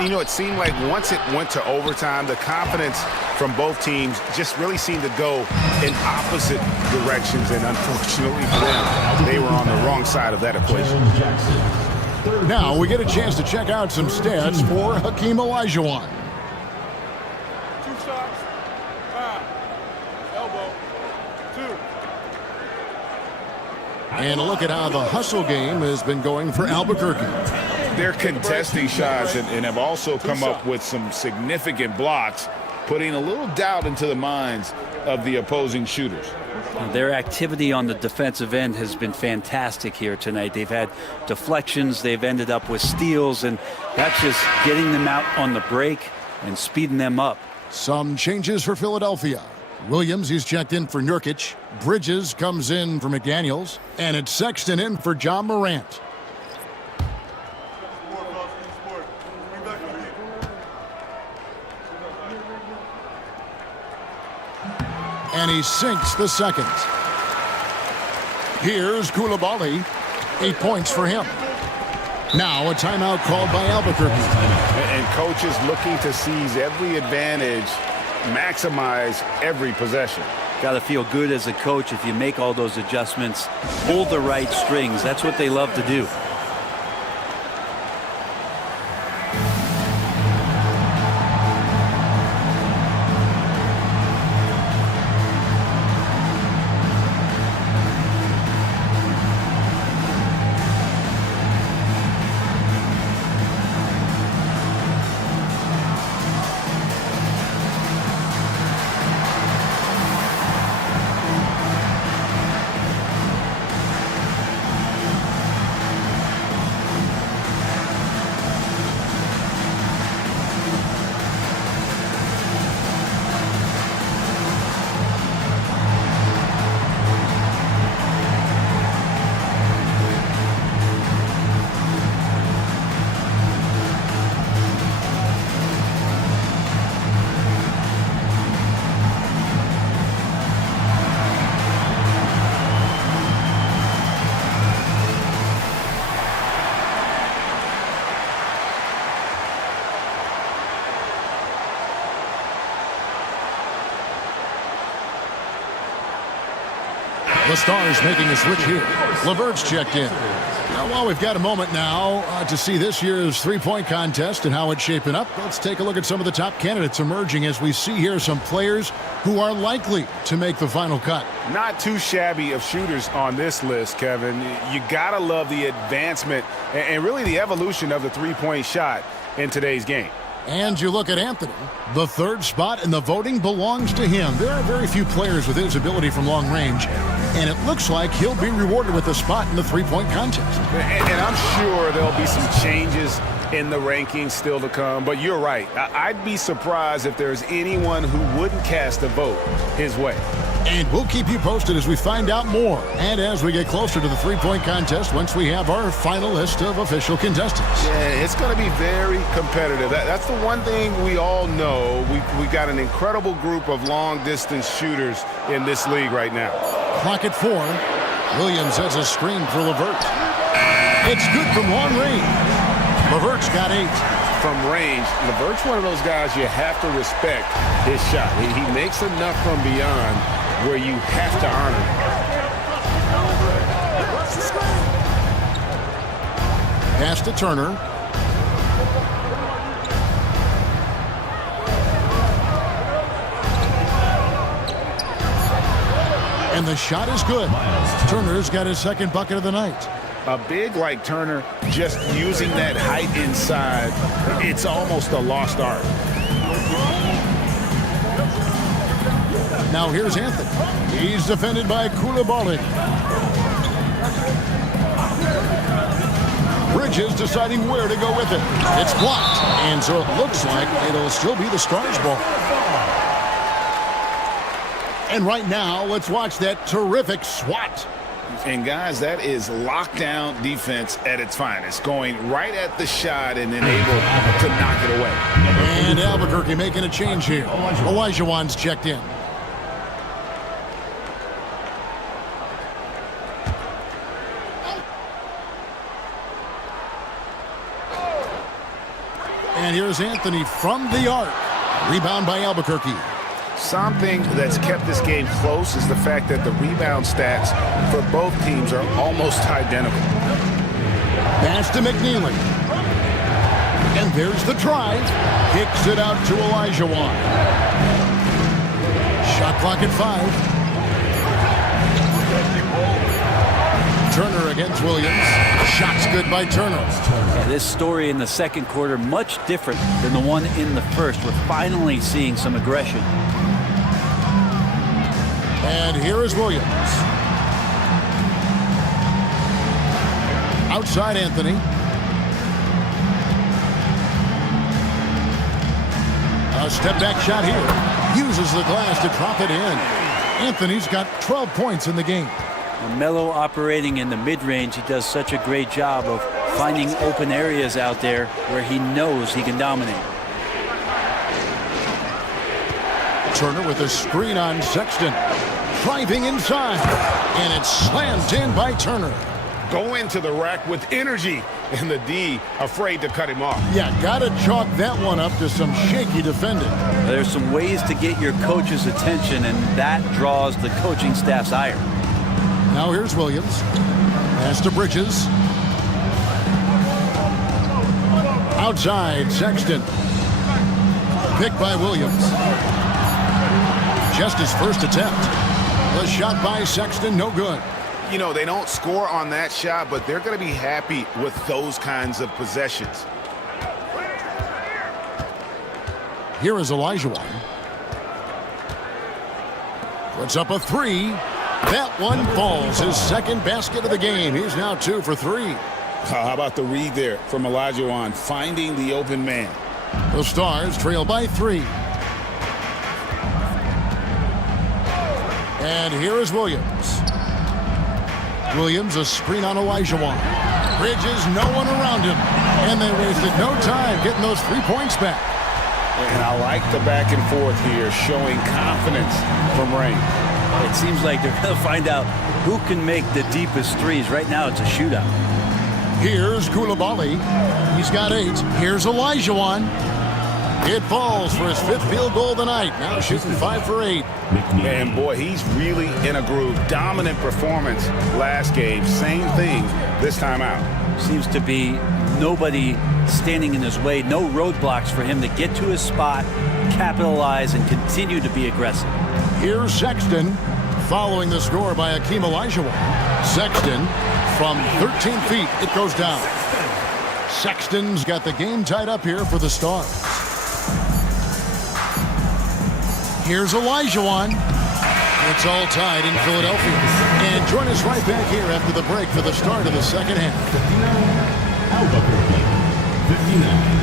You know, it seemed like once it went to overtime, the confidence from both teams just really seemed to go in opposite directions, and unfortunately for them, they were on the wrong side of that equation. Now we get a chance to check out some stats for Hakeem Olajuwon. 2 shots. Elbow. 2. And a look at how the hustle game has been going for Albuquerque. They're contesting shots and have also come up with some significant blocks, putting a little doubt into the minds of the opposing shooters. Their activity on the defensive end has been fantastic here tonight. They've had deflections, they've ended up with steals, and that's just getting them out on the break and speeding them up. Some changes for Philadelphia. Williams, he's checked in for Nurkic. Bridges comes in for McDaniels. And it's Sexton in for John Morant. And he sinks the second. Here's Koulibaly. 8 points for him. Now a timeout called by Albuquerque. And coaches looking to seize every advantage, maximize every possession. Got to feel good as a coach if you make all those adjustments, pull the right strings. That's what they love to do. The Stars making a switch here. LeVert's checked in. Well, we've got a moment now to see this year's three-point contest and how it's shaping up. Let's take a look at some of the top candidates emerging as we see here some players who are likely to make the final cut. Not too shabby of shooters on this list, Kevin. You gotta love the advancement and really the evolution of the three-point shot in today's game. And you look at Anthony. The third spot in the voting belongs to him. There are very few players with his ability from long range, and it looks like he'll be rewarded with a spot in the three-point contest. And I'm sure there'll be some changes in the rankings still to come, but you're right. I'd be surprised if there's anyone who wouldn't cast a vote his way. And we'll keep you posted as we find out more and as we get closer to the three-point contest once we have our final list of official contestants. Yeah, it's going to be very competitive. That's the one thing we all know. We've got an incredible group of long-distance shooters in this league right now. Clock at 4. Williams has a screen for LeVert. It's good from long range. LeVert's got 8. From range, LeVert's one of those guys you have to respect his shot. He makes enough from beyond where you have to honor him. Pass to Turner. And the shot is good. Turner's got his second bucket of the night. A big like Turner, just using that height inside, it's almost a lost art. Now here's Anthony. He's defended by Koulibaly. Bridges deciding where to go with it. It's blocked, and so it looks like it'll still be the Stars' ball. And right now, let's watch that terrific swat. And guys, that is lockdown defense at its finest, going right at the shot and then able to knock it away. And Albuquerque making a change here. Olajuwon's checked in. And here's Anthony from the arc. Rebound by Albuquerque. Something that's kept this game close is the fact that the rebound stats for both teams are almost identical. Pass to McNeely. And there's the drive. Kicks it out to Olajuwon. Shot clock at 5. Turner against Williams. Shots good by Turner. Yeah, this story in the second quarter much different than the one in the first. We're finally seeing some aggression. And here is Williams. Outside Anthony. A step back shot here. Uses the glass to drop it in. Anthony's got 12 points in the game. And Melo operating in the mid-range, he does such a great job of finding open areas out there where he knows he can dominate. Turner with a screen on Sexton. Driving inside. And it's slammed in by Turner. Go into the rack with energy. And the D afraid to cut him off. Yeah, gotta chalk that one up to some shaky defending. There's some ways to get your coach's attention, and that draws the coaching staff's ire. Now here's Williams. Pass to Bridges. Outside, Sexton. Picked by Williams. Just his first attempt. The shot by Sexton, no good. You know, they don't score on that shot, but they're going to be happy with those kinds of possessions. Here is Olajuwon. Puts up a 3. That one falls. His second basket of the game. He's now 2 for 3. How about the read there from Olajuwon, finding the open man. The Stars trail by 3. And here is Williams. Williams, a screen on Olajuwon. Bridges, no one around him. And they wasted no time getting those 3 points back. And I like the back and forth here, showing confidence from Rain. It seems like they're going to find out who can make the deepest threes. Right now, it's a shootout. Here's Koulibaly. He's got 8. Here's Olajuwon. It falls for his 5th field goal of the night. Now shooting 5 for 8. And boy, he's really in a groove. Dominant performance last game. Same thing this time out. Seems to be nobody standing in his way. No roadblocks for him to get to his spot, capitalize, and continue to be aggressive. Here's Sexton following the score by Hakeem Olajuwon. Sexton from 13 feet. It goes down. Sexton's got the game tied up here for the Stars. Here's Olajuwon. It's all tied in Philadelphia. And join us right back here after the break for the start of the second half. 59.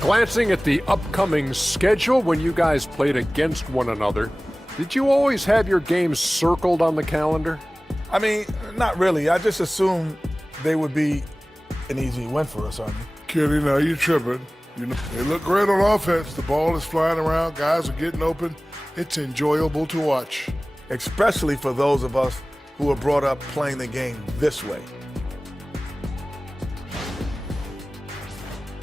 Glancing at the upcoming schedule when you guys played against one another, did you always have your games circled on the calendar? I mean, not really. I just assumed they would be an easy win for us, aren't you? Kid, you know, you tripping. You know, they look great on offense. The ball is flying around. Guys are getting open. It's enjoyable to watch. Especially for those of us who are brought up playing the game this way.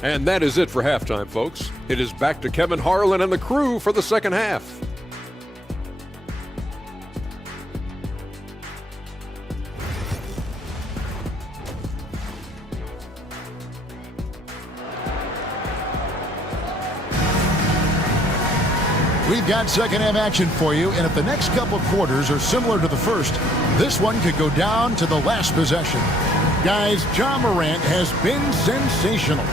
And that is it for halftime, folks. It is back to Kevin Harlan and the crew for the second half. We've got second half action for you, and if the next couple quarters are similar to the first, this one could go down to the last possession. Guys, Ja Morant has been sensational.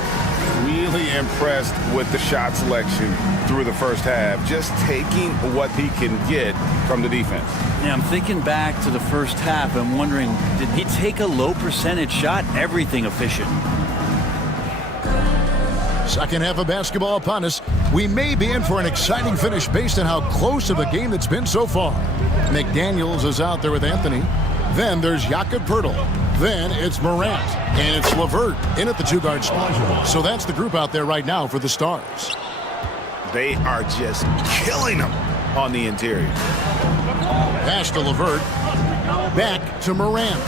Really impressed with the shot selection through the first half, just taking what he can get from the defense. Yeah, I'm thinking back to the first half and wondering, did he take a low percentage shot? Everything efficient. Second half of basketball upon us. We may be in for an exciting finish based on how close of a game it's been so far. McDaniels is out there with Anthony. Then there's Jakob Poeltl. Then it's Morant. And it's LeVert in at the two-guard spot. So that's the group out there right now for the Stars. They are just killing them on the interior. Pass to LeVert. Back to Morant.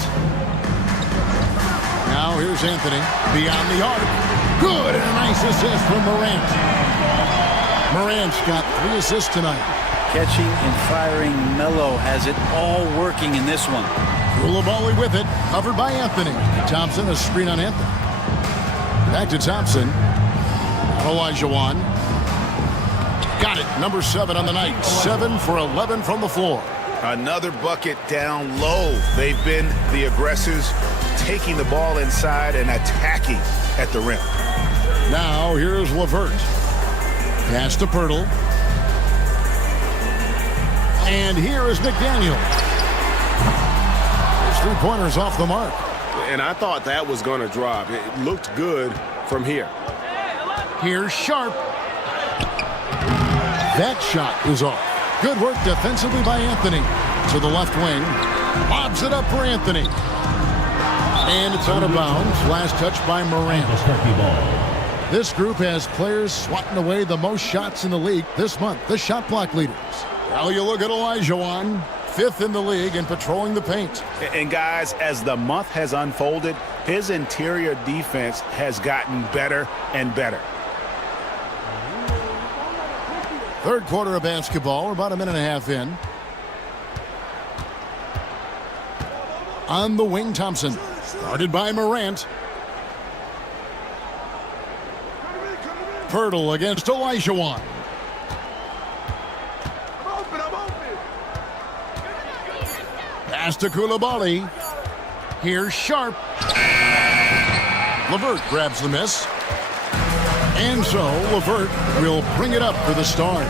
Now here's Anthony. Beyond the arc. Good, and a nice assist from Morant. Morant's got 3 assists tonight. Catching and firing, Melo has it all working in this one. Koulibaly with it, covered by Anthony. Thompson, a screen on Anthony. Back to Thompson. Olajuwon. Got it, number 7 on the night. 7 for 11 from the floor. Another bucket down low. They've been the aggressors, taking the ball inside and attacking at the rim. Now here's LeVert. Pass to Poeltl. And here is McDaniel. His 3-pointers off the mark. And I thought that was going to drop. It looked good from here. Here's Sharp. That shot is off. Good work defensively by Anthony. To the left wing. Lobs it up for Anthony. And it's out of bounds. Last touch by Morant. This group has players swatting away the most shots in the league this month. The shot block leaders. Now you look at Olajuwon, 5th in the league and patrolling the paint. And guys, as the month has unfolded, his interior defense has gotten better and better. Third quarter of basketball. We're about a minute and a half in. On the wing, Thompson. Guarded by Morant. Poeltl against Olajuwon. Pass to Koulibaly. Here's Sharp. LeVert grabs the miss. And so LeVert will bring it up for the Stars.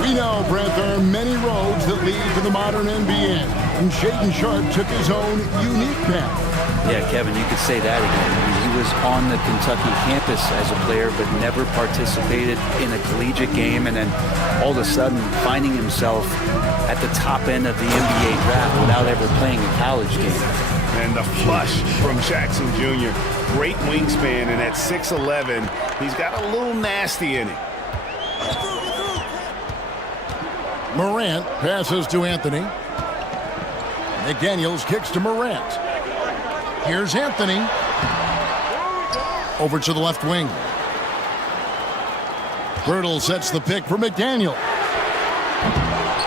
We know, Brent, there are many roads that lead to the modern NBA. And Shaedon Sharp took his own unique path. Yeah, Kevin, you could say that again. I mean, he was on the Kentucky campus as a player, but never participated in a collegiate game. And then all of a sudden finding himself at the top end of the NBA draft without ever playing a college game. And the flush from Jackson Jr. Great wingspan, and at 6'11", he's got a little nasty in it. Morant passes to Anthony. McDaniels kicks to Morant. Here's Anthony. Over to the left wing. Poeltl sets the pick for McDaniel.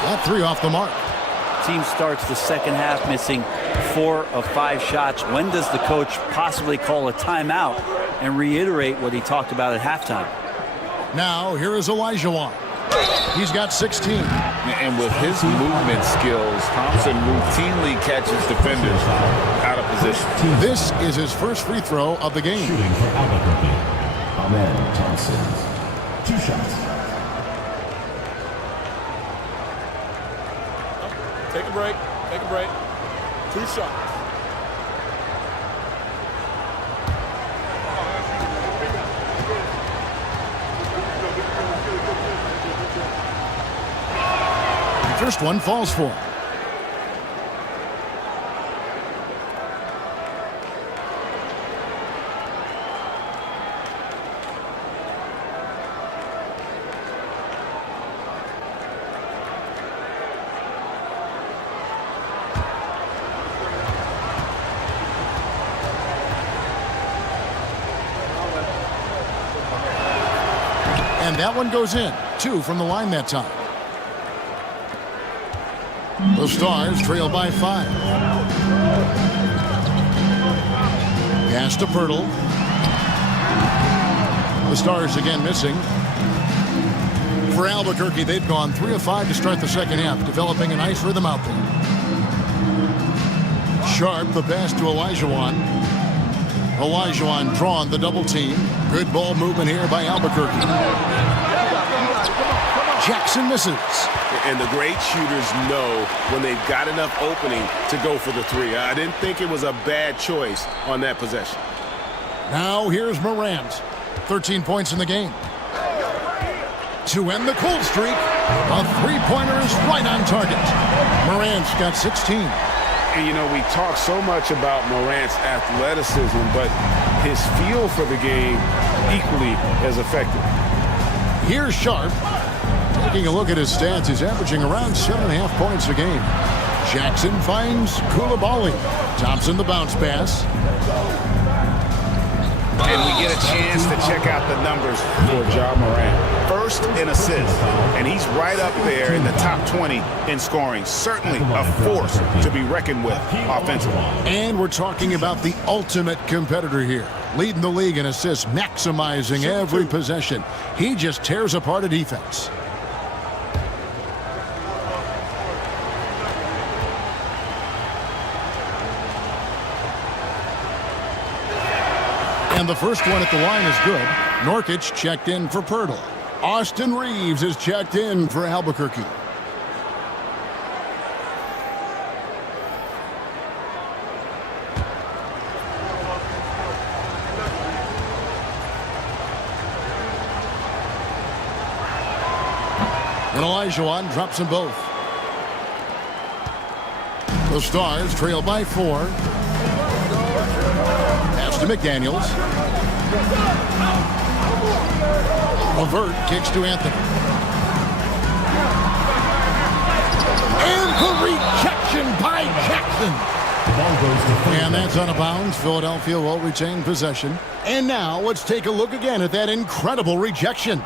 That 3 off the mark. Team starts the second half missing 4 of 5 shots. When does the coach possibly call a timeout and reiterate what he talked about at halftime? Now here is Olajuwon. He's got 16. And with his movement skills, Thompson routinely catches defenders out of position. This is his first free throw of the game. Shooting for Albuquerque, Ahmed Thompson. 2 shots. Take a break. Take a break. 2 shots. First one falls for him. And that one goes in. 2 from the line that time. The Stars trail by 5. Pass to Poeltl. The Stars again missing. For Albuquerque, they've gone 3 of 5 to start the second half, developing a nice rhythm out there. Sharp, the pass to Olajuwon. Olajuwon drawn the double team. Good ball movement here by Albuquerque. Jackson misses. And the great shooters know when they've got enough opening to go for the three. I didn't think it was a bad choice on that possession. Now here's Morant. 13 points in the game. To end the cold streak, a three-pointer is right on target. Morant's got 16. And, you know, we talk so much about Morant's athleticism, but his feel for the game equally as effective. Here's Sharp. Taking a look at his stats, he's averaging around 7.5 points a game. Jackson finds Koulibaly. Thompson the bounce pass. And we get a chance to check out the numbers for Ja Morant. First in assists, and he's right up there in the top 20 in scoring. Certainly a force to be reckoned with offensively. And we're talking about the ultimate competitor here. Leading the league in assists, maximizing every possession. He just tears apart a defense. And the first one at the line is good. Nurkic checked in for Pirtle. Austin Reeves is checked in for Albuquerque. And Olajuwon drops them both. The Stars trail by 4. Pass to McDaniels. LeVert kicks to Anthony. And the rejection by Jackson. And that's out of bounds. Philadelphia will retain possession. And now let's take a look again at that incredible rejection.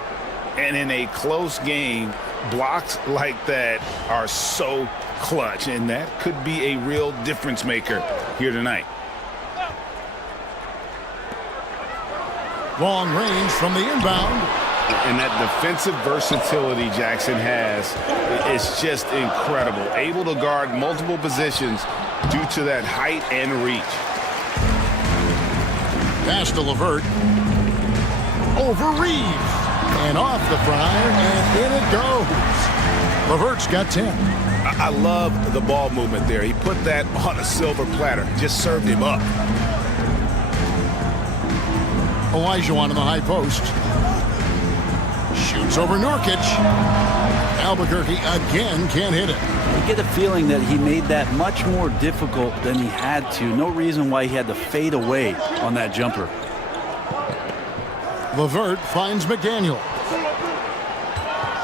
And in a close game, blocks like that are so clutch, and that could be a real difference maker here tonight. Long range from the inbound. And that defensive versatility Jackson has is just incredible. Able to guard multiple positions due to that height and reach. Pass to LeVert. Over Reeves. And off the prior, and in it goes. LeVert's got 10. I love the ball movement there. He put that on a silver platter. Just served him up. Olajuwon in the high post. Shoots over Nurkic. Albuquerque again can't hit it. You get a feeling that he made that much more difficult than he had to. No reason why he had to fade away on that jumper. LeVert finds McDaniel.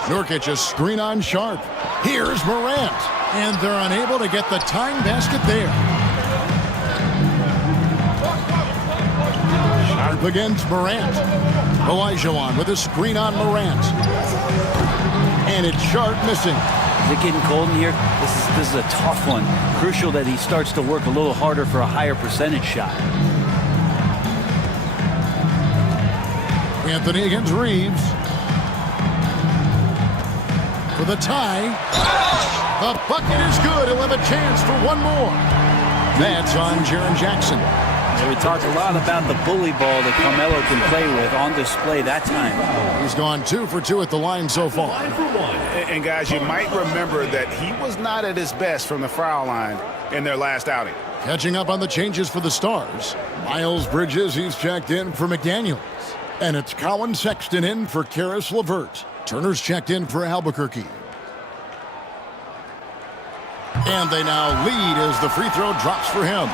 Nurkic a screen on Sharp. Here's Morant. And they're unable to get the tying basket there. Sharp against Morant. Olajuwon with a screen on Morant. And it's Sharp missing. Is it getting cold in here? This is a tough one. Crucial that he starts to work a little harder for a higher percentage shot. Anthony against Reeves. For the tie. The bucket is good. He'll have a chance for one more. That's on Jaren Jackson. Yeah, we talked a lot about the bully ball that Carmelo can play with on display that time. He's gone 2 for 2 at the line so far. And guys, you might remember that he was not at his best from the foul line in their last outing. Catching up on the changes for the Stars. Miles Bridges, he's checked in for McDaniels. And it's Colin Sexton in for Karis LeVert. Turner's checked in for Albuquerque. And they now lead as the free throw drops for him.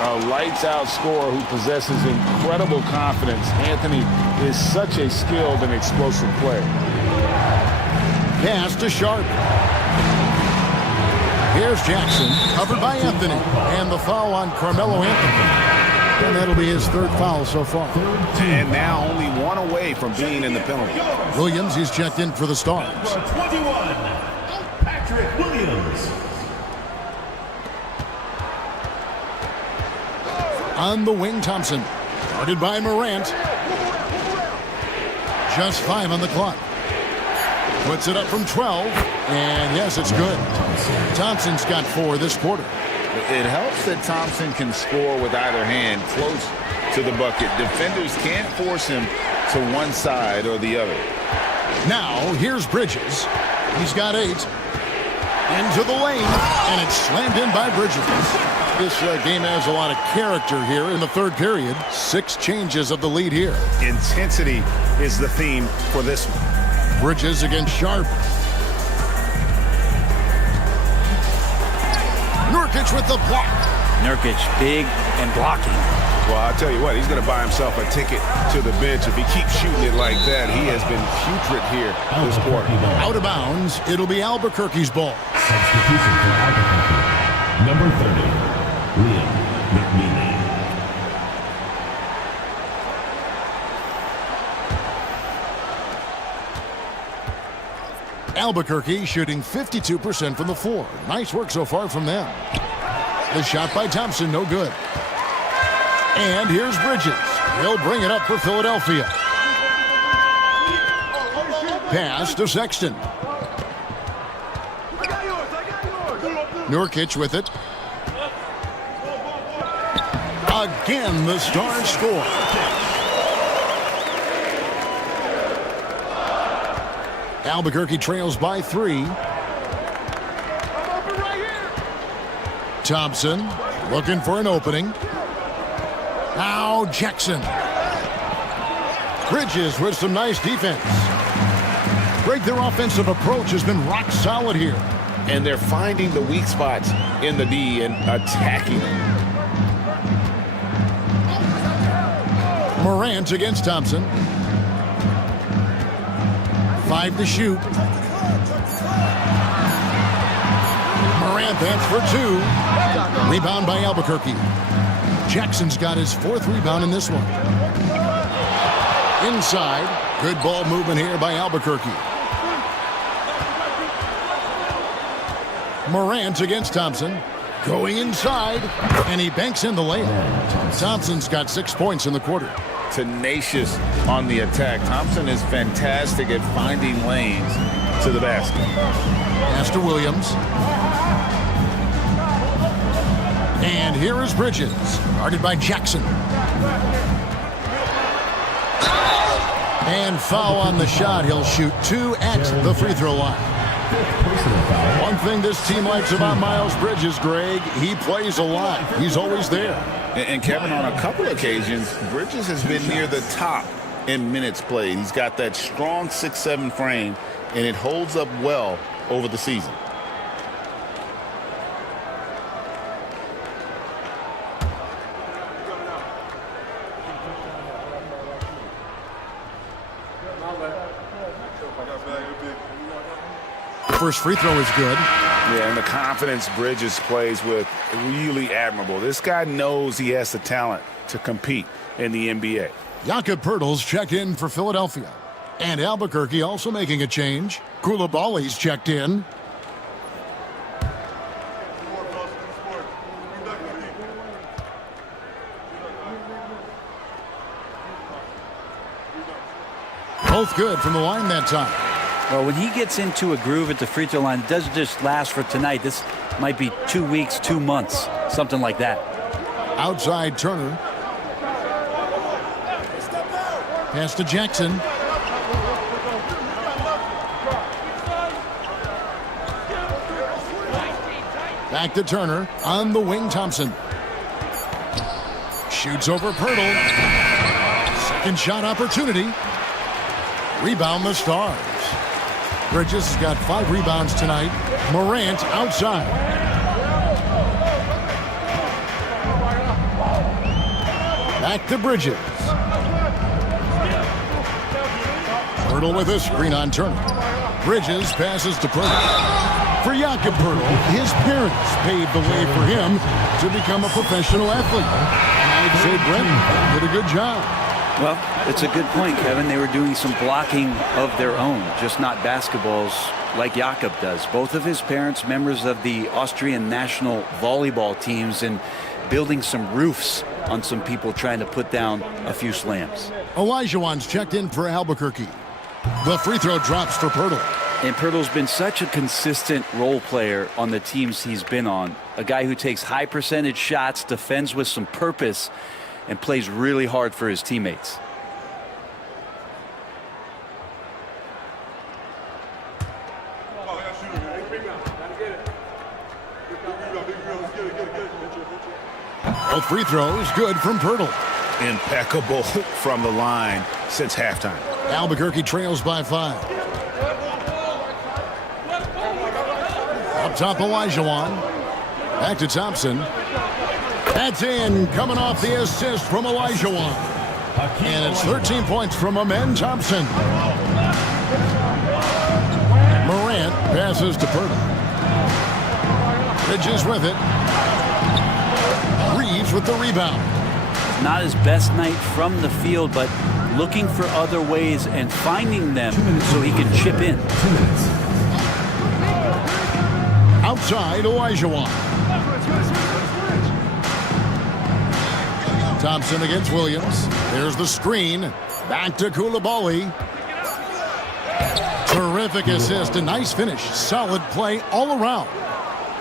A lights-out scorer who possesses incredible confidence. Anthony is such a skilled and explosive player. Pass to Sharp. Here's Jackson, covered by Anthony. And the foul on Carmelo Anthony. And that'll be his 3rd foul so far. And now only 1 away from being in the penalty. Williams, he's checked in for the Stars. 21, Patrick Williams. On the wing, Thompson. Guarded by Morant. Just 5 on the clock. Puts it up from 12, and yes, it's good. Thompson's got 4 this quarter. It helps that Thompson can score with either hand close to the bucket. Defenders can't force him to one side or the other. Now, here's Bridges. He's got 8. Into the lane, and it's slammed in by Bridges. This game has a lot of character here in the third period. 6 changes of the lead here. Intensity is the theme for this one. Bridges against Sharp. Nurkic with the block. Nurkic big and blocking. Well, I'll tell you what, he's going to buy himself a ticket to the bench if he keeps shooting it like that. He has been putrid here this quarter. Out of bounds, it'll be Albuquerque's ball. Substitution for Albuquerque. Number 30, Liam McNeely. Albuquerque shooting 52% from the floor. Nice work so far from them. The shot by Thompson, no good. And here's Bridges. He'll bring it up for Philadelphia. Pass to Sexton. Nurkic with it. Again, the Stars score. Albuquerque trails by 3. Thompson looking for an opening. Now Jackson. Bridges with some nice defense. Greg, their offensive approach has been rock solid here. And they're finding the weak spots in the D and attacking them. Morant against Thompson. 5 to shoot. Morant, that's for 2. Rebound by Albuquerque. Jackson's got his 4th rebound in this one. Inside. Good ball movement here by Albuquerque. Morant against Thompson. Going inside. And he banks in the layup. Thompson's got 6 points in the quarter. Tenacious on the attack. Thompson is fantastic at finding lanes to the basket. Pass to Williams. And here is Bridges, guarded by Jackson. And foul on the shot. He'll shoot 2 at the free throw line. One thing this team likes about Miles Bridges, Greg, he plays a lot. He's always there. And Kevin, on a couple occasions, Bridges has been near the top in minutes played. He's got that strong 6'7" frame, and it holds up well over the season. First free throw is good. Yeah, and the confidence Bridges plays with, really admirable. This guy knows he has the talent to compete in the NBA. Jakob Poeltl's checked in for Philadelphia. And Albuquerque also making a change. Koulibaly's checked in. Both good from the line that time. Well, when he gets into a groove at the free throw line, it doesn't just last for tonight. This might be 2 weeks, 2 months, something like that. Outside Turner. Pass to Jackson. Back to Turner. On the wing, Thompson. Shoots over Poeltl. Second shot opportunity. Rebound the Stars. Bridges has got 5 rebounds tonight. Morant outside. Back to Bridges. Poeltl with a screen on Turner. Bridges passes to Poeltl. For Jakob Poeltl, his parents paved the way for him to become a professional athlete. And I'd say Brent did a good job. Well, it's a good point, Kevin. They were doing some blocking of their own, just not basketballs like Jakob does. Both of his parents, members of the Austrian national volleyball teams, and building some roofs on some people trying to put down a few slams. Olajuwon's checked in for Albuquerque. The free throw drops for Poeltl. And Pirtle's been such a consistent role player on the teams he's been on. A guy who takes high percentage shots, defends with some purpose, and plays really hard for his teammates. Both free throws good from Pirtle. Impeccable from the line since halftime. Albuquerque trails by 5. Up top, Olajuwon. Back to Thompson. That's in, coming off the assist from Olajuwon. And it's 13 points from Amen Thompson. Morant passes to Pirtle. Bridges with it. Reeves with the rebound. Not his best night from the field, but looking for other ways and finding them so he can chip in. 2 minutes. Outside, Olajuwon. Thompson against Williams. There's the screen. Back to Coulibaly. Terrific assist, a nice finish. Solid play all around.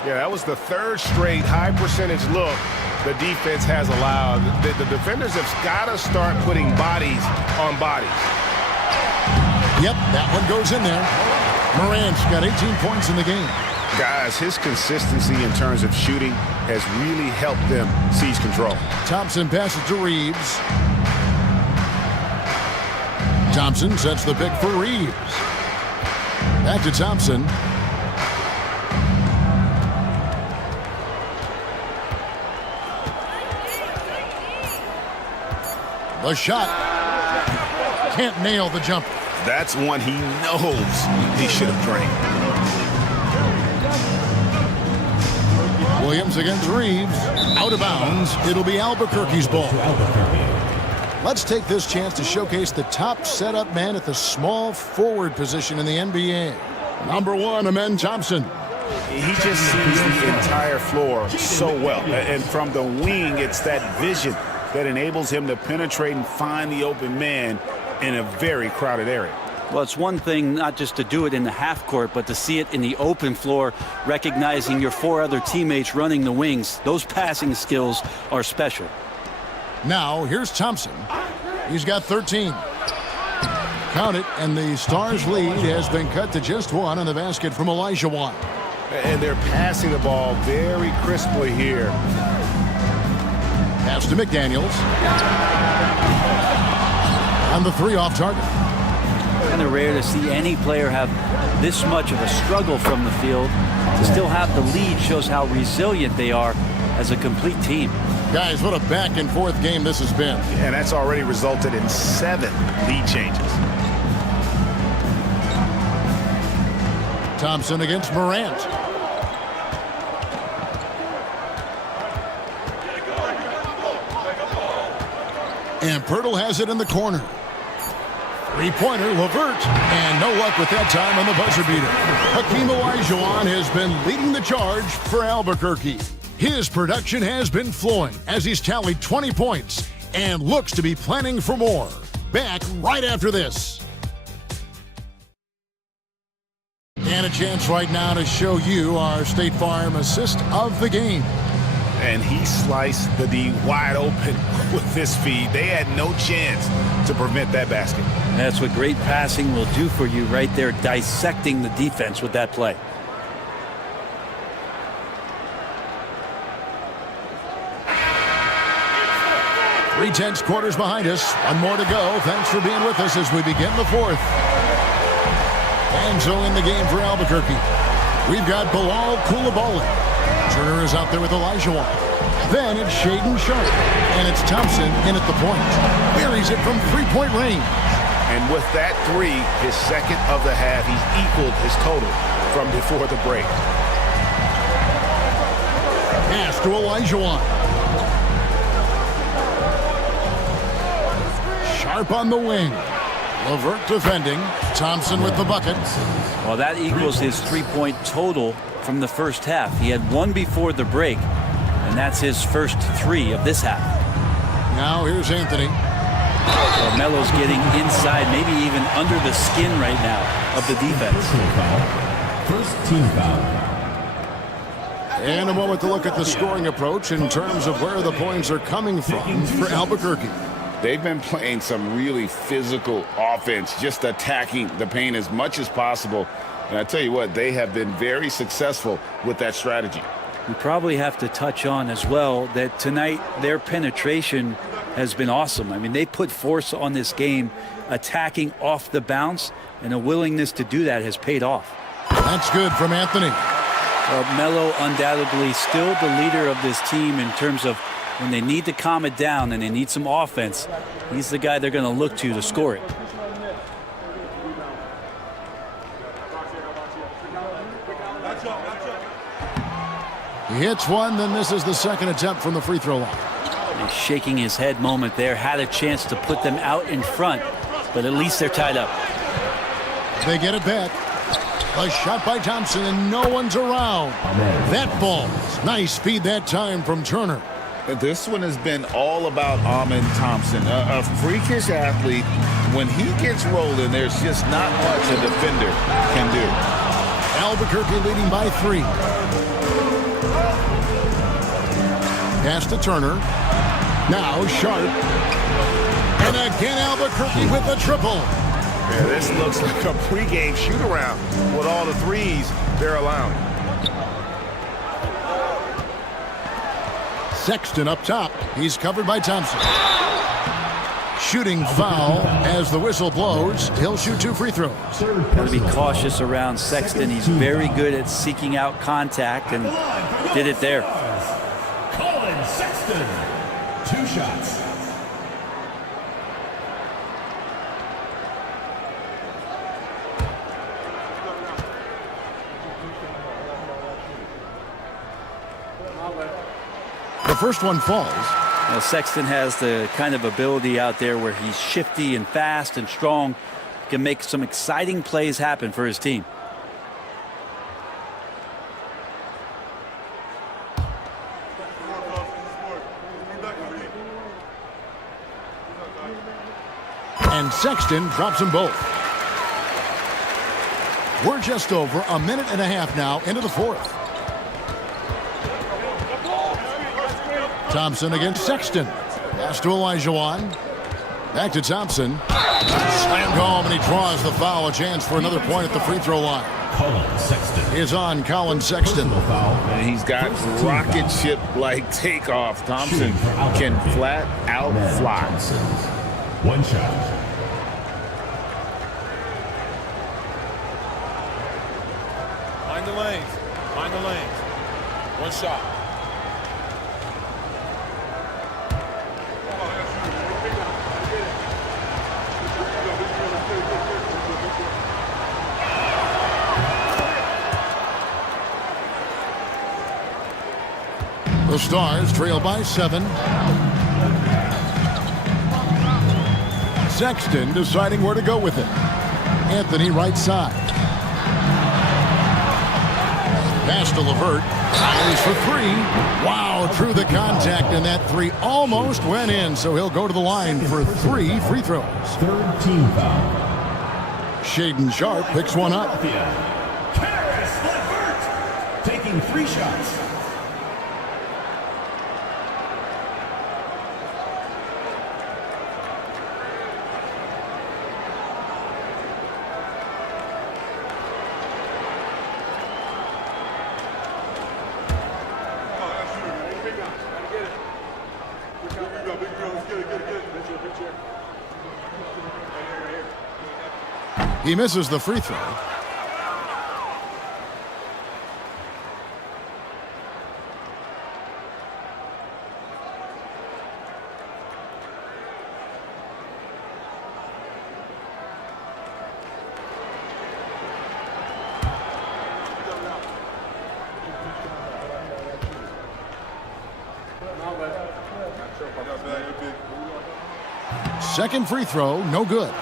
Yeah, that was the third straight high percentage look the defense has allowed. The defenders have got to start putting bodies on bodies. Yep, that one goes in there. Morant's got 18 points in the game. Guys, his consistency in terms of shooting has really helped them seize control. Thompson passes to Reeves. Thompson sets the pick for Reeves. Back to Thompson. The shot. Can't nail the jumper. That's one he knows he should have drained. Williams against Reeves. Out of bounds. It'll be Albuquerque's ball. Let's take this chance to showcase the top setup man at the small forward position in the NBA. Number 1, Amen Thompson. He just sees the entire floor so well. And from the wing, it's that vision that enables him to penetrate and find the open man in a very crowded area. Well, it's one thing not just to do it in the half court, but to see it in the open floor, recognizing your 4 other teammates running the wings. Those passing skills are special. Now, here's Thompson. He's got 13. Count it, and the Stars' lead has been cut to just 1 on the basket from Olajuwon. And they're passing the ball very crisply here. Pass to McDaniels. On the 3 off target. Kind of rare to see any player have this much of a struggle from the field. To still have the lead shows how resilient they are as a complete team. Guys, what a back and forth game this has been. And that's already resulted in 7 lead changes. Thompson against Morant. And Pirtle has it in the corner. 3-pointer, LeVert, and no luck with that time on the buzzer beater. Hakeem Olajuwon has been leading the charge for Albuquerque. His production has been flowing as he's tallied 20 points and looks to be planning for more. Back right after this. And a chance right now to show you our State Farm assist of the game. And he sliced the D wide open with his feed. They had no chance to prevent that basket. That's what great passing will do for you right there, dissecting the defense with that play. Three-tenths quarters behind us. 1 more to go. Thanks for being with us as we begin the 4th. And so in the game for Albuquerque, we've got Bilal Coulibaly. Turner is out there with Olajuwon. Then it's Shaedon Sharpe. And it's Thompson in at the point. Buries it from 3-point range. And with that 3, his second of the half, he's equaled his total from before the break. Pass to Olajuwon. Sharpe on the wing. LeVert defending. Thompson with the bucket. Well, that equals his 3-point total from the first half. He had 1 before the break, and that's his first 3 of this half. Now here's Anthony. Melo's getting inside, maybe even under the skin right now of the defense. First team foul. And a moment to look at the scoring approach in terms of where the points are coming from for Albuquerque. They've been playing some really physical offense, just attacking the paint as much as possible. And I tell you what, they have been very successful with that strategy. We probably have to touch on as well that tonight their penetration has been awesome. I mean, they put force on this game, attacking off the bounce, and a willingness to do that has paid off. That's good from Anthony. Melo undoubtedly still the leader of this team in terms of when they need to calm it down and they need some offense. He's the guy they're going to look to score it. He hits one, then misses the second attempt from the free throw line. A shaking his head moment there. Had a chance to put them out in front, but at least they're tied up. They get it back. A shot by Thompson, and no one's around. That falls. Nice speed that time from Turner. This one has been all about Amen Thompson, a freakish athlete. When he gets rolling, there's just not much a defender can do. Albuquerque leading by 3. Pass to Turner. Now Sharp. And again Albuquerque with the triple. Yeah, this looks like a pregame shoot-around with all the threes they're allowing. Sexton up top. He's covered by Thompson. Shooting foul as the whistle blows. He'll shoot 2 free throws. Got to be cautious around Sexton. He's very good at seeking out contact and did it there. Sexton, 2 shots. The first one falls. Now, Sexton has the kind of ability out there where he's shifty and fast and strong. He can make some exciting plays happen for his team. And Sexton drops them both. We're just over a minute and a half now into the fourth. Thompson against Sexton. Pass to Olajuwon. Back to Thompson. Slammed home, and he draws the foul. A chance for another point at the free throw line. Colin Sexton Is on Colin Sexton. And he's got rocket ship-like takeoff. Thompson can flat out fly. 1 shot. Find the lanes. Find the lanes. 1 shot. The Stars trail by 7. Sexton deciding where to go with it. Anthony right side. Pass to LeVert. Fires for 3. Wow, through the contact, and that 3 almost went in, so he'll go to the line for 3 free throws. 3rd team foul. Shaden Sharp picks one up. Karis LeVert taking 3 shots. He misses the free throw. Second free throw, no good.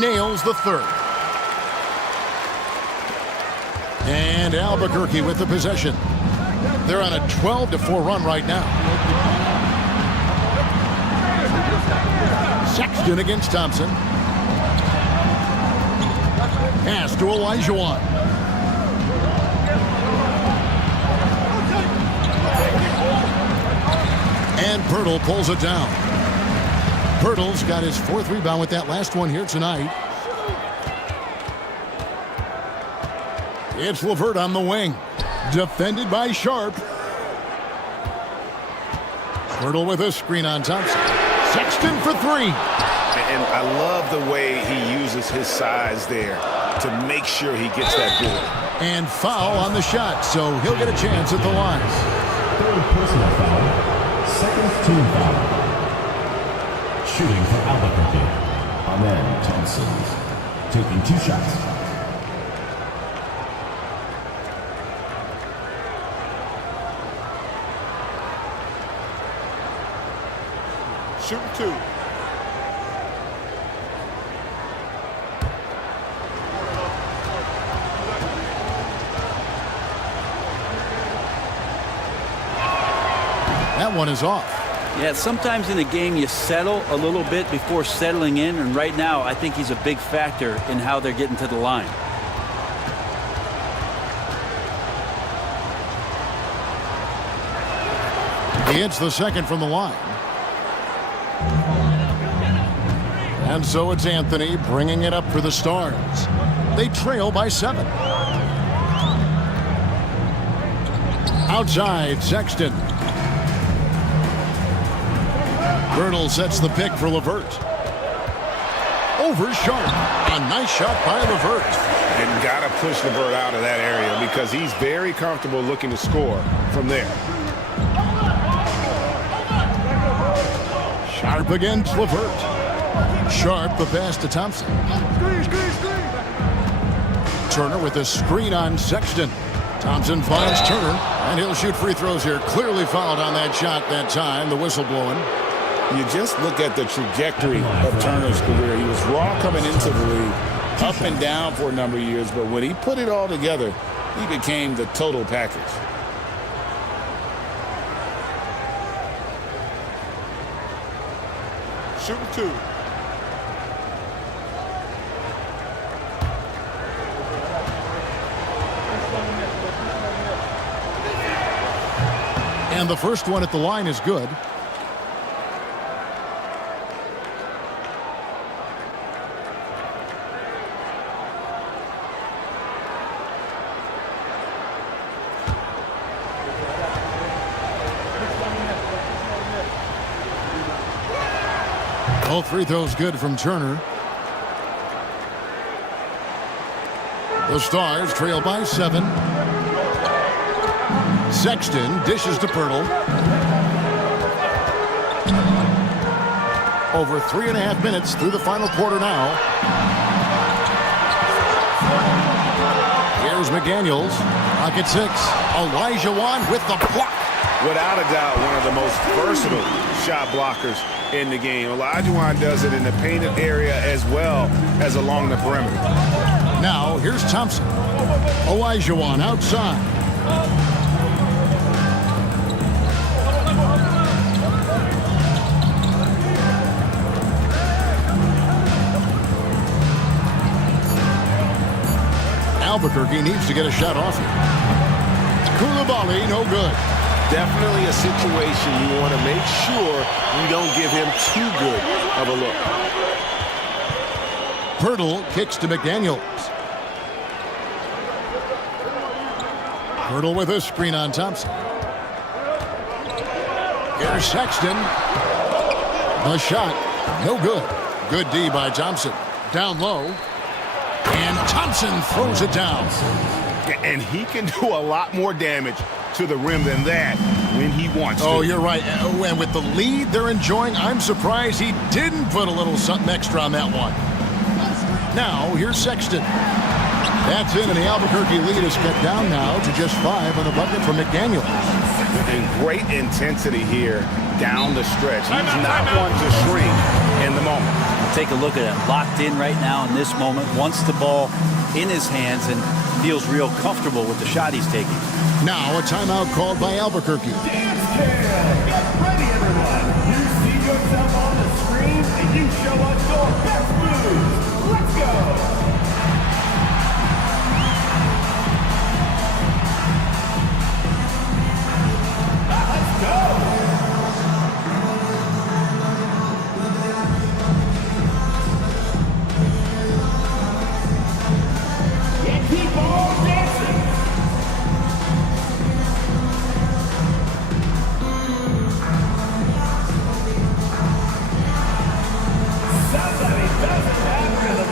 nails the third. And Albuquerque with the possession. They're on a 12-4 run right now. Sexton against Thompson. Pass to Olajuwon. And Pirtle pulls it down. Pirtle's got his 4th rebound with that last one here tonight. It's LeVert on the wing. Defended by Sharp. Pirtle with a screen on Thompson. Sexton for 3. And I love the way he uses his size there to make sure he gets that board. And foul on the shot, so he'll get a chance at the line. 3rd personal foul. 2nd team foul. Shooting for Albuquerque. Amen Thompson taking 2 shots. Shooting 2. That one is off. Yeah, sometimes in a game you settle a little bit before settling in, and right now I think he's a big factor in how they're getting to the line. He hits the second from the line. And so it's Anthony bringing it up for the Stars. They trail by 7. Outside, Sexton. Pirtle sets the pick for LeVert. Over Sharp. A nice shot by LeVert. And got to push LeVert out of that area because he's very comfortable looking to score from there. Sharp against LeVert. Sharp the pass to Thompson. Turner with a screen on Sexton. Thompson finds Turner, and he'll shoot free throws here. Clearly fouled on that shot that time. The whistle blowing. You just look at the trajectory of Turner's career. He was raw coming into the league, up and down for a number of years, but when he put it all together, he became the total package. Shooting 2. And the first one at the line is good. All free throws good from Turner. The Stars trail by 7. Sexton dishes to Pirtle. Over 3.5 minutes through the final quarter now. Here's McDaniels. Pocket 6. Olajuwon with the block. Without a doubt, one of the most versatile shot blockers in the game. Olajuwon does it in the painted area as well as along the perimeter. Now, here's Thompson. Olajuwon outside. Albuquerque needs to get a shot off here. Koulibaly, no good. Definitely a situation you want to make sure you don't give him too good of a look. Pirtle kicks to McDaniels. Pirtle with a screen on Thompson. Here's Sexton. The shot, no good. Good D by Thompson. Down low. And Thompson throws it down. And he can do a lot more damage to the rim than that when he wants to. Oh, you're right. And with the lead they're enjoying, I'm surprised he didn't put a little something extra on that one. Now, here's Sexton. That's in, and the Albuquerque lead is cut down now to just 5 on the bucket from McDaniels. And great intensity here down the stretch. He's not one to shrink in the moment. Take a look at him, locked in right now in this moment, wants the ball in his hands and feels real comfortable with the shot he's taking. Now a timeout called by Albuquerque. Dance Cam. Get ready, everyone. You see yourself on the screen, and you show us your best moves. Let's go. Let's go. Yeah, keep on dancing. Somebody doesn't have rhythm.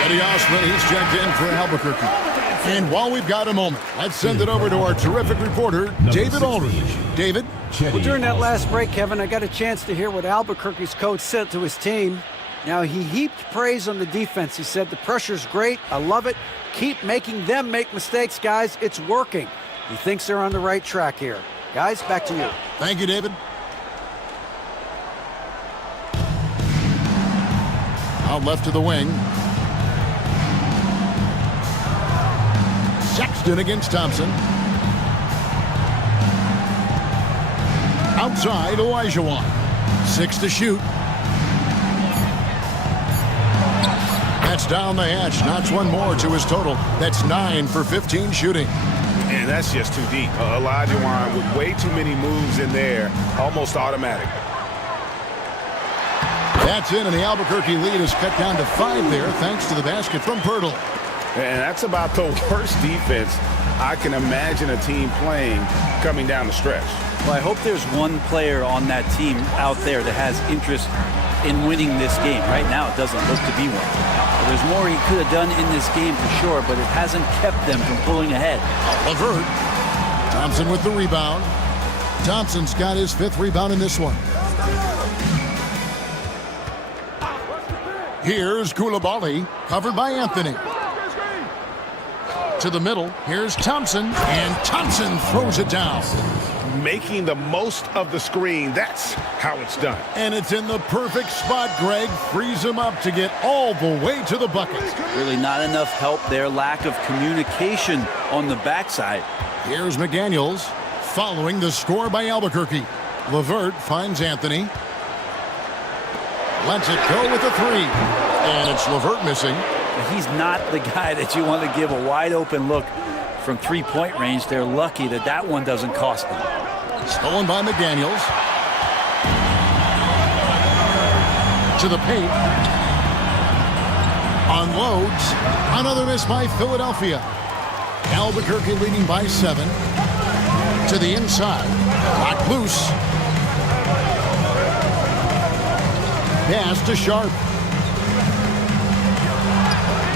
Eddie Osman, he's checked in for Albuquerque. And while we've got a moment, let's send it over to our terrific reporter, David Aldridge. David? Well, during that last break, Kevin, I got a chance to hear what Albuquerque's coach said to his team. Now, he heaped praise on the defense. He said, the pressure's great. I love it. Keep making them make mistakes, guys. It's working. He thinks they're on the right track here. Guys, back to you. Thank you, David. Out left to the wing. Sexton against Thompson. Outside, Olajuwon. 6 to shoot. That's down the hatch. Knocks one more to his total. That's 9 for 15 shooting. And that's just too deep. Olajuwon with way too many moves in there. Almost automatic. That's in, and the Albuquerque lead is cut down to 5 there, thanks to the basket from Pirtle. And that's about the worst defense I can imagine a team playing coming down the stretch. Well, I hope there's one player on that team out there that has interest in winning this game. Right now, it doesn't look to be one. There's more he could have done in this game for sure, but it hasn't kept them from pulling ahead. LeVert. Thompson with the rebound. Thompson's got his 5th rebound in this one. Here's Koulibaly, covered by Anthony. To the middle, here's Thompson, and Thompson throws it down. Making the most of the screen, that's how it's done. And it's in the perfect spot, Greg. Frees him up to get all the way to the bucket. Really not enough help there, lack of communication on the backside. Here's McDaniels, following the score by Albuquerque. LeVert finds Anthony. Lets it go with a 3. And it's LeVert missing. He's not the guy that you want to give a wide open look from 3-point range. They're lucky that that one doesn't cost them. Stolen by McDaniels. To the paint. Unloads. Another miss by Philadelphia. Albuquerque leading by 7. To the inside. Locked loose. Pass to Sharp.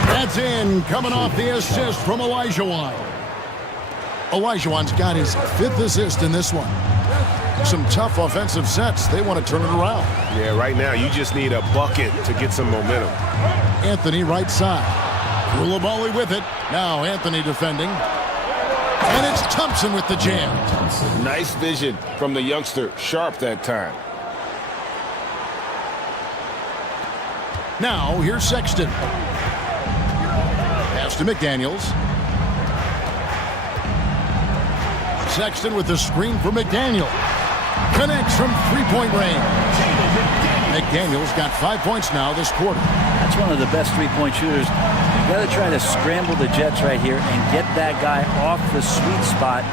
That's in, coming off the assist from Olajuwon. Olajuwon's got his 5th assist in this one. Some tough offensive sets. They want to turn it around. Yeah, right now you just need a bucket to get some momentum. Anthony right side. Koulibaly with it. Now Anthony defending. And it's Thompson with the jam. Nice vision from the youngster. Sharp that time. Now here's Sexton. Pass to McDaniels. Sexton with the screen for McDaniel. Connects from 3-point range. McDaniels got 5 points now this quarter. That's one of the best 3-point shooters. You got to try to scramble the Jets right here and get that guy off the sweet spot.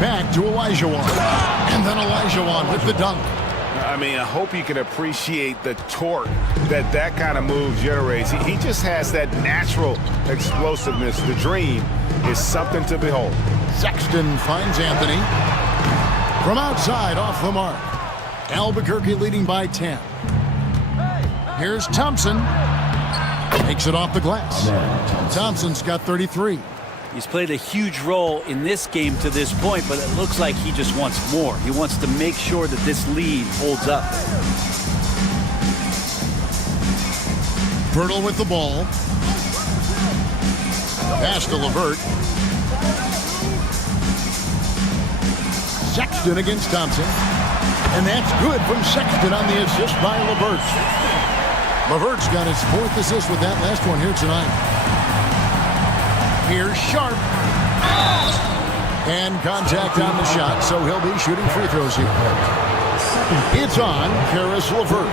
Back to Olajuwon. And then Olajuwon with the dunk. I mean, I hope you can appreciate the torque that kind of move generates. He just has that natural explosiveness. The dream is something to behold. Sexton finds Anthony. From outside, off the mark. Albuquerque leading by 10. Here's Thompson. Takes it off the glass. Thompson's got 33. He's played a huge role in this game to this point, but it looks like he just wants more. He wants to make sure that this lead holds up. Bertle with the ball. Pass to LeVert. Sexton against Thompson. And that's good from Sexton on the assist by LeVert. LeVert's got his 4th assist with that last one here tonight. Here's Sharp. And contact on the shot, so he'll be shooting free throws here. It's on Karis LeVert.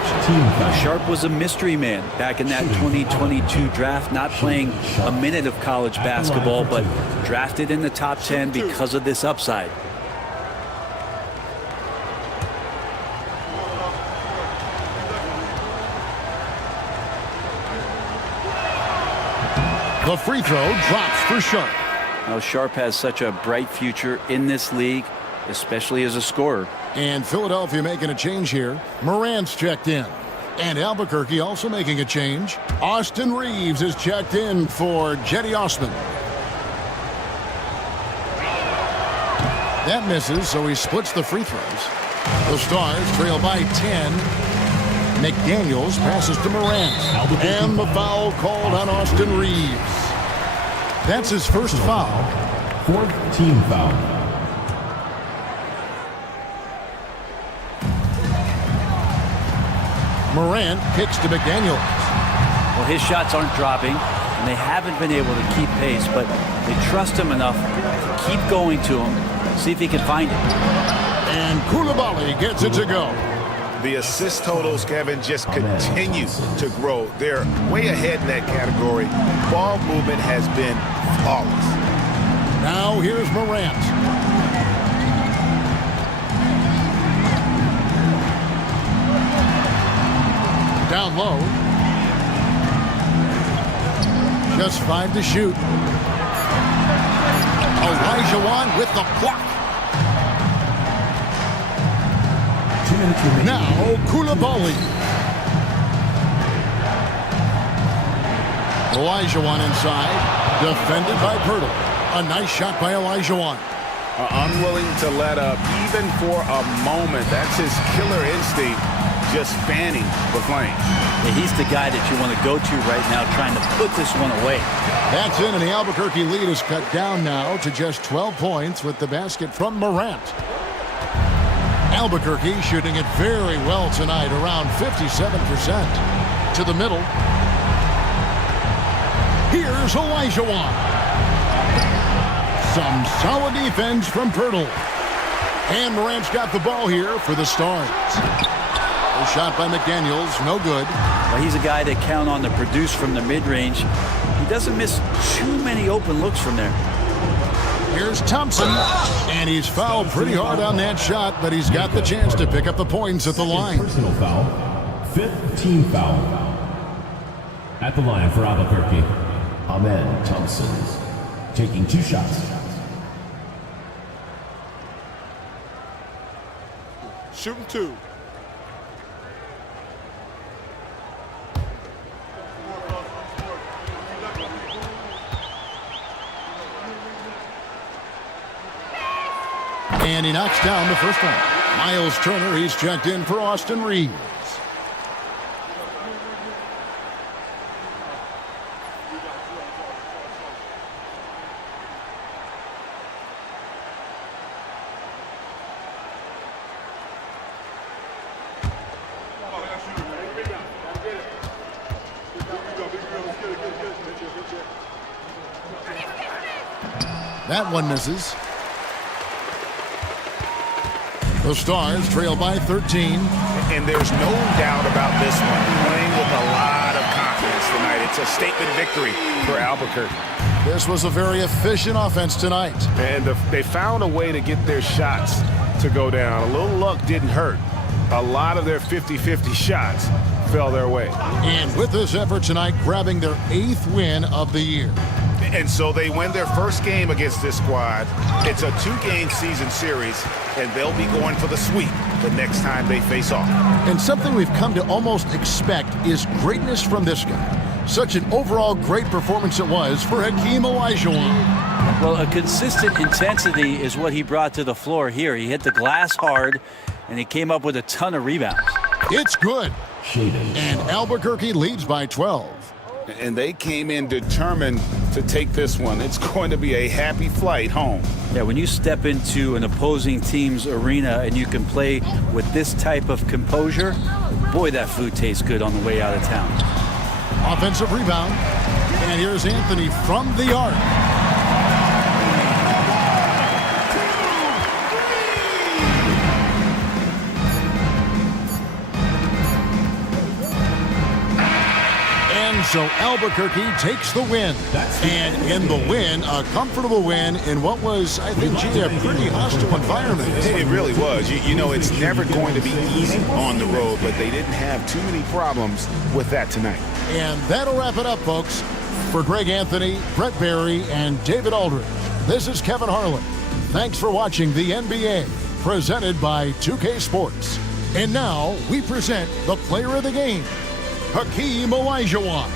Now, Sharp was a mystery man back in that 2022 draft, not playing a minute of college basketball, but drafted in the top 10 because of this upside. The free throw drops for Sharp. Now, Sharp has such a bright future in this league, especially as a scorer. And Philadelphia making a change here. Morant's checked in. And Albuquerque also making a change. Austin Reeves is checked in for Jetty Osman. That misses, so he splits the free throws. The Stars trail by 10. McDaniels passes to Morant. And the foul called on Austin Reeves. That's his first foul. 4th team foul. Morant kicks to McDaniels. Well, his shots aren't dropping, and they haven't been able to keep pace, but they trust him enough to keep going to him, see if he can find it. And Coulibaly gets it to go. The assist totals, Kevin, just continue to grow. They're way ahead in that category. Ball movement has been flawless. Now here's Morant. Down low. Just 5 to shoot. Olajuwon with the block. Now Coulibaly. Olajuwon inside. Defended by Bertle. A nice shot by Olajuwon. Unwilling to let up even for a moment. That's his killer instinct, just fanning the flame. Yeah, he's the guy that you want to go to right now, trying to put this one away. That's in, and the Albuquerque lead is cut down now to just 12 points with the basket from Morant. Albuquerque shooting it very well tonight, around 57%. To the middle. Here's Olajuwon. Some solid defense from Bertle. And Morant's got the ball here for the Stars. A shot by McDaniels, no good. Well, he's a guy that count on to produce from the mid-range. He doesn't miss too many open looks from there. Here's Thompson, and he's fouled pretty hard on that shot, but he's got the chance to pick up the points at the line. Personal foul. 5th team foul. At the line for Albuquerque, Ahmed Thompson, taking 2 shots. Shooting 2. And he knocks down the first one. Miles Turner, he's checked in for Austin Reeves. That one misses. The Stars trail by 13. And there's no doubt about this one. Playing with a lot of confidence tonight. It's a statement victory for Albuquerque. This was a very efficient offense tonight. And they found a way to get their shots to go down. A little luck didn't hurt. A lot of their 50-50 shots fell their way. And with this effort tonight, grabbing their 8th win of the year. And so they win their first game against this squad. It's a 2-game season series, and they'll be going for the sweep the next time they face off. And something we've come to almost expect is greatness from this guy. Such an overall great performance it was for Hakeem Olajuwon. Well, a consistent intensity is what he brought to the floor here. He hit the glass hard, and he came up with a ton of rebounds. It's good. And Albuquerque leads by 12. And they came in determined to take this one. It's going to be a happy flight home. Yeah, when you step into an opposing team's arena and you can play with this type of composure, boy, that food tastes good on the way out of town. Offensive rebound. And here's Anthony from the arc. So Albuquerque takes the win. And in the win, a comfortable win in what was, I think, a pretty hostile environment. It really was. You know, it's never going to be easy on the road, but they didn't have too many problems with that tonight. And that'll wrap it up, folks. For Greg Anthony, Brett Barry, and David Aldridge, this is Kevin Harlan. Thanks for watching the NBA, presented by 2K Sports. And now we present the player of the game, Hakeem Olajuwon.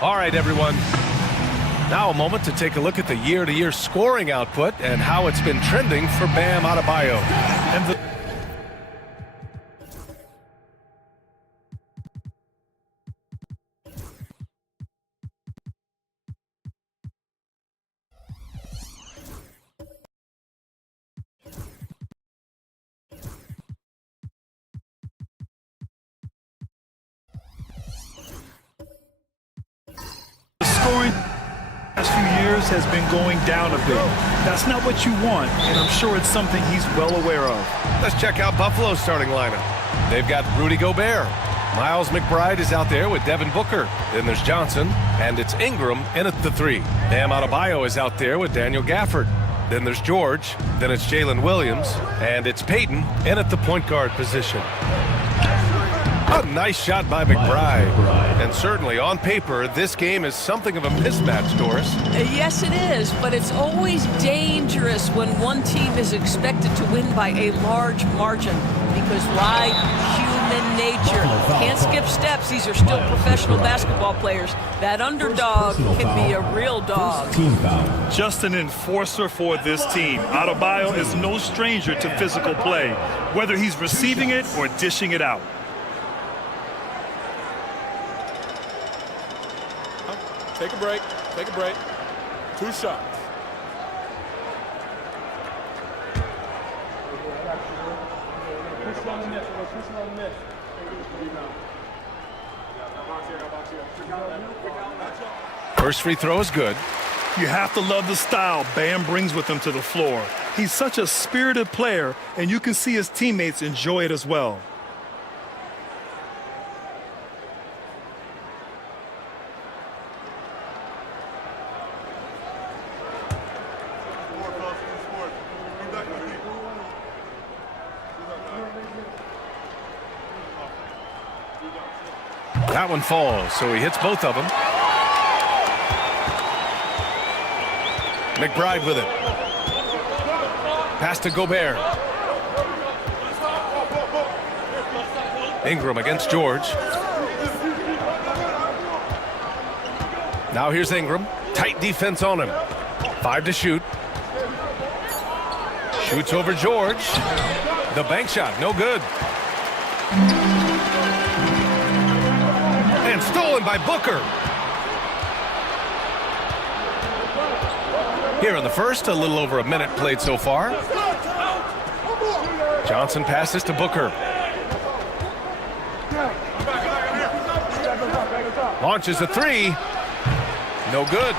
All right, everyone. Now a moment to take a look at the year-to-year scoring output and how it's been trending for Bam Adebayo. And the scoring last few years has been going down a bit. That's not what you want, and I'm sure it's something he's well aware of. let's check out Buffalo's starting lineup. They've got Rudy Gobert. Miles McBride is out there with Devin Booker. Then there's Johnson, and it's Ingram in at the 3. Bam Adebayo is out there with Daniel Gafford. Then there's George. Then it's Jalen Williams, and it's Peyton in at the point guard position. A nice shot by McBride. And certainly on paper, this game is something of a mismatch, Doris. Yes, it is, but it's always dangerous when one team is expected to win by a large margin. Because why? Human nature. Can't skip steps. These are still professional basketball players. That underdog can be a real dog. Just an enforcer for this team. Adebayo is no stranger to physical play, whether he's receiving it or dishing it out. Take a break. Take a break. 2 shots. First free throw is good. You have to love the style Bam brings with him to the floor. He's such a spirited player, and you can see his teammates enjoy it as well. That one falls, so he hits both of them. McBride with it. Pass to Gobert. Ingram against George. Now here's Ingram. Tight defense on him. 5 to shoot. Shoots over George. The bank shot, no good. And stolen by Booker. Here in the first, a little over a minute played so far. Johnson passes to Booker. Launches a 3. No good.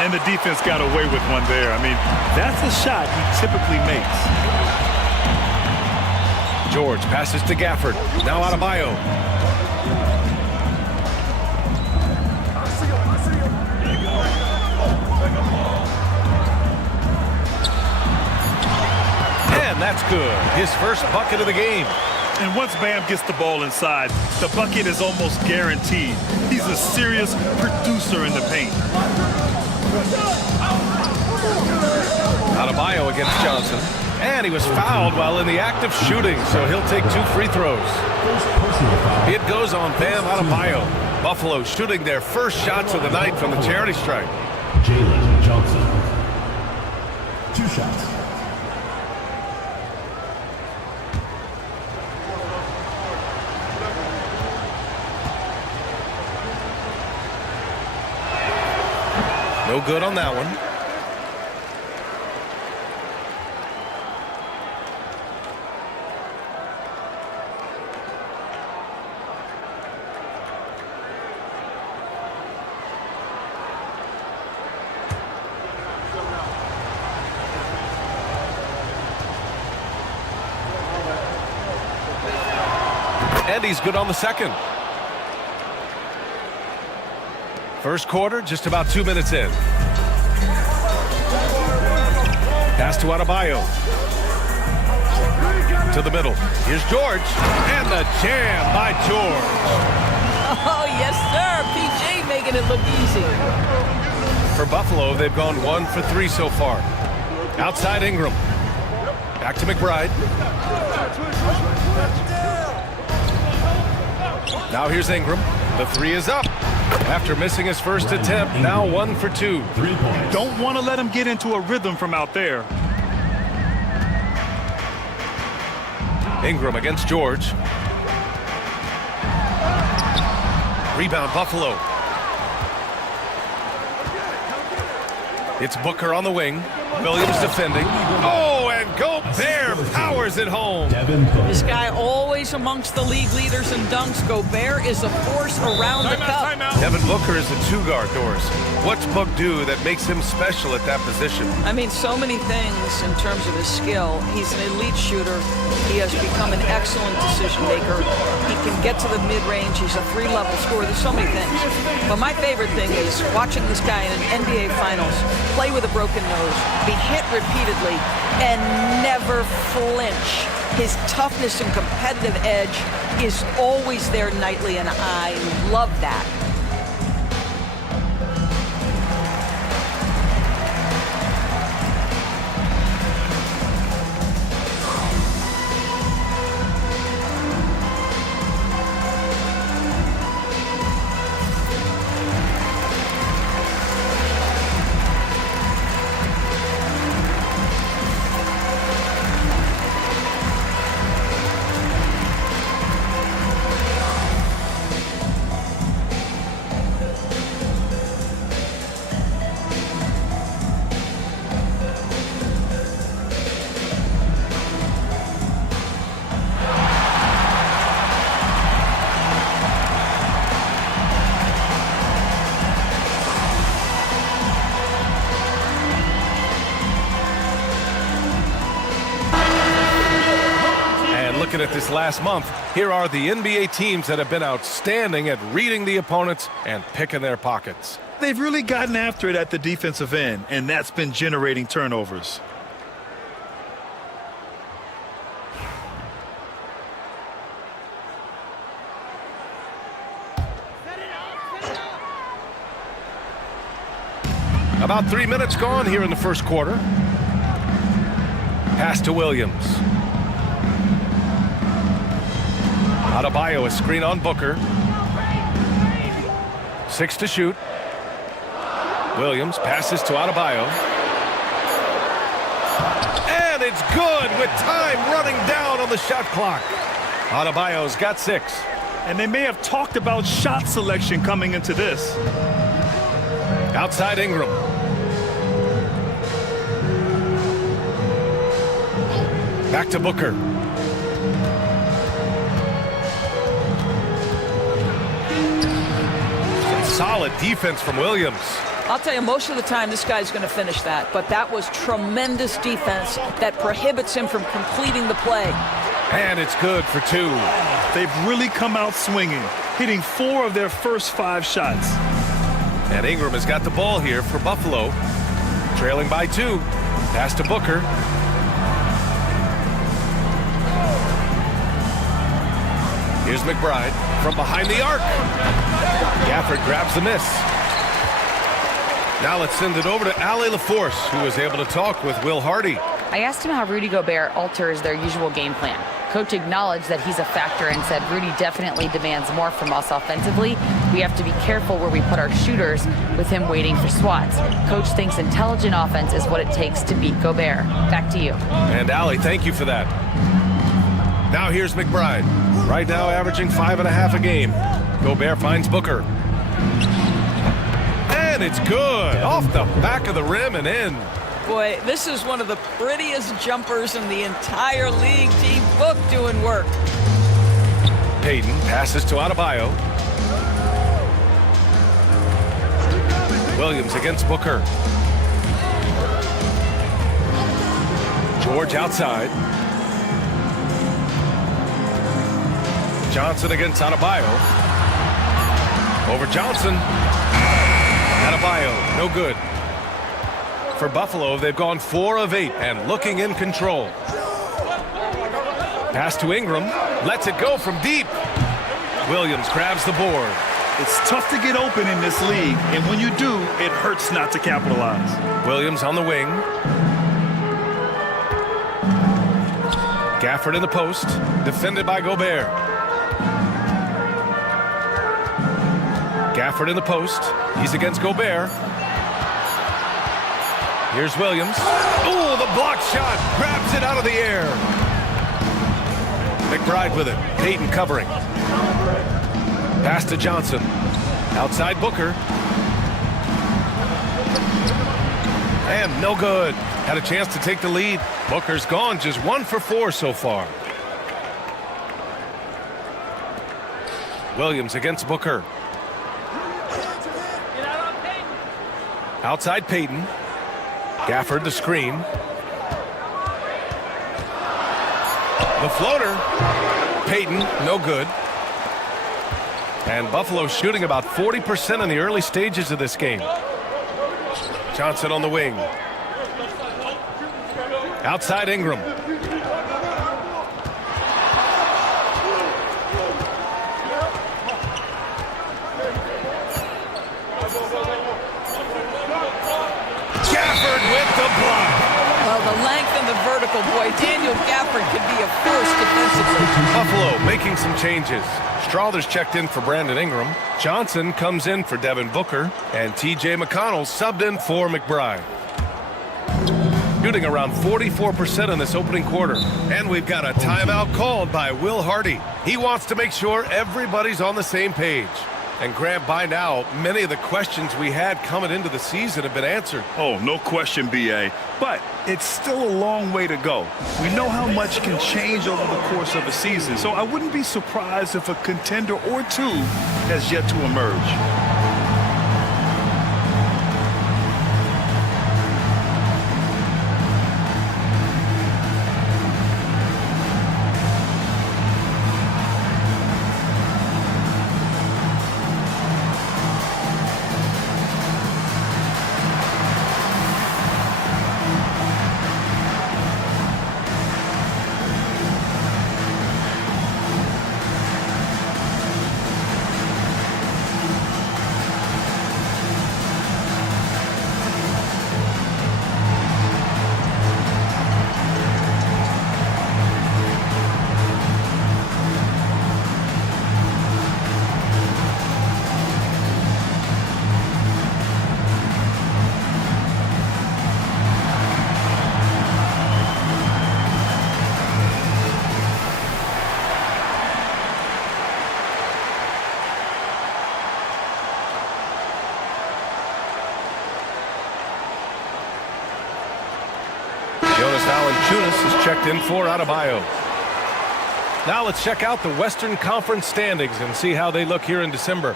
And the defense got away with one there. I mean, that's a shot he typically makes. George passes to Gafford. Now Adebayo. And that's good. His first bucket of the game. And once Bam gets the ball inside, the bucket is almost guaranteed. He's a serious producer in the paint. Adebayo against Johnson. And he was fouled while in the act of shooting, so he'll take 2 free throws. It goes on Bam Adebayo. Buffalo shooting their first shots of the night from the charity stripe. Jalen Johnson. 2 shots. No good on that one. And he's good on the second. First quarter, just about 2 minutes in. Pass to Adebayo. To the middle. Here's George. And the jam by George. Oh, yes, sir. PJ making it look easy. For Buffalo, they've gone 1 for 3 so far. Outside Ingram. Back to McBride. Now here's Ingram. The 3 is up. After missing his first attempt, now 1 for 2. Don't want to let him get into a rhythm from out there. Ingram against George. Rebound, Buffalo. It's Booker on the wing. Williams defending. Oh, and Gobert powers it home. This guy always amongst the league leaders in dunks. Gobert is a force around the cup. Devin Booker is a two-guard, Doris. What's Book do that makes him special at that position? I mean, so many things in terms of his skill. He's an elite shooter. He has become an excellent decision maker. He can get to the mid-range. He's a three-level scorer. There's so many things. But my favorite thing is watching this guy in an NBA Finals play with a broken nose, be hit repeatedly, and never flinch. His toughness and competitive edge is always there nightly, and I love that. Looking at this last month, here are the NBA teams that have been outstanding at reading the opponents and picking their pockets. They've really gotten after it at the defensive end, and that's been generating turnovers. About 3 minutes gone here in the first quarter. Pass to Williams. Adebayo, a screen on Booker. 6 to shoot. Williams passes to Adebayo. And it's good with time running down on the shot clock. Adebayo's got 6. And they may have talked about shot selection coming into this. Outside Ingram. Back to Booker. Solid defense from Williams. I'll tell you, most of the time this guy's going to finish that, but that was tremendous defense that prohibits him from completing the play. And it's good for 2. They've really come out swinging, hitting 4 of their first 5 shots. And Ingram has got the ball here for Buffalo. Trailing by 2. Pass to Booker. Here's McBride from behind the arc. Gafford grabs the miss. Now let's send it over to Allie LaForce, who was able to talk with Will Hardy. I asked him how Rudy Gobert alters their usual game plan. Coach acknowledged that he's a factor and said Rudy definitely demands more from us offensively. We have to be careful where we put our shooters with him waiting for swats. Coach thinks intelligent offense is what it takes to beat Gobert. Back to you. And Allie, thank you for that. Now here's McBride. Right now averaging 5.5 a game. Gobert finds Booker. And it's good. Off the back of the rim and in. Boy, this is one of the prettiest jumpers in the entire league. Team Book doing work. Payton passes to Adebayo. Williams against Booker. George outside. Johnson against Adebayo. Over Johnson. Adebayo, no good. For Buffalo, they've gone 4 of 8 and looking in control. Pass to Ingram. Lets it go from deep. Williams grabs the board. It's tough to get open in this league, and when you do, it hurts not to capitalize. Williams on the wing. Gafford in the post. Defended by Gobert. Gafford in the post. He's against Gobert. Here's Williams. Oh, the block shot. Grabs it out of the air. McBride with it. Payton covering. Pass to Johnson. Outside Booker. And no good. Had a chance to take the lead. Booker's gone, just 1 for 4 so far. Williams against Booker. Outside Payton. Gafford the screen. The floater. Payton, no good. And Buffalo shooting about 40% in the early stages of this game. Johnson on the wing. Outside Ingram. Gafford with the block. Well, the length and the vertical, boy, Daniel Gafford could be a force defensively. Buffalo making some changes. Strawther's checked in for Brandon Ingram. Johnson comes in for Devin Booker. And T.J. McConnell subbed in for McBride. Shooting around 44% in this opening quarter. And we've got a timeout called by Will Hardy. He wants to make sure everybody's on the same page. And Grant, by now, many of the questions we had coming into the season have been answered. Oh, no question, B.A. But it's still a long way to go. We know how much can change over the course of a season, so I wouldn't be surprised if a contender or two has yet to emerge. Is checked in for Adebayo. Now let's check out the Western Conference standings and see how they look here in December.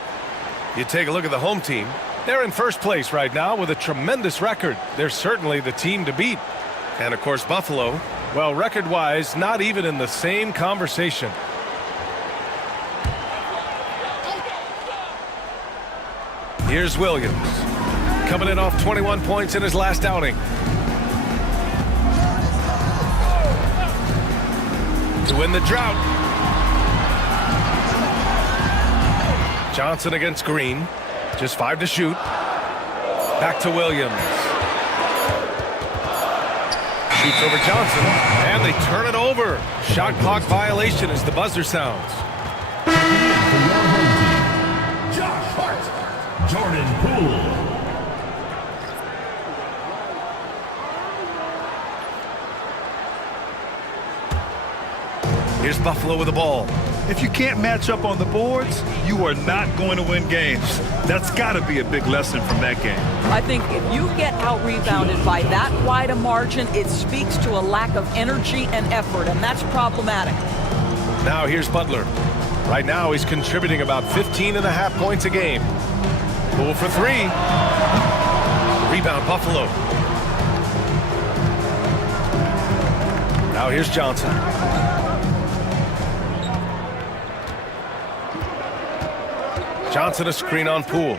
You take a look at the home team. They're in first place right now with a tremendous record. They're certainly the team to beat. And of course Buffalo, well, record-wise, not even in the same conversation. Here's Williams. Coming in off 21 points in his last outing. To win the drought. Johnson against Green. Just 5 to shoot. Back to Williams. Shoots over Johnson. And they turn it over. Shot clock violation as the buzzer sounds. Josh Hart. Jordan Poole. Here's Buffalo with the ball. If you can't match up on the boards, you are not going to win games. That's got to be a big lesson from that game. I think if you get out-rebounded by that wide a margin, it speaks to a lack of energy and effort, and that's problematic. Now here's Butler. Right now he's contributing about 15.5 points a game. Poole for 3. Rebound Buffalo. Now here's Johnson. Johnson a screen on Poole.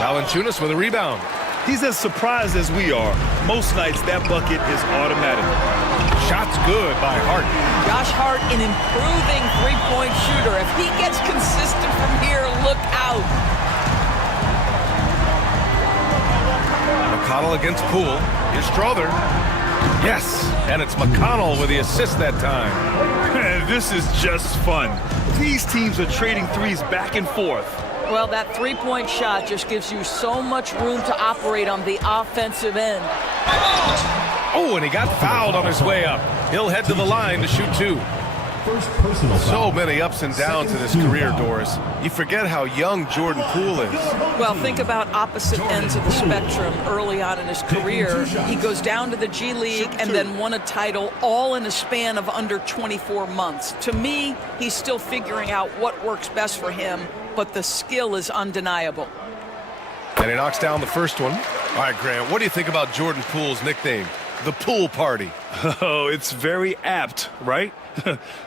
Valanciunas with a rebound. He's as surprised as we are. Most nights that bucket is automatic. Shot's good by Hart. Josh Hart, an improving three-point shooter. If he gets consistent from here, look out. McConnell against Poole. Here's Strawther. Yes, and it's McConnell with the assist that time. Man, this is just fun. These teams are trading threes back and forth. Well, that three-point shot just gives you so much room to operate on the offensive end. Oh, and he got fouled on his way up. He'll head to the line to shoot 2. So many ups and downs in his career, Doris. You forget how young Jordan Poole is. Well, think about opposite ends of the spectrum early on in his career. He goes down to the G League and then won a title all in a span of under 24 months. To me, he's still figuring out what works best for him, but the skill is undeniable. And he knocks down the first one. All right, Grant, what do you think about Jordan Poole's nickname, the Pool Party? Oh, it's very apt, right?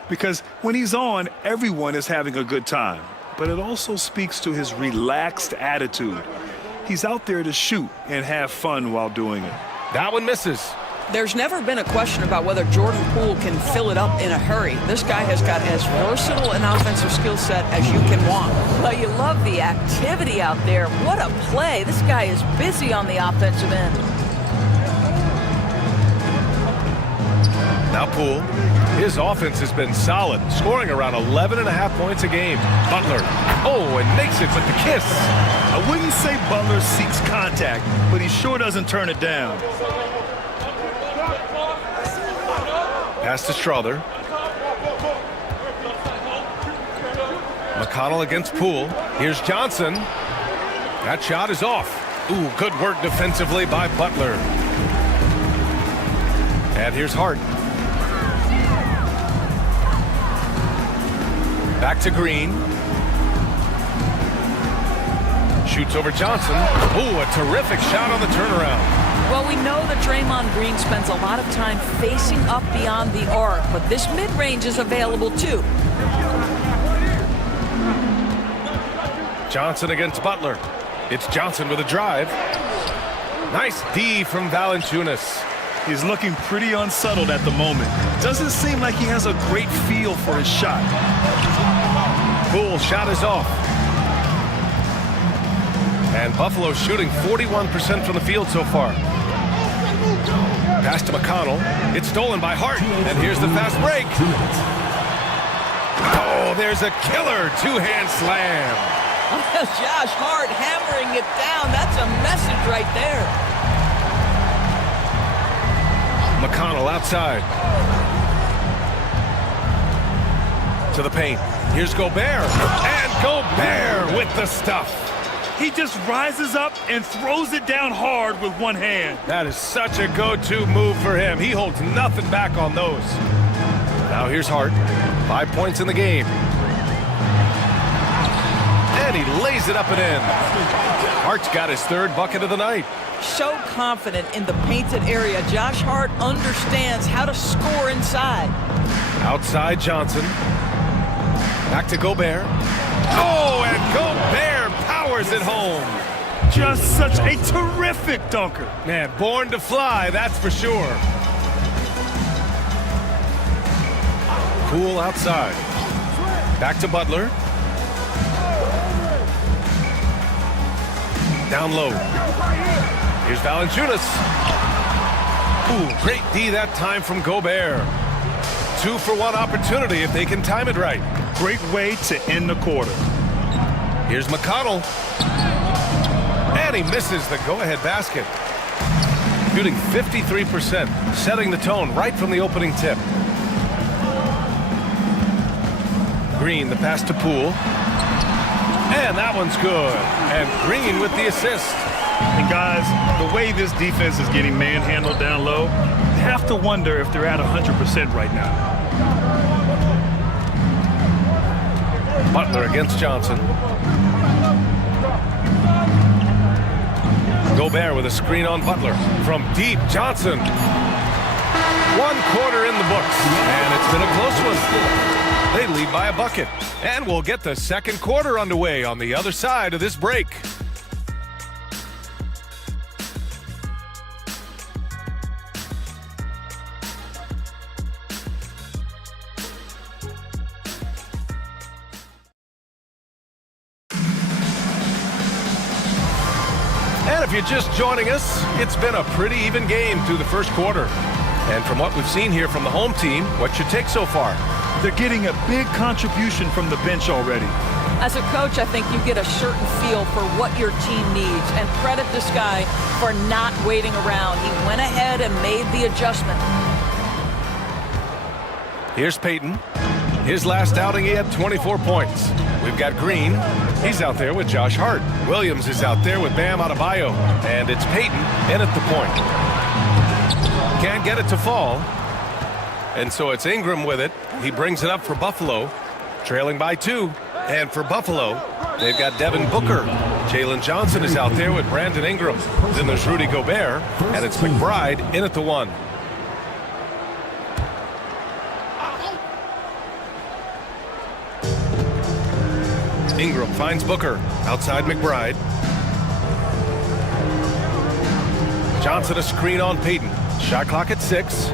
Because when he's on, everyone is having a good time. But it also speaks to his relaxed attitude. He's out there to shoot and have fun while doing it. That one misses. There's never been a question about whether Jordan Poole can fill it up in a hurry. This guy has got as versatile an offensive skill set as you can want. Well, you love the activity out there. What a play. This guy is busy on the offensive end. Now Poole. His offense has been solid, scoring around 11.5 points a game. Butler. Oh, and makes it with the kiss. I wouldn't say Butler seeks contact, but he sure doesn't turn it down. Pass to Strother. McConnell against Poole. Here's Johnson. That shot is off. Ooh, good work defensively by Butler. And here's Hart. Back to Green. Shoots over Johnson. Ooh, a terrific shot on the turnaround. Well, we know that Draymond Green spends a lot of time facing up beyond the arc, but this mid-range is available too. Johnson against Butler. It's Johnson with a drive. Nice D from Valanciunas. He's looking pretty unsettled at the moment. Doesn't seem like he has a great feel for his shot. Poole shot is off. And Buffalo shooting 41% from the field so far. Pass to McConnell. It's stolen by Hart. And here's the fast break. Oh, there's a killer two-hand slam. Josh Hart hammering it down. That's a message right there. McConnell outside. To the paint. Here's Gobert. And Gobert with the stuff. He just rises up and throws it down hard with one hand. That is such a go-to move for him. He holds nothing back on those. Now here's Hart. 5 points in the game. And he lays it up and in. Hart's got his third bucket of the night. So confident in the painted area. Josh Hart understands how to score inside. Outside Johnson. Back to Gobert. Oh, and Gobert powers it home. Just such a terrific dunker. Man, born to fly, that's for sure. Poole outside. Back to Butler. Down low. Here's Valanciunas. Ooh, great D that time from Gobert. 2-for-1 opportunity if they can time it right. Great way to end the quarter. Here's McConnell. And he misses the go-ahead basket. Shooting 53%, setting the tone right from the opening tip. Green, the pass to Poole. And that one's good. And Green with the assist. And guys, the way this defense is getting manhandled down low, you have to wonder if they're at 100% right now. Butler against Johnson. Gobert with a screen on Butler. From deep, Johnson. 1 quarter in the books. And it's been a close one. They lead by a bucket. And we'll get the second quarter underway on the other side of this break. And if you're just joining us, it's been a pretty even game through the first quarter. And from what we've seen here from the home team, what's your take so far? They're getting a big contribution from the bench already. As a coach, I think you get a certain feel for what your team needs, and credit this guy for not waiting around. He went ahead and made the adjustment. Here's Peyton. His last outing, he had 24 points. We've got Green. He's out there with Josh Hart. Williams is out there with Bam Adebayo. And it's Peyton in at the point. Can't get it to fall. And so it's Ingram with it. He brings it up for Buffalo, trailing by 2. And for Buffalo, they've got Devin Booker. Jalen Johnson is out there with Brandon Ingram. Then there's Rudy Gobert, and it's McBride in at the 1. Ingram finds Booker outside McBride. Johnson a screen on Peyton. Shot clock at 6.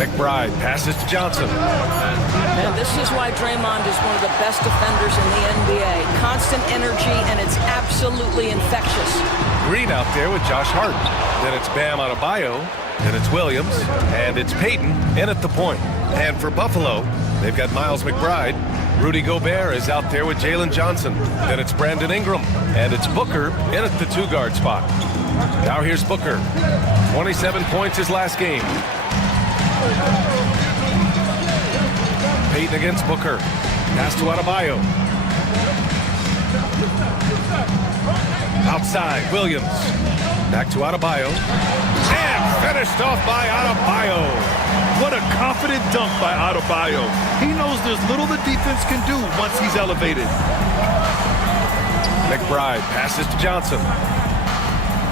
McBride passes to Johnson. And this is why Draymond is one of the best defenders in the NBA. Constant energy, and it's absolutely infectious. Green out there with Josh Hart. Then it's Bam Adebayo. Then it's Williams. And it's Peyton in at the point. And for Buffalo, they've got Miles McBride. Rudy Gobert is out there with Jalen Johnson. Then it's Brandon Ingram. And it's Booker in at the 2-guard spot. Now here's Booker. 27 points his last game. Peyton against Booker. Pass to Adebayo. Outside, Williams. Back to Adebayo. And finished off by Adebayo. What a confident dunk by Adebayo. He knows there's little the defense can do once he's elevated. McBride passes to Johnson.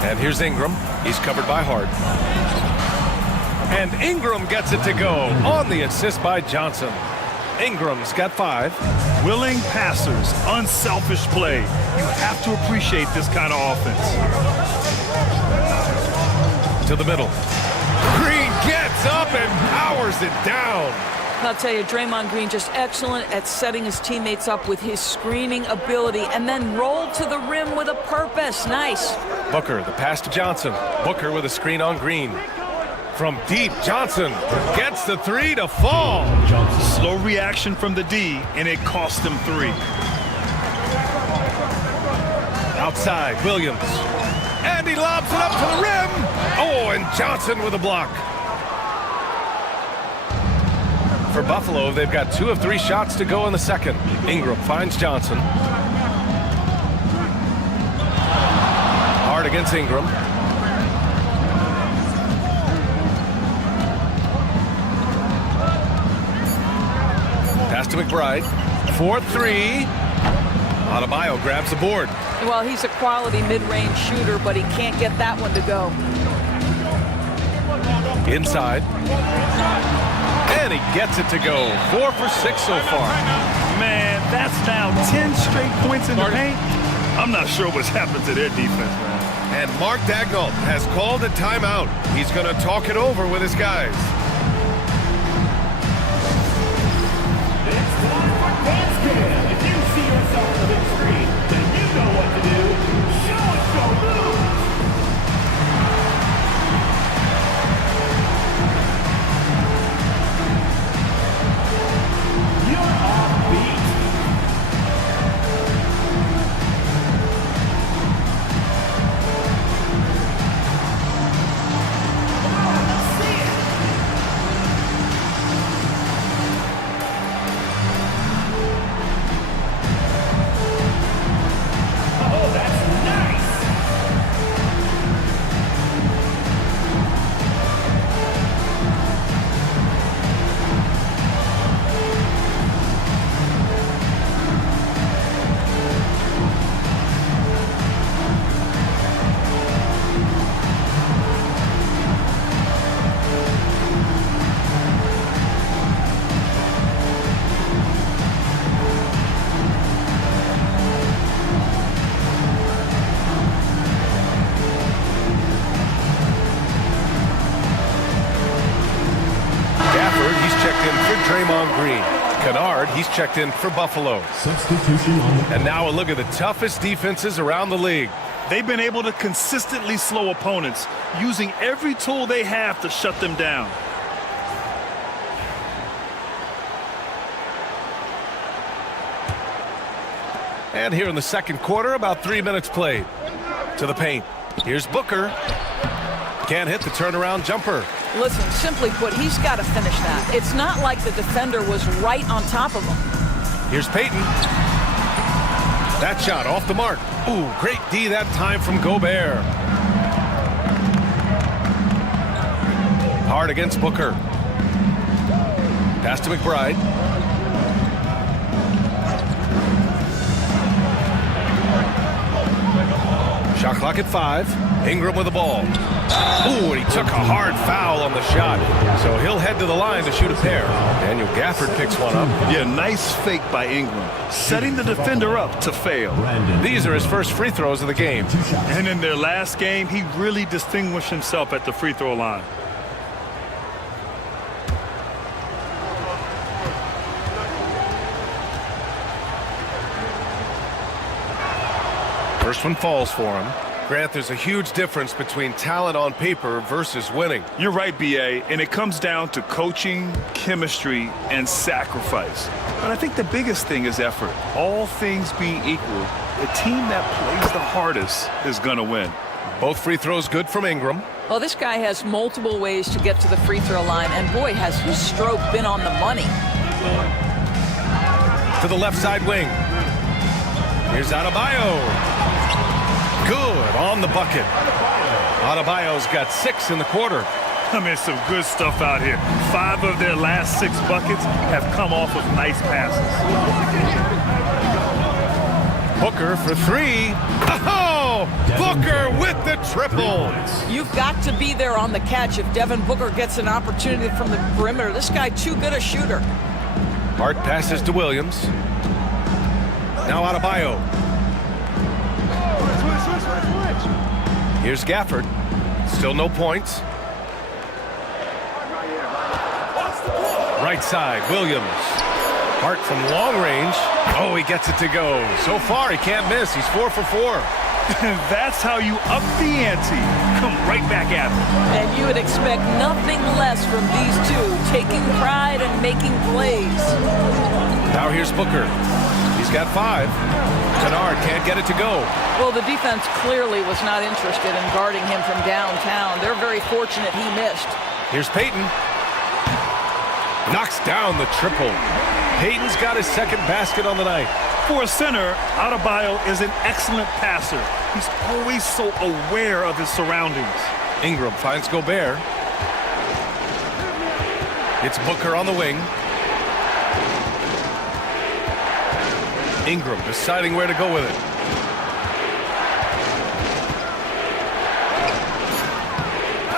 And here's Ingram. He's covered by Hart. And Ingram gets it to go on the assist by Johnson. Ingram's got 5. Willing passers, unselfish play. You have to appreciate this kind of offense. To the middle. Green gets up and powers it down. I'll tell you, Draymond Green just excellent at setting his teammates up with his screening ability and then roll to the rim with a purpose. Nice. Booker, the pass to Johnson. Booker with a screen on Green. From deep, Johnson gets the 3 to fall. Slow reaction from the D, and it cost him 3. Outside, Williams. And he lobs it up to the rim. Oh, and Johnson with a block. For Buffalo, they've got 2 of 3 shots to go in the second. Ingram finds Johnson. Hard against Ingram. Pass to McBride. 4-3. Adebayo grabs the board. Well, he's a quality mid-range shooter, but he can't get that one to go. Inside. And he gets it to go. 4 for 6 so far. Man, that's now 10 straight points in the paint. I'm not sure what's happened to their defense, man. And Mark Daigneault has called a timeout. He's going to talk it over with his guys. It's time for dance cam. If you see yourself on the big screen, then you know what to do. Show us your moves. You're off beat. Draymond Green. Kennard, he's checked in for Buffalo. Substitution on the And now a look at the toughest defenses around the league. They've been able to consistently slow opponents, using every tool they have to shut them down. And here in the second quarter, about 3 minutes played. To the paint. Here's Booker. Can't hit the turnaround jumper. Listen, simply put, he's got to finish that. It's not like the defender was right on top of him. Here's Payton. That shot off the mark. Ooh, great D that time from Gobert. Hard against Booker. Pass to McBride. Shot clock at 5. Ingram with the ball. Ooh, and he took a hard foul on the shot. So he'll head to the line to shoot a pair. Daniel Gafford picks one up. Yeah, nice fake by Ingram, setting the defender up to fail. These are his first free throws of the game. And in their last game, he really distinguished himself at the free throw line. First one falls for him. Grant, there's a huge difference between talent on paper versus winning. You're right, B.A., and it comes down to coaching, chemistry, and sacrifice. But I think the biggest thing is effort. All things being equal, the team that plays the hardest is going to win. Both free throws good from Ingram. Well, this guy has multiple ways to get to the free throw line, and boy, has his stroke been on the money. To the left side wing. Here's Adebayo. Good on the bucket. Adebayo's got 6 in the quarter. I mean, some good stuff out here. 5 of their last 6 buckets have come off of nice passes. Booker for 3. Oh! Booker with the triple. You've got to be there on the catch if Devin Booker gets an opportunity from the perimeter. This guy too good a shooter. Hart passes to Williams. Now Adebayo. Here's Gafford. Still no points. Right side, Williams. Hart from long range. Oh, he gets it to go. So far, he can't miss. He's 4 for 4. That's how you up the ante. Come right back at him. And you would expect nothing less from these two, taking pride and making plays. Now here's Booker. He's got 5. Kennard can't get it to go. Well, the defense clearly was not interested in guarding him from downtown. They're very fortunate he missed. Here's Payton. Knocks down the triple. Payton's got his second basket on the night. For a center, Adebayo is an excellent passer. He's always so aware of his surroundings. Ingram finds Gobert. It's Booker on the wing. Ingram deciding where to go with it.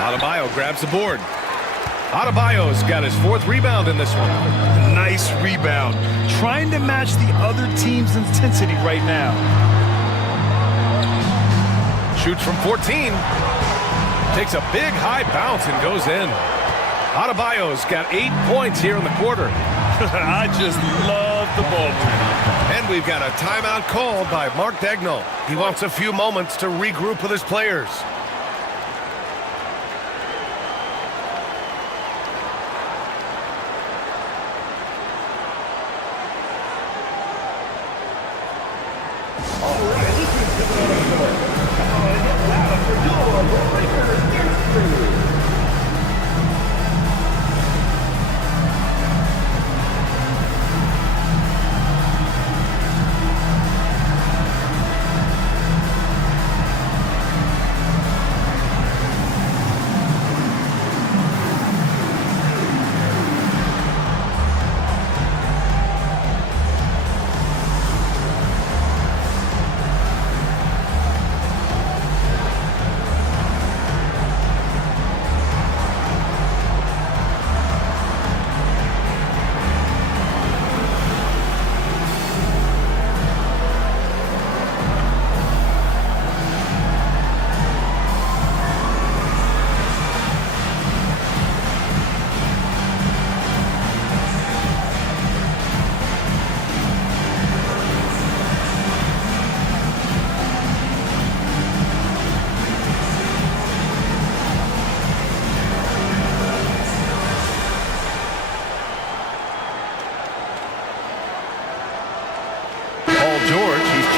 Adebayo grabs the board. Adebayo's got his 4th rebound in this one. Nice rebound. Trying to match the other team's intensity right now. Shoots from 14. Takes a big high bounce and goes in. Adebayo's got 8 points here in the quarter. I just love the ball. And we've got a timeout called by Mark Dagnall. He wants a few moments to regroup with his players.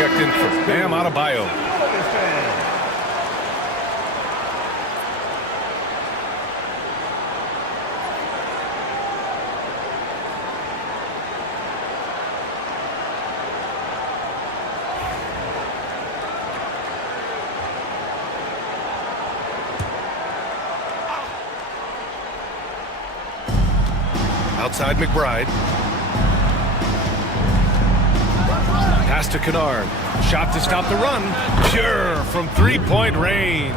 checked in for Bam Adebayo. Outside McBride. Pass to Kennard. Shot to stop the run. Pure from three-point range.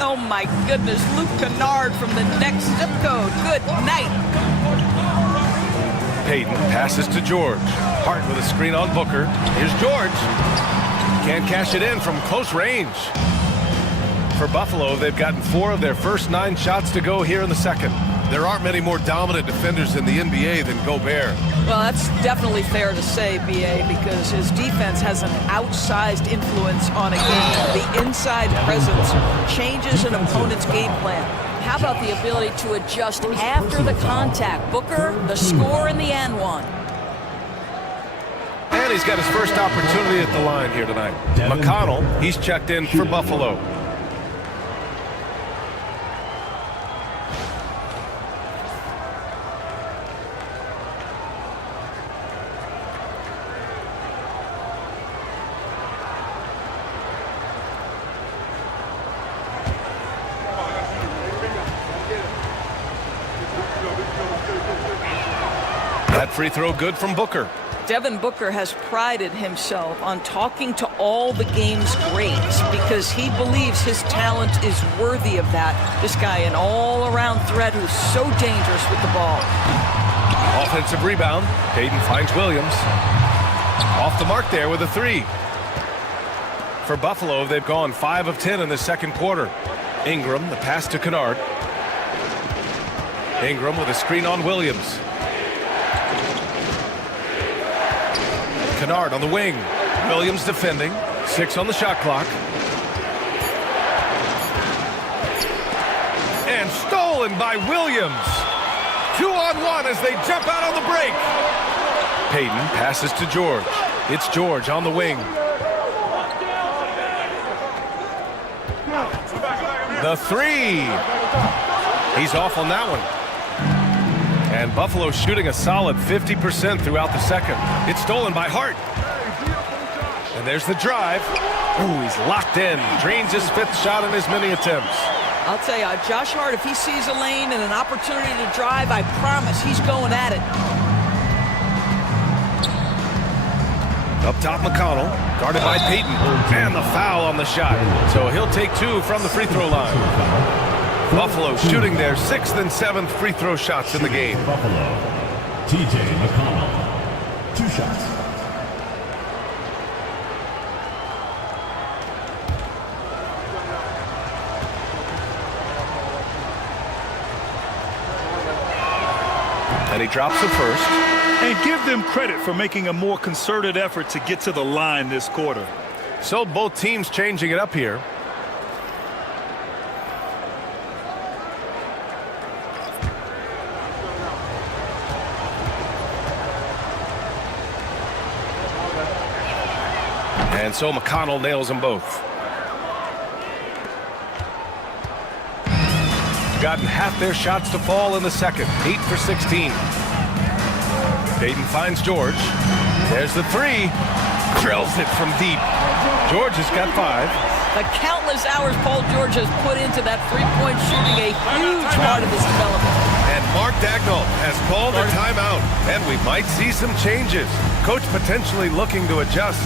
Oh my goodness, Luke Kennard from the next zip code. Good night. Payton passes to George. Hart with a screen on Booker. Here's George. Can't cash it in from close range. For Buffalo, they've gotten 4 of their first 9 shots to go here in the second. There aren't many more dominant defenders in the NBA than Gobert. Well, that's definitely fair to say, B.A., because his defense has an outsized influence on a game. The inside presence changes an opponent's game plan. How about the ability to adjust after the contact? Booker, the score in the and one. And he's got his first opportunity at the line here tonight. McConnell, he's checked in for Buffalo. That free throw good from Booker. Devin Booker has prided himself on talking to all the game's greats because he believes his talent is worthy of that. This guy, an all-around threat who's so dangerous with the ball. Offensive rebound. Payton finds Williams. Off the mark there with a 3. For Buffalo, they've gone 5 of 10 in the second quarter. Ingram, the pass to Kennard. Ingram with a screen on Williams. Kennard on the wing. Williams defending. 6 on the shot clock. And stolen by Williams. 2-on-1 as they jump out on the break. Payton passes to George. It's George on the wing. The 3. He's off on that one. And Buffalo shooting a solid 50% throughout the second. It's stolen by Hart. And there's the drive. Ooh, he's locked in. Drains his 5th shot in as many attempts. I'll tell you, Josh Hart, if he sees a lane and an opportunity to drive, I promise he's going at it. Up top, McConnell, guarded by Payton. And the foul on the shot. So he'll take 2 from the free throw line. Buffalo shooting their 6th and 7th free throw shots in the game. Buffalo, T.J. McConnell, 2 shots. And he drops the first. And give them credit for making a more concerted effort to get to the line this quarter. So both teams changing it up here. And so McConnell nails them both. Gotten half their shots to fall in the second. 8 for 16. Payton finds George. There's the 3. Drills it from deep. George has got 5. The countless hours Paul George has put into that three-point shooting, a huge part of his development. And Mark Dagnall has called a timeout. And we might see some changes. Coach potentially looking to adjust.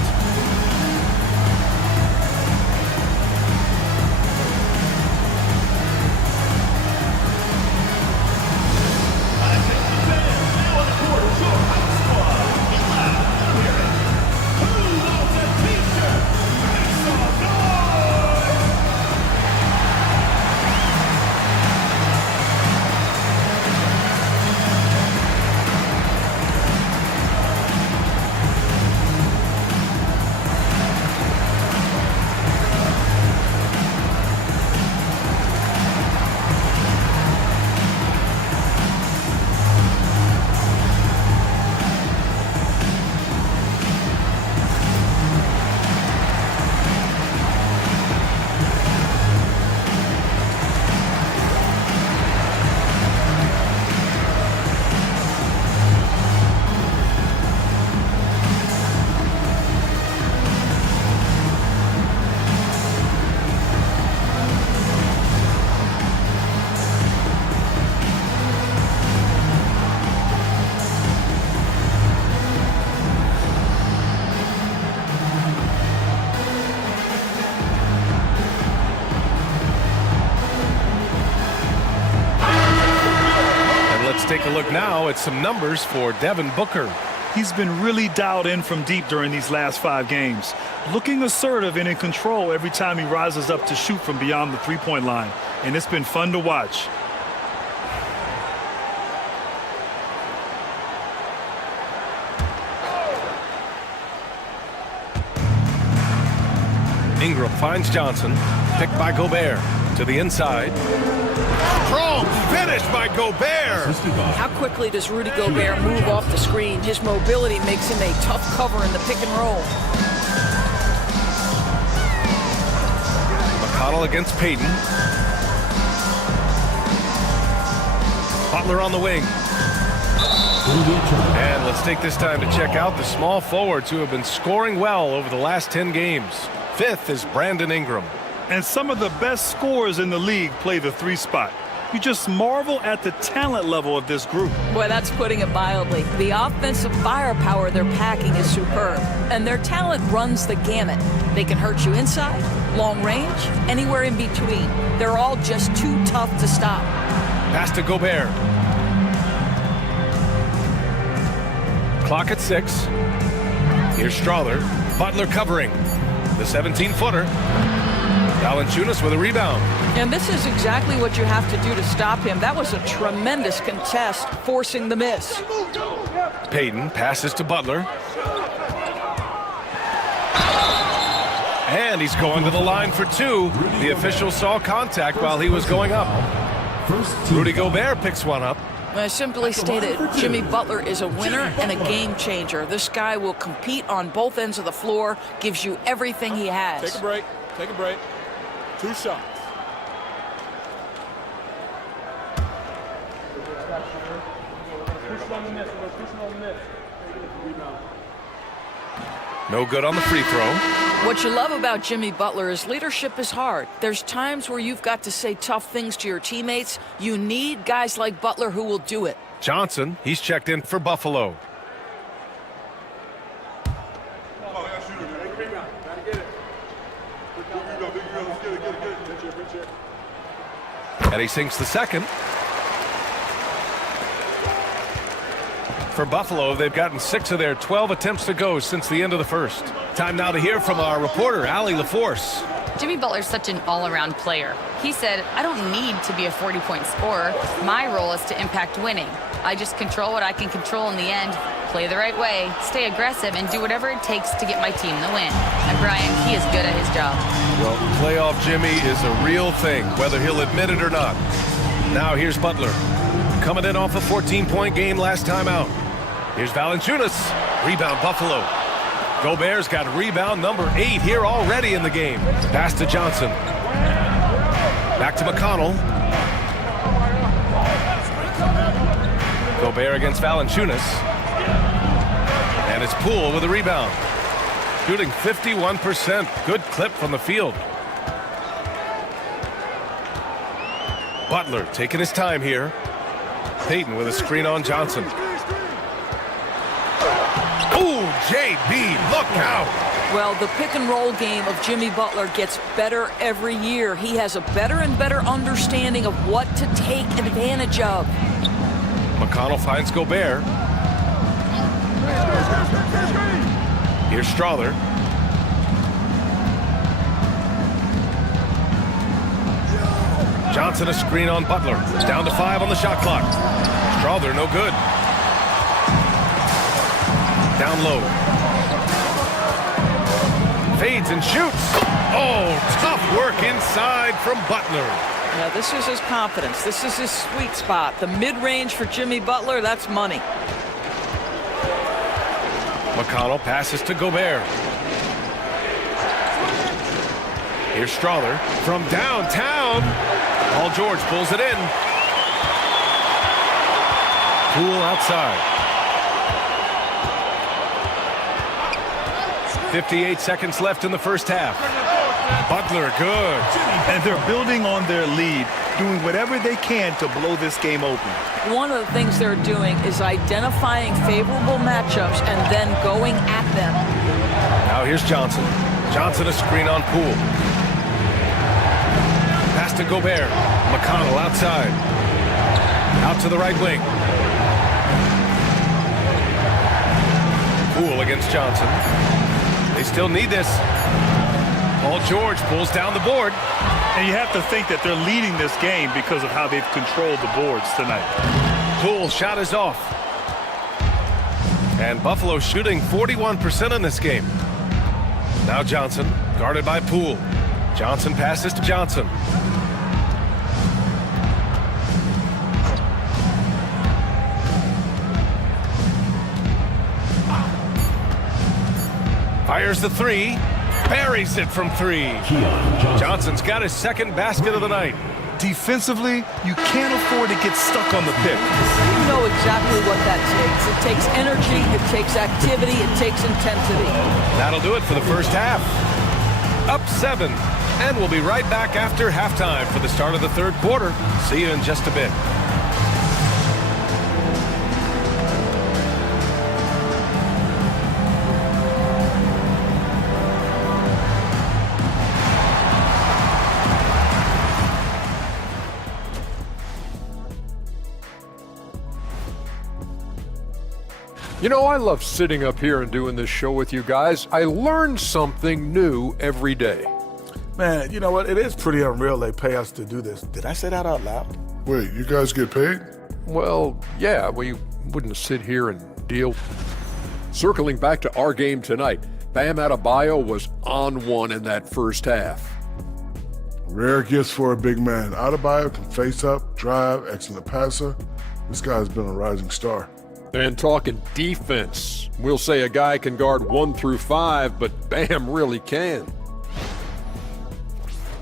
look now at some numbers for Devin Booker. He's been really dialed in from deep during these last 5 games. Looking assertive and in control every time he rises up to shoot from beyond the three-point line. And it's been fun to watch. Ingram finds Johnson. Picked by Gobert. To the inside. Strong finish by Gobert. How quickly does Rudy Gobert move off the screen? His mobility makes him a tough cover in the pick and roll. McConnell against Payton. Butler on the wing. And let's take this time to check out the small forwards who have been scoring well over the last 10 games. 5th is Brandon Ingram. And some of the best scorers in the league play the 3 spot. You just marvel at the talent level of this group. Boy, that's putting it mildly. The offensive firepower they're packing is superb, and their talent runs the gamut. They can hurt you inside, long range, anywhere in between. They're all just too tough to stop. Pass to Gobert. Clock at 6. Here's Strawther. Butler covering. The 17-footer. Valanciunas with a rebound. And this is exactly what you have to do to stop him. That was a tremendous contest, forcing the miss. Payton passes to Butler. And he's going to the line for 2. The official saw contact while he was going up. Rudy Gobert picks one up. I simply stated, Jimmy Butler is a winner and a game changer. This guy will compete on both ends of the floor, gives you everything he has. Take a break. Take a break. 2 shots. No good on the free throw. What you love about Jimmy Butler is leadership is hard. There's times where you've got to say tough things to your teammates. You need guys like Butler who will do it. Johnson, he's checked in for Buffalo. And he sinks the second. For Buffalo, they've gotten 6 of their 12 attempts to go since the end of the first. Time now to hear from our reporter, Allie LaForce. Jimmy Butler's such an all-around player. He said, I don't need to be a 40-point scorer. My role is to impact winning. I just control what I can control in the end, play the right way, stay aggressive, and do whatever it takes to get my team the win. And Brian, he is good at his job. Well, playoff Jimmy is a real thing, whether he'll admit it or not. Now here's Butler. Coming in off a 14-point game last time out. Here's Valanciunas. Rebound Buffalo. Gobert's got rebound number 8 here already in the game. Pass to Johnson. Back to McConnell. Gobert against Valanciunas. And it's Poole with a rebound. Shooting 51%. Good clip from the field. Butler taking his time here. Payton with a screen on Johnson. Ooh, JB, look out! Well, the pick and roll game of Jimmy Butler gets better every year. He has a better and better understanding of what to take advantage of. McConnell finds Gobert. Here's Strawther. Johnson a screen on Butler. Down to 5 on the shot clock. Strawther no good. Down low. Fades and shoots. Oh, tough work inside from Butler. Now, this is his confidence. This is his sweet spot. The mid-range for Jimmy Butler, that's money. McConnell passes to Gobert. Here's Strawther from downtown. Paul George pulls it in. Poole outside. 58 seconds left in the first half. Butler good. And they're building on their lead, doing whatever they can to blow this game open. One of the things they're doing is identifying favorable matchups and then going at them. Now here's Johnson. Johnson a screen on Poole. Pass to Gobert. McConnell outside. Out to the right wing. Poole against Johnson. They still need this. Paul George pulls down the board. And you have to think that they're leading this game because of how they've controlled the boards tonight. Poole's shot is off. And Buffalo shooting 41% in this game. Now Johnson, guarded by Poole. Johnson passes to Johnson. Fires the three. Buries it from three. Johnson's got his second basket of the night. Defensively, you can't afford to get stuck on the pick. You know exactly what that takes. It takes energy, it takes activity, it takes intensity. That'll do it for the first half. Up 7. And we'll be right back after halftime for the start of the third quarter. See you in just a bit. You know, I love sitting up here and doing this show with you guys. I learn something new every day. Man, you know what? It is pretty unreal they pay us to do this. Did I say that out loud? Wait, you guys get paid? Well, yeah, we wouldn't sit here and deal. Circling back to our game tonight, Bam Adebayo was on one in that first half. Rare gifts for a big man. Adebayo can face up, drive, excellent passer. This guy's been a rising star. And talking defense, we'll say a guy can guard 1 through 5, but Bam really can.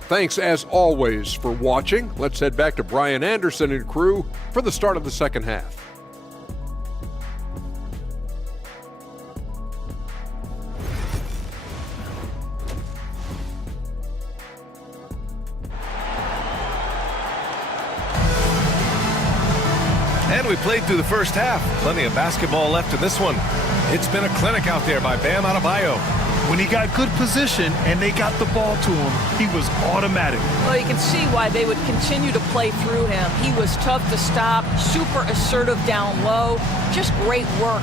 Thanks, as always, for watching. Let's head back to Brian Anderson and crew for the start of the second half. And we played through the first half. Plenty of basketball left in this one. It's been a clinic out there by Bam Adebayo. When he got good position and they got the ball to him, he was automatic. Well, you can see why they would continue to play through him. He was tough to stop, super assertive down low, just great work.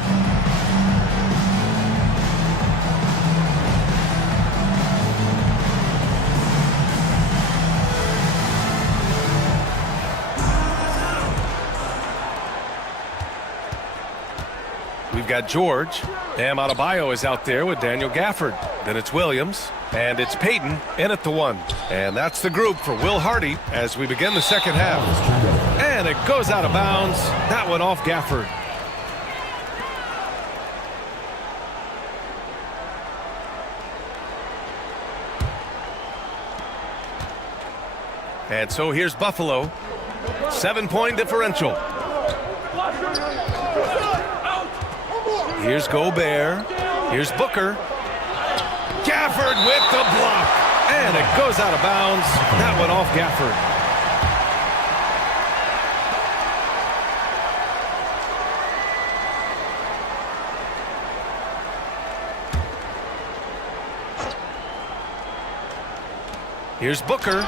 We've got George. Bam Adebayo is out there with Daniel Gafford. Then it's Williams. And it's Payton in at the 1. And that's the group for Will Hardy as we begin the second half. And it goes out of bounds. That one off Gafford. And so here's Buffalo. 7-point differential. Here's Gobert. Here's Booker. Gafford with the block. And it goes out of bounds. That one off Gafford. Here's Booker.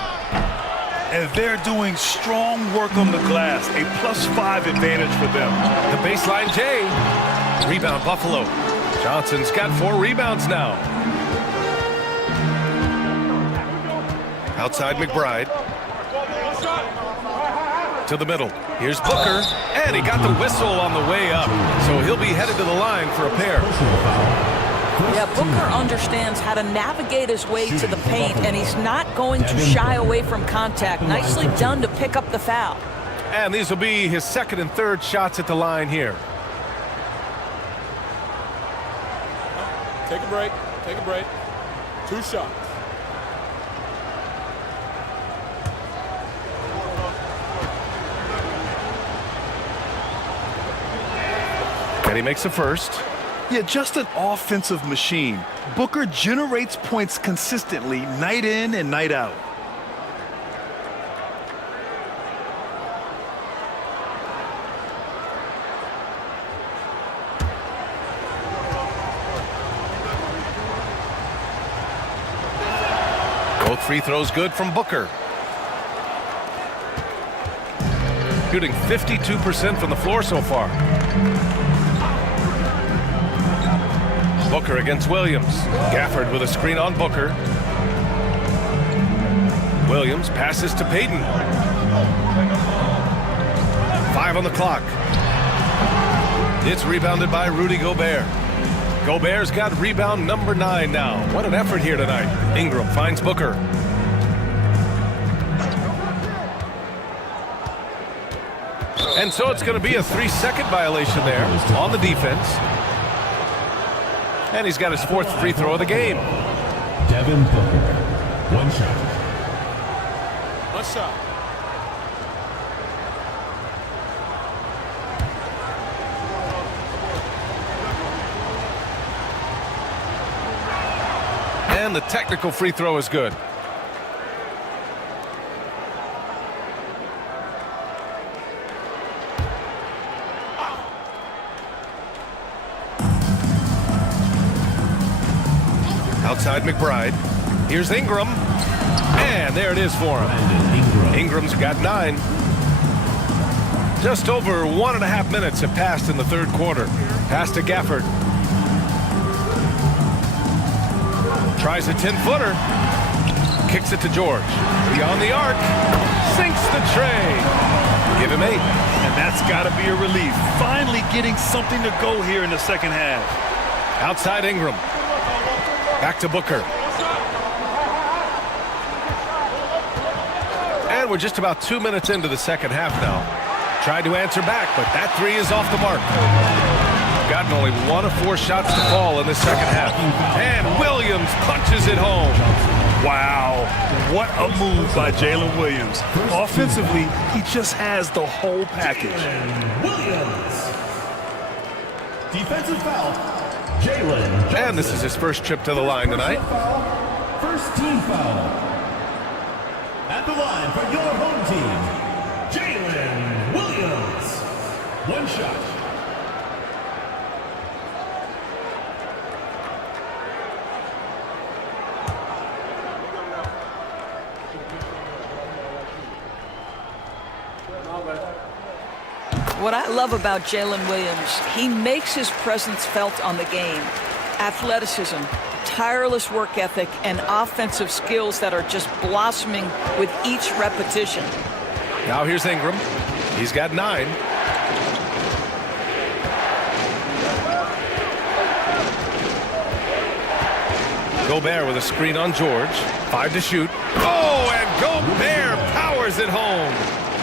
And they're doing strong work on the glass. A +5 advantage for them. The baseline J. Rebound Buffalo. Johnson's got 4 rebounds now. Outside McBride. To the middle. Here's Booker. And he got the whistle on the way up. So he'll be headed to the line for a pair. Yeah, Booker understands how to navigate his way to the paint, and he's not going to shy away from contact. Nicely done to pick up the foul. And these will be his second and third shots at the line here. Take a break. Take a break. 2 shots. And he makes the first. Yeah, just an offensive machine. Booker generates points consistently, night in and night out. Both free throws good from Booker. Shooting 52% from the floor so far. Booker against Williams. Gafford with a screen on Booker. Williams passes to Payton. 5 on the clock. It's rebounded by Rudy Gobert. Gobert's got rebound number 9 now. What an effort here tonight. Ingram finds Booker. And so it's going to be a 3-second violation there on the defense. And he's got his 4th free throw of the game. Devin Booker, 1 shot. What's up? And the technical free throw is good. Outside McBride. Here's Ingram. And there it is for him. Ingram's got 9. Just over 1.5 minutes have passed in the 3rd quarter. Pass to Gafford. Tries a 10-footer. Kicks it to George. Beyond the arc. Sinks the tray. Give him 8. And that's got to be a relief. Finally getting something to go here in the second half. Outside Ingram. Back to Booker. And we're just about 2 minutes into the second half now. Tried to answer back, but that 3 is off the mark. Gotten only 1 of 4 shots to fall in the second half. And Williams punches it home. Wow, what a move by Jalen Williams. Offensively, he just has the whole package. Williams. Defensive foul. Jalen. And this is his first trip to the line tonight. First team foul. At the line for your home team, Jalen Williams. 1 shot. What I love about Jalen Williams, he makes his presence felt on the game. Athleticism, tireless work ethic, and offensive skills that are just blossoming with each repetition. Now here's Ingram. He's got 9. Gobert with a screen on George. 5 to shoot. Oh, and Gobert powers it home.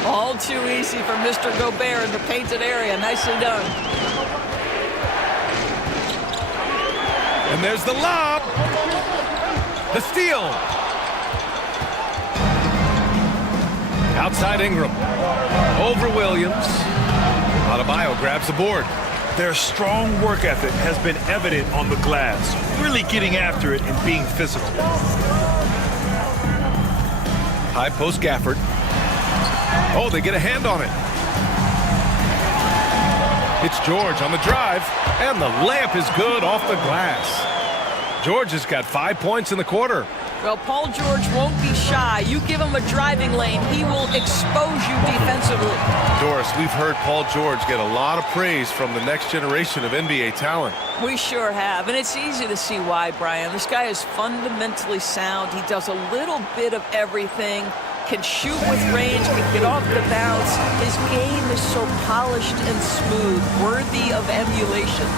All too easy for Mr. Gobert in the painted area. Nicely done. And there's the lob. The steal. Outside Ingram. Over Williams. Adebayo grabs the board. Their strong work ethic has been evident on the glass, really getting after it and being physical. High post Gafford. Oh, they get a hand on it. It's George on the drive, and the layup is good off the glass. George has got 5 points in the quarter. Well, Paul George won't be shy. You give him a driving lane, he will expose you defensively. Doris, we've heard Paul George get a lot of praise from the next generation of NBA talent. We sure have, and it's easy to see why, Brian. This guy is fundamentally sound. He does a little bit of everything, can shoot with range, can get off the bounce. His game is so polished and smooth, worthy of emulation.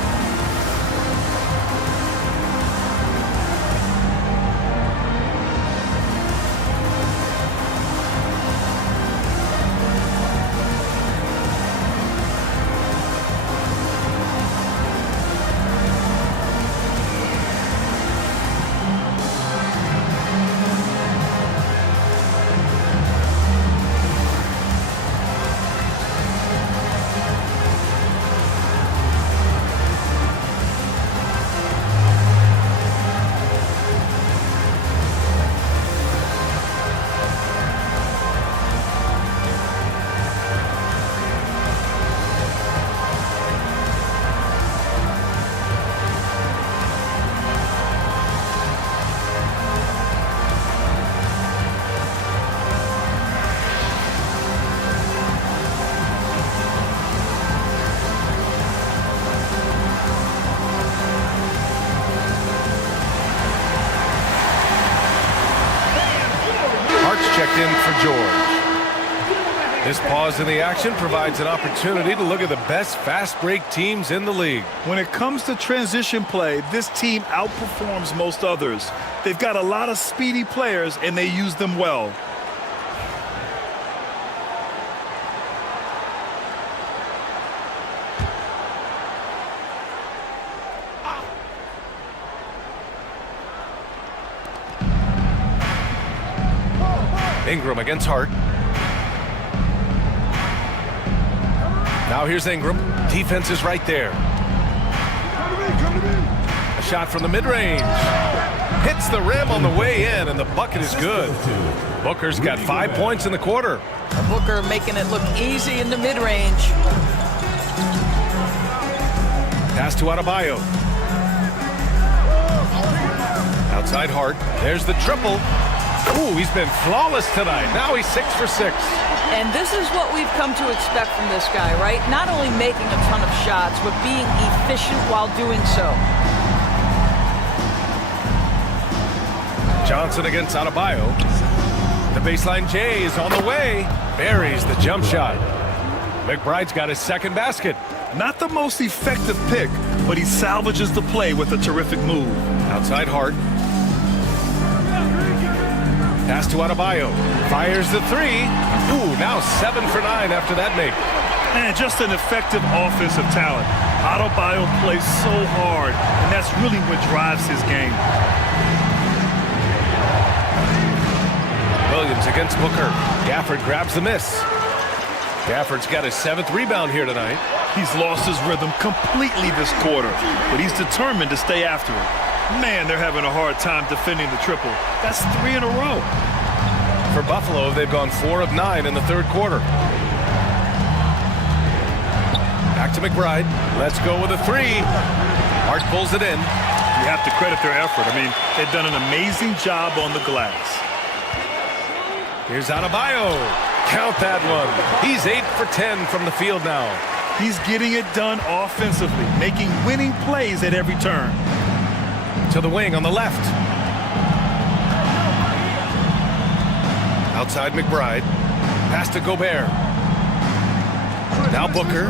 checked in for George. This pause in the action provides an opportunity to look at the best fast break teams in the league. When it comes to transition play, this team outperforms most others. They've got a lot of speedy players, and they use them well. Ingram against Hart. Now here's Ingram. Defense is right there. A shot from the mid-range. Hits the rim on the way in, and the bucket is good. Booker's got 5 points in the quarter. Booker making it look easy in the mid-range. Pass to Adebayo. Outside Hart. There's the triple. Ooh, he's been flawless tonight. Now he's 6 for 6. And this is what we've come to expect from this guy, right? Not only making a ton of shots, but being efficient while doing so. Johnson against Adebayo. The baseline J is on the way. Buries the jump shot. McBride's got his second basket. Not the most effective pick, but he salvages the play with a terrific move. Outside Hart. Pass to Adebayo. Fires the three. Ooh, now 7 for 9 after that make. And just an effective offensive talent. Adebayo plays so hard, and that's really what drives his game. Williams against Booker. Gafford grabs the miss. Gafford's got his 7th rebound here tonight. He's lost his rhythm completely this quarter, but he's determined to stay after it. Man, they're having a hard time defending the triple. That's 3 in a row. For Buffalo, they've gone 4 of 9 in the third quarter. Back to McBride. Let's go with a 3. Hart pulls it in. You have to credit their effort. I mean, they've done an amazing job on the glass. Here's Adebayo. Count that one. He's 8 for 10 from the field now. He's getting it done offensively, making winning plays at every turn. To the wing on the left. Outside McBride. Pass to Gobert. Now Booker.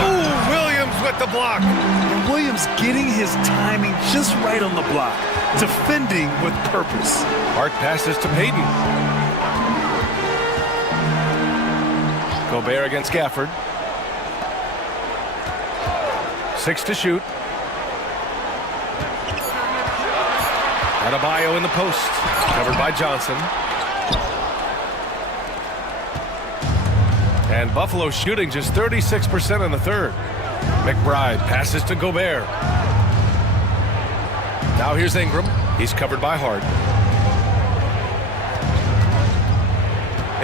Ooh, Williams with the block. And Williams getting his timing just right on the block. Defending with purpose. Hart passes to Payton. Gobert against Gafford. 6 to shoot. Adebayo in the post. Covered by Johnson. And Buffalo shooting just 36% in the third. McBride passes to Gobert. Now here's Ingram. He's covered by Hart.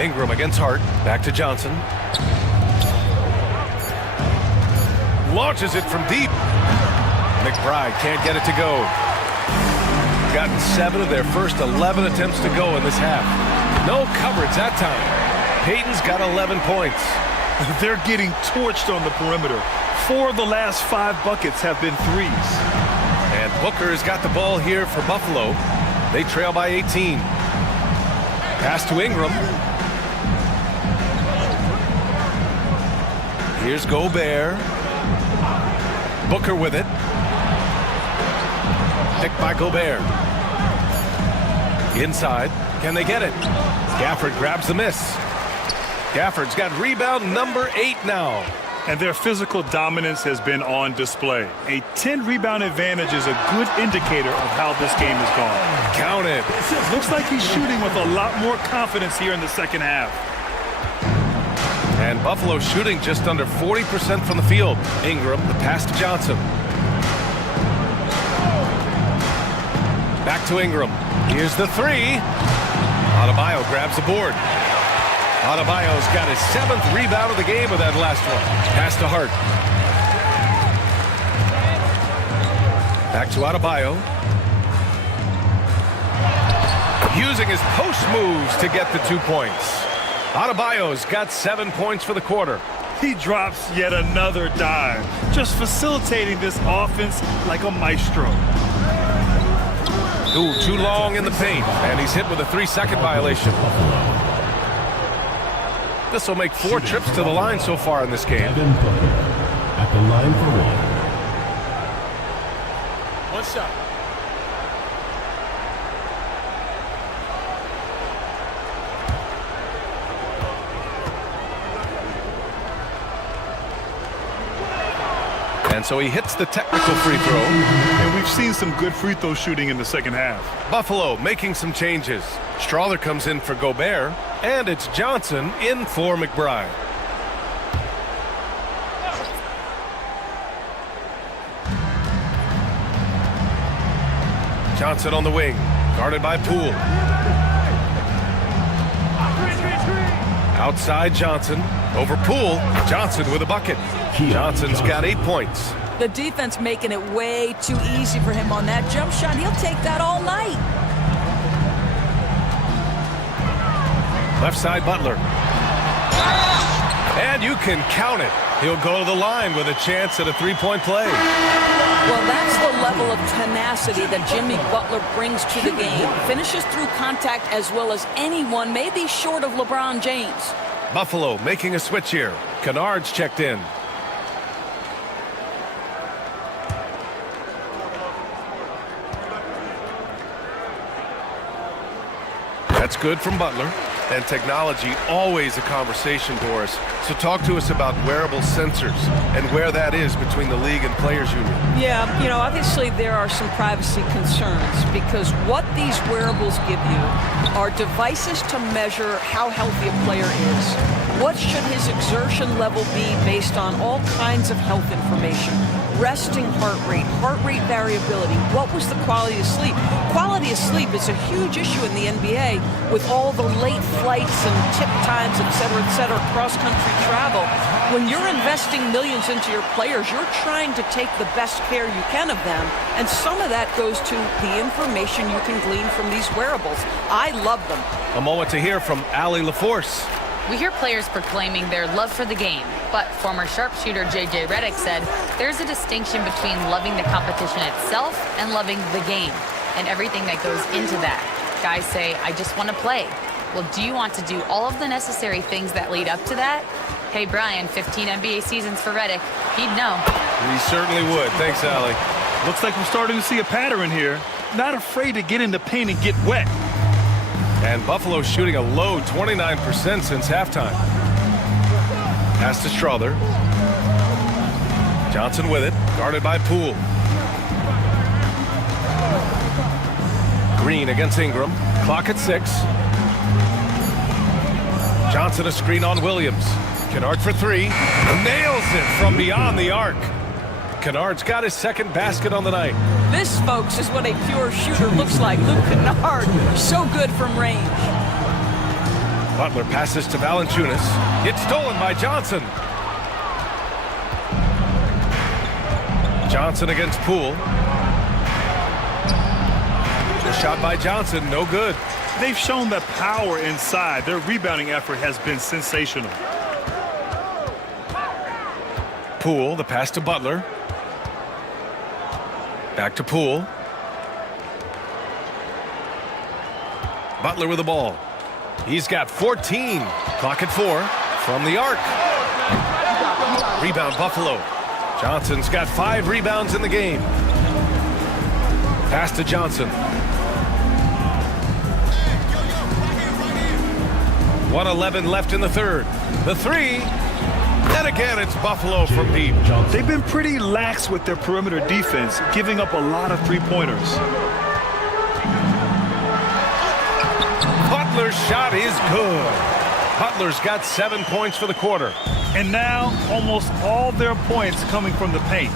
Ingram against Hart. Back to Johnson. Launches it from deep. McBride can't get it to go. Gotten 7 of their first 11 attempts to go in this half. No coverage that time. Payton's got 11 points. They're getting torched on the perimeter. 4 of the last 5 buckets have been threes. And Booker has got the ball here for Buffalo. They trail by 18. Pass to Ingram. Here's Gobert. Booker with it. Picked by Gobert. Inside. Can they get it? Gafford grabs the miss. Gafford's got rebound number 8 now. And their physical dominance has been on display. A 10-rebound advantage is a good indicator of how this game has gone. Count it. Looks like he's shooting with a lot more confidence here in the second half. And Buffalo shooting just under 40% from the field. Ingram, the pass to Johnson. Back to Ingram. Here's the 3. Adebayo grabs the board. Adebayo's got his 7th rebound of the game with that last one. Pass to Hart. Back to Adebayo. Using his post moves to get the 2 points. Adebayo's got 7 points for the quarter. He drops yet another dime, just facilitating this offense like a maestro. Ooh, too long in the paint, and he's hit with a 3-second violation. This will make 4 trips to the line so far in this game. At the line for one. One shot. And so he hits the technical free throw. And we've seen some good free throw shooting in the second half. Buffalo making some changes. Strawther comes in for Gobert, and it's Johnson in for McBride. Johnson on the wing, guarded by Poole. Outside Johnson, over Poole. Johnson with a bucket. Johnson's got 8 points. The defense making it way too easy for him on that jump shot. He'll take that all night. Left side Butler. And you can count it. He'll go to the line with a chance at a 3-point play. Well, that's the level of tenacity that Jimmy Butler brings to the game. Finishes through contact as well as anyone, maybe short of LeBron James. Buffalo making a switch here. Kennard's checked in. That's good from Butler. And technology, always a conversation, Boris. So talk to us about wearable sensors and where that is between the league and players union. Yeah, you know, obviously there are some privacy concerns because what these wearables give you are devices to measure how healthy a player is. What should his exertion level be based on all kinds of health information? Resting heart rate variability. What was the quality of sleep? Quality of sleep is a huge issue in the NBA with all the late flights and tip times, et cetera, cross-country travel. When you're investing millions into your players, you're trying to take the best care you can of them, and some of that goes to the information you can glean from these wearables. I love them. A moment to hear from Allie LaForce. We hear players proclaiming their love for the game, but former sharpshooter J.J. Redick said there's a distinction between loving the competition itself and loving the game and everything that goes into that. Guys say, I just want to play. Well, do you want to do all of the necessary things that lead up to that? Hey, Brian, 15 NBA seasons for Redick. He'd know. He certainly would. Thanks, Allie. Looks like we're starting to see a pattern here. Not afraid to get in the paint and get wet. And Buffalo shooting a low 29% since halftime. Pass to Strawther. Johnson with it, guarded by Poole. Green against Ingram. Clock at 6. Johnson a screen on Williams. Kennard for 3. Nails it from beyond the arc. Kennard's got his second basket on the night. This, folks, is what a pure shooter looks like. Luke Kennard, so good from range. Butler passes to Valanciunas. It's stolen by Johnson. Johnson against Poole. The shot by Johnson, no good. They've shown that power inside. Their rebounding effort has been sensational. Poole, the pass to Butler. Back to Poole. Butler with the ball. He's got 14. Clock at 4. From the arc. Rebound Buffalo. Johnson's got 5 rebounds in the game. Pass to Johnson. 1:11 left in the third. The 3. And again, it's Buffalo from deep. They've been pretty lax with their perimeter defense, giving up a lot of three-pointers. Butler's shot is good. Butler's got 7 points for the quarter. And now, almost all their points coming from the paint.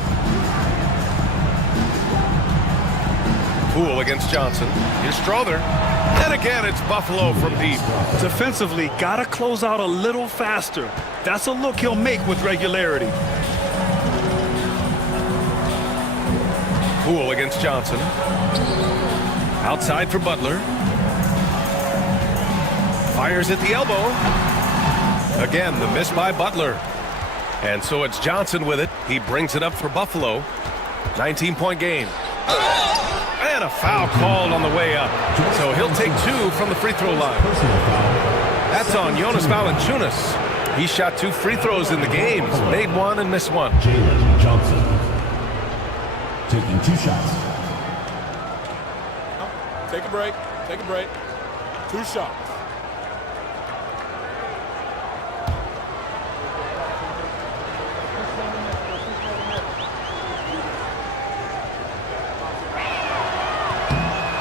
Poole against Johnson. Here's Strawther. And again, it's Buffalo from deep. Defensively, gotta close out a little faster. That's a look he'll make with regularity. Poole against Johnson. Outside for Butler. Fires at the elbow. Again, the miss by Butler. And so it's Johnson with it. He brings it up for Buffalo. 19-point game. And And a foul called on the way up. So he'll take 2 from the free throw line. That's on Jonas Valanciunas. He shot 2 free throws in the game, made 1 and missed 1. Jalen Johnson taking 2 shots. Take a break. Take a break. 2 shots.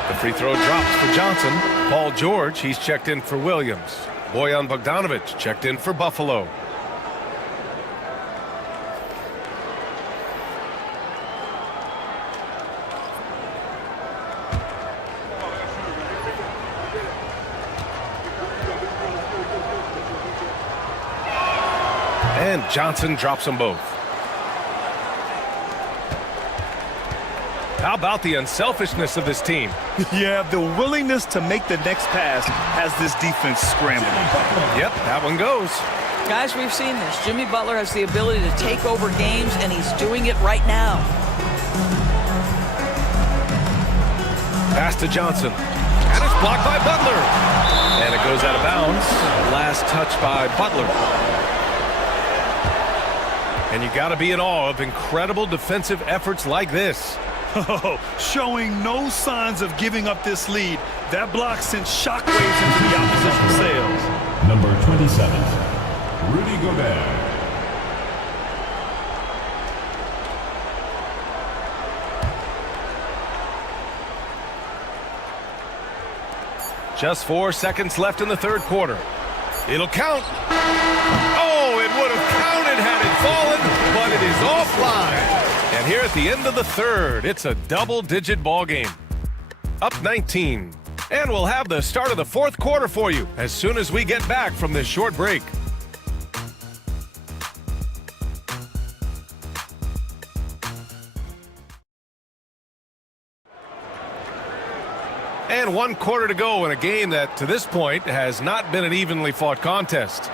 The free throw drops for Johnson. Paul George, he's checked in for Williams. Bojan Bogdanovic checked in for Buffalo. And Johnson drops them both. How about the unselfishness of this team? Yeah, the willingness to make the next pass has this defense scrambling. Yep, that one goes. Guys, we've seen this. Jimmy Butler has the ability to take over games, and he's doing it right now. Pass to Johnson. And it's blocked by Butler. And it goes out of bounds. Last touch by Butler. And you got to be in awe of incredible defensive efforts like this. Oh, showing no signs of giving up this lead. That block sent shockwaves into the opposition sails. Number 27, Rudy Gobert. Just 4 seconds left in the third quarter. It'll count. Oh, it would have counted had it fallen, but it is offline. And here at the end of the third, it's a double-digit ball game. Up 19. And we'll have the start of the fourth quarter for you as soon as we get back from this short break. And 1 quarter to go in a game that, to this point, has not been an evenly fought contest.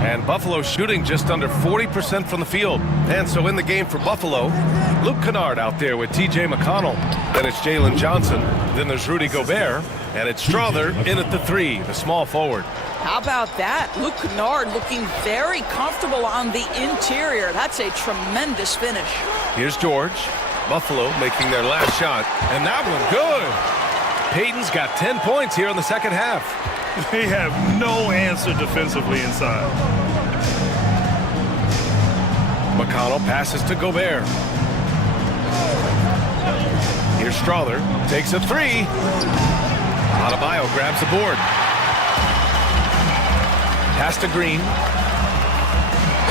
And Buffalo shooting just under 40% from the field. And so in the game for Buffalo, Luke Kennard out there with T.J. McConnell. Then it's Jalen Johnson. Then there's Rudy Gobert. And it's Strother in at the 3, the small forward. How about that? Luke Kennard looking very comfortable on the interior. That's a tremendous finish. Here's George. Buffalo making their last shot. And that one good. Payton's got 10 points here in the second half. They have no answer defensively inside. McConnell passes to Gobert. Here's Strother. Takes a 3. Adebayo grabs the board. Pass to Green.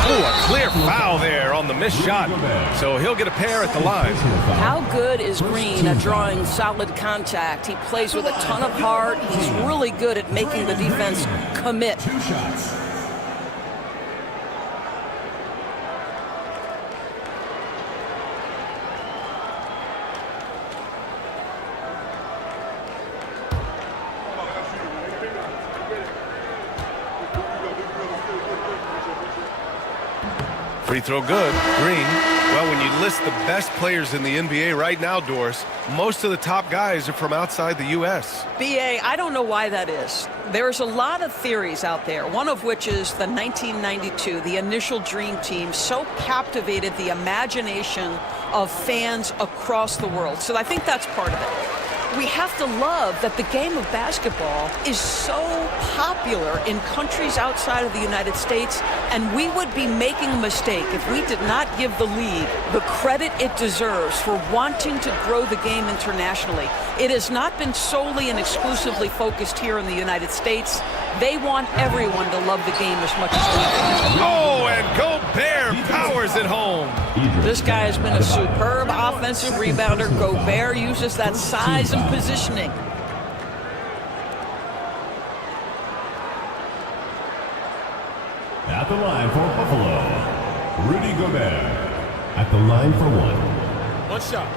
Ooh, a clear foul there on the missed shot. So he'll get a pair at the line. How good is Green at drawing solid contact? He plays with a ton of heart. He's really good at making the defense commit. 2 shots. Free throw good. Green. Well, when you list the best players in the NBA right now, Doris, most of the top guys are from outside the U.S. B.A., I don't know why that is. There's a lot of theories out there, one of which is the 1992, the initial Dream Team, so captivated the imagination of fans across the world. So I think that's part of it. We have to love that the game of basketball is so popular in countries outside of the United States, and we would be making a mistake if we did not give the league the credit it deserves for wanting to grow the game internationally. It has not been solely and exclusively focused here in the United States. They want everyone to love the game as much as we do. Oh, and Gobert powers it home. This guy has been a superb offensive rebounder. Gobert uses that size and positioning. At the line for Buffalo, Rudy Gobert. At the line for 1. 1 shot.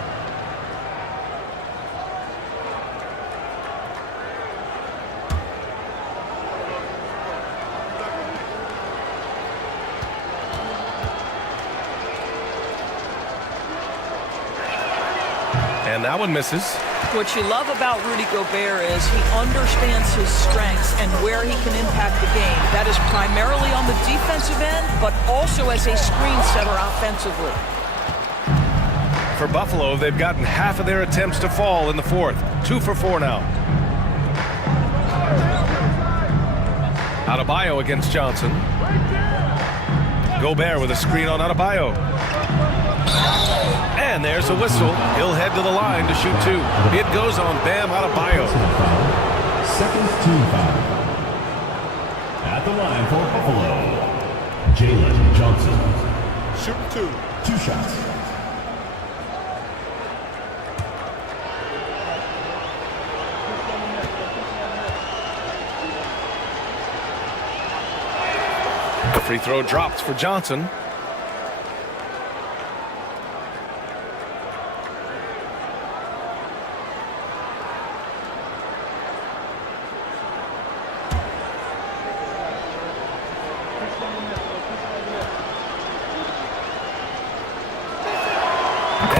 And that one misses. What you love about Rudy Gobert is he understands his strengths and where he can impact the game. That is primarily on the defensive end, but also as a screen setter offensively. For Buffalo, they've gotten half of their attempts to fall in the fourth. 2 for 4 now. Adebayo against Johnson. Gobert with a screen on Adebayo. And there's a whistle. He'll head to the line to shoot 2. It goes on Bam Adebayo. Second team foul. At the line for Buffalo, Jalen Johnson. Shoot 2. 2 shots. Free throw drops for Johnson.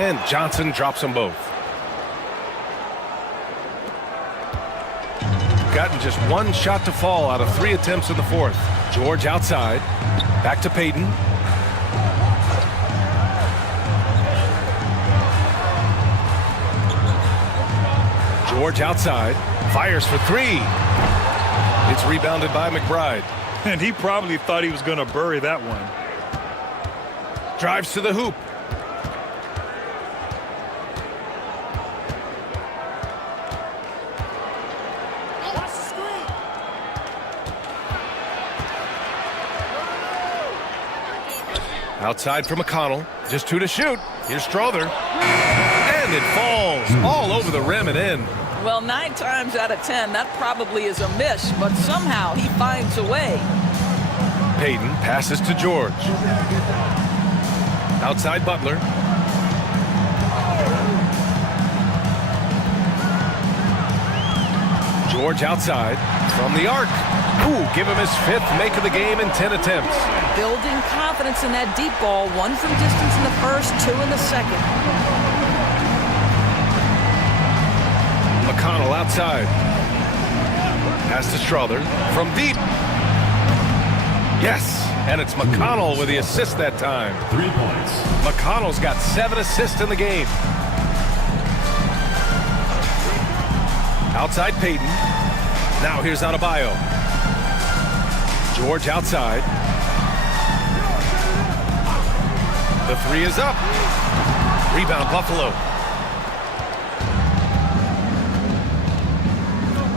And Johnson drops them both. Gotten just 1 shot to fall out of 3 attempts in the fourth. George outside. Back to Payton. George outside. Fires for 3. It's rebounded by McBride. And he probably thought he was going to bury that one. Drives to the hoop. Outside for McConnell. Just 2 to shoot. Here's Strother. And it falls all over the rim and in. Well, 9 times out of 10, that probably is a miss, but somehow he finds a way. Payton passes to George. Outside Butler. George outside from the arc. Ooh, give him his 5th make of the game in 10 attempts. Building confidence in that deep ball. 1 from distance in the first, 2 in the second. McConnell outside. Pass to Strother from deep. Yes, and it's McConnell with the assist that time. 3 points. McConnell's got 7 assists in the game. Outside Payton. Now here's Adebayo. George outside. The 3 is up. Rebound Buffalo.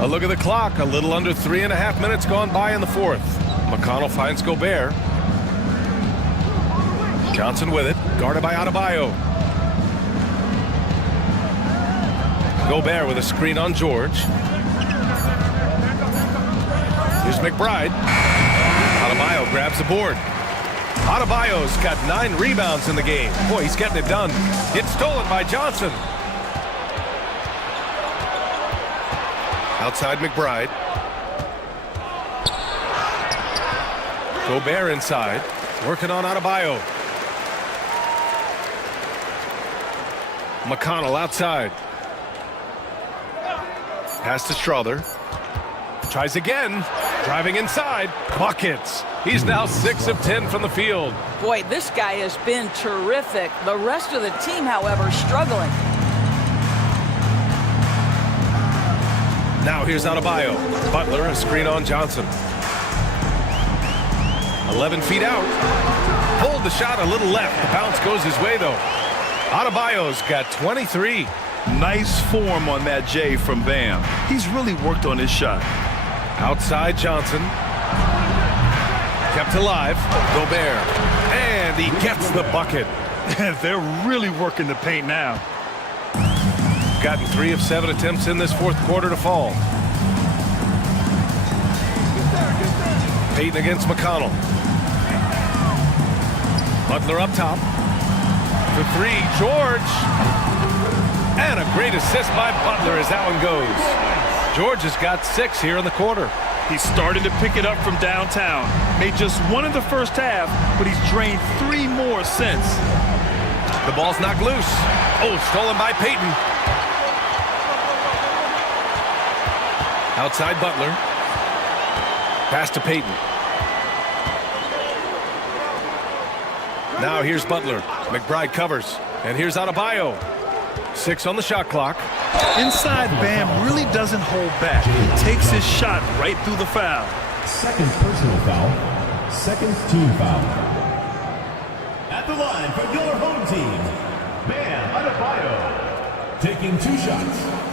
A look at the clock. A little under 3.5 minutes gone by in the fourth. McConnell finds Gobert. Johnson with it. Guarded by Adebayo. Gobert with a screen on George. Here's McBride. Adebayo grabs the board. Adebayo's got 9 rebounds in the game. Boy, he's getting it done. It's stolen by Johnson. Outside McBride. Gobert inside. Working on Adebayo. McConnell outside. Pass to Strother. Tries again. Driving inside. Buckets. He's now 6 of 10 from the field. Boy, this guy has been terrific. The rest of the team, however, struggling. Now here's Adebayo. Butler, a screen on Johnson. 11 feet out. Pulled the shot a little left. The bounce goes his way, though. Adebayo's got 23. Nice form on that J from Bam. He's really worked on his shot. Outside Johnson. Kept alive. Gobert. And he gets the bucket. They're really working the paint now. Gotten 3 of 7 attempts in this fourth quarter to fall. Payton against McConnell. Butler up top. For 3, George. And a great assist by Butler as that one goes. George has got 6 here in the quarter. He's starting to pick it up from downtown. Made just 1 in the first half, but he's drained 3 more since. The ball's knocked loose. Oh, stolen by Payton. Outside Butler. Pass to Payton. Now here's Butler. McBride covers. And here's Adebayo. 6 on the shot clock. Inside, Bam really doesn't hold back. He takes his shot right through the foul. Second personal foul. Second team foul. At the line for your home team, Bam Adebayo. Taking 2 shots.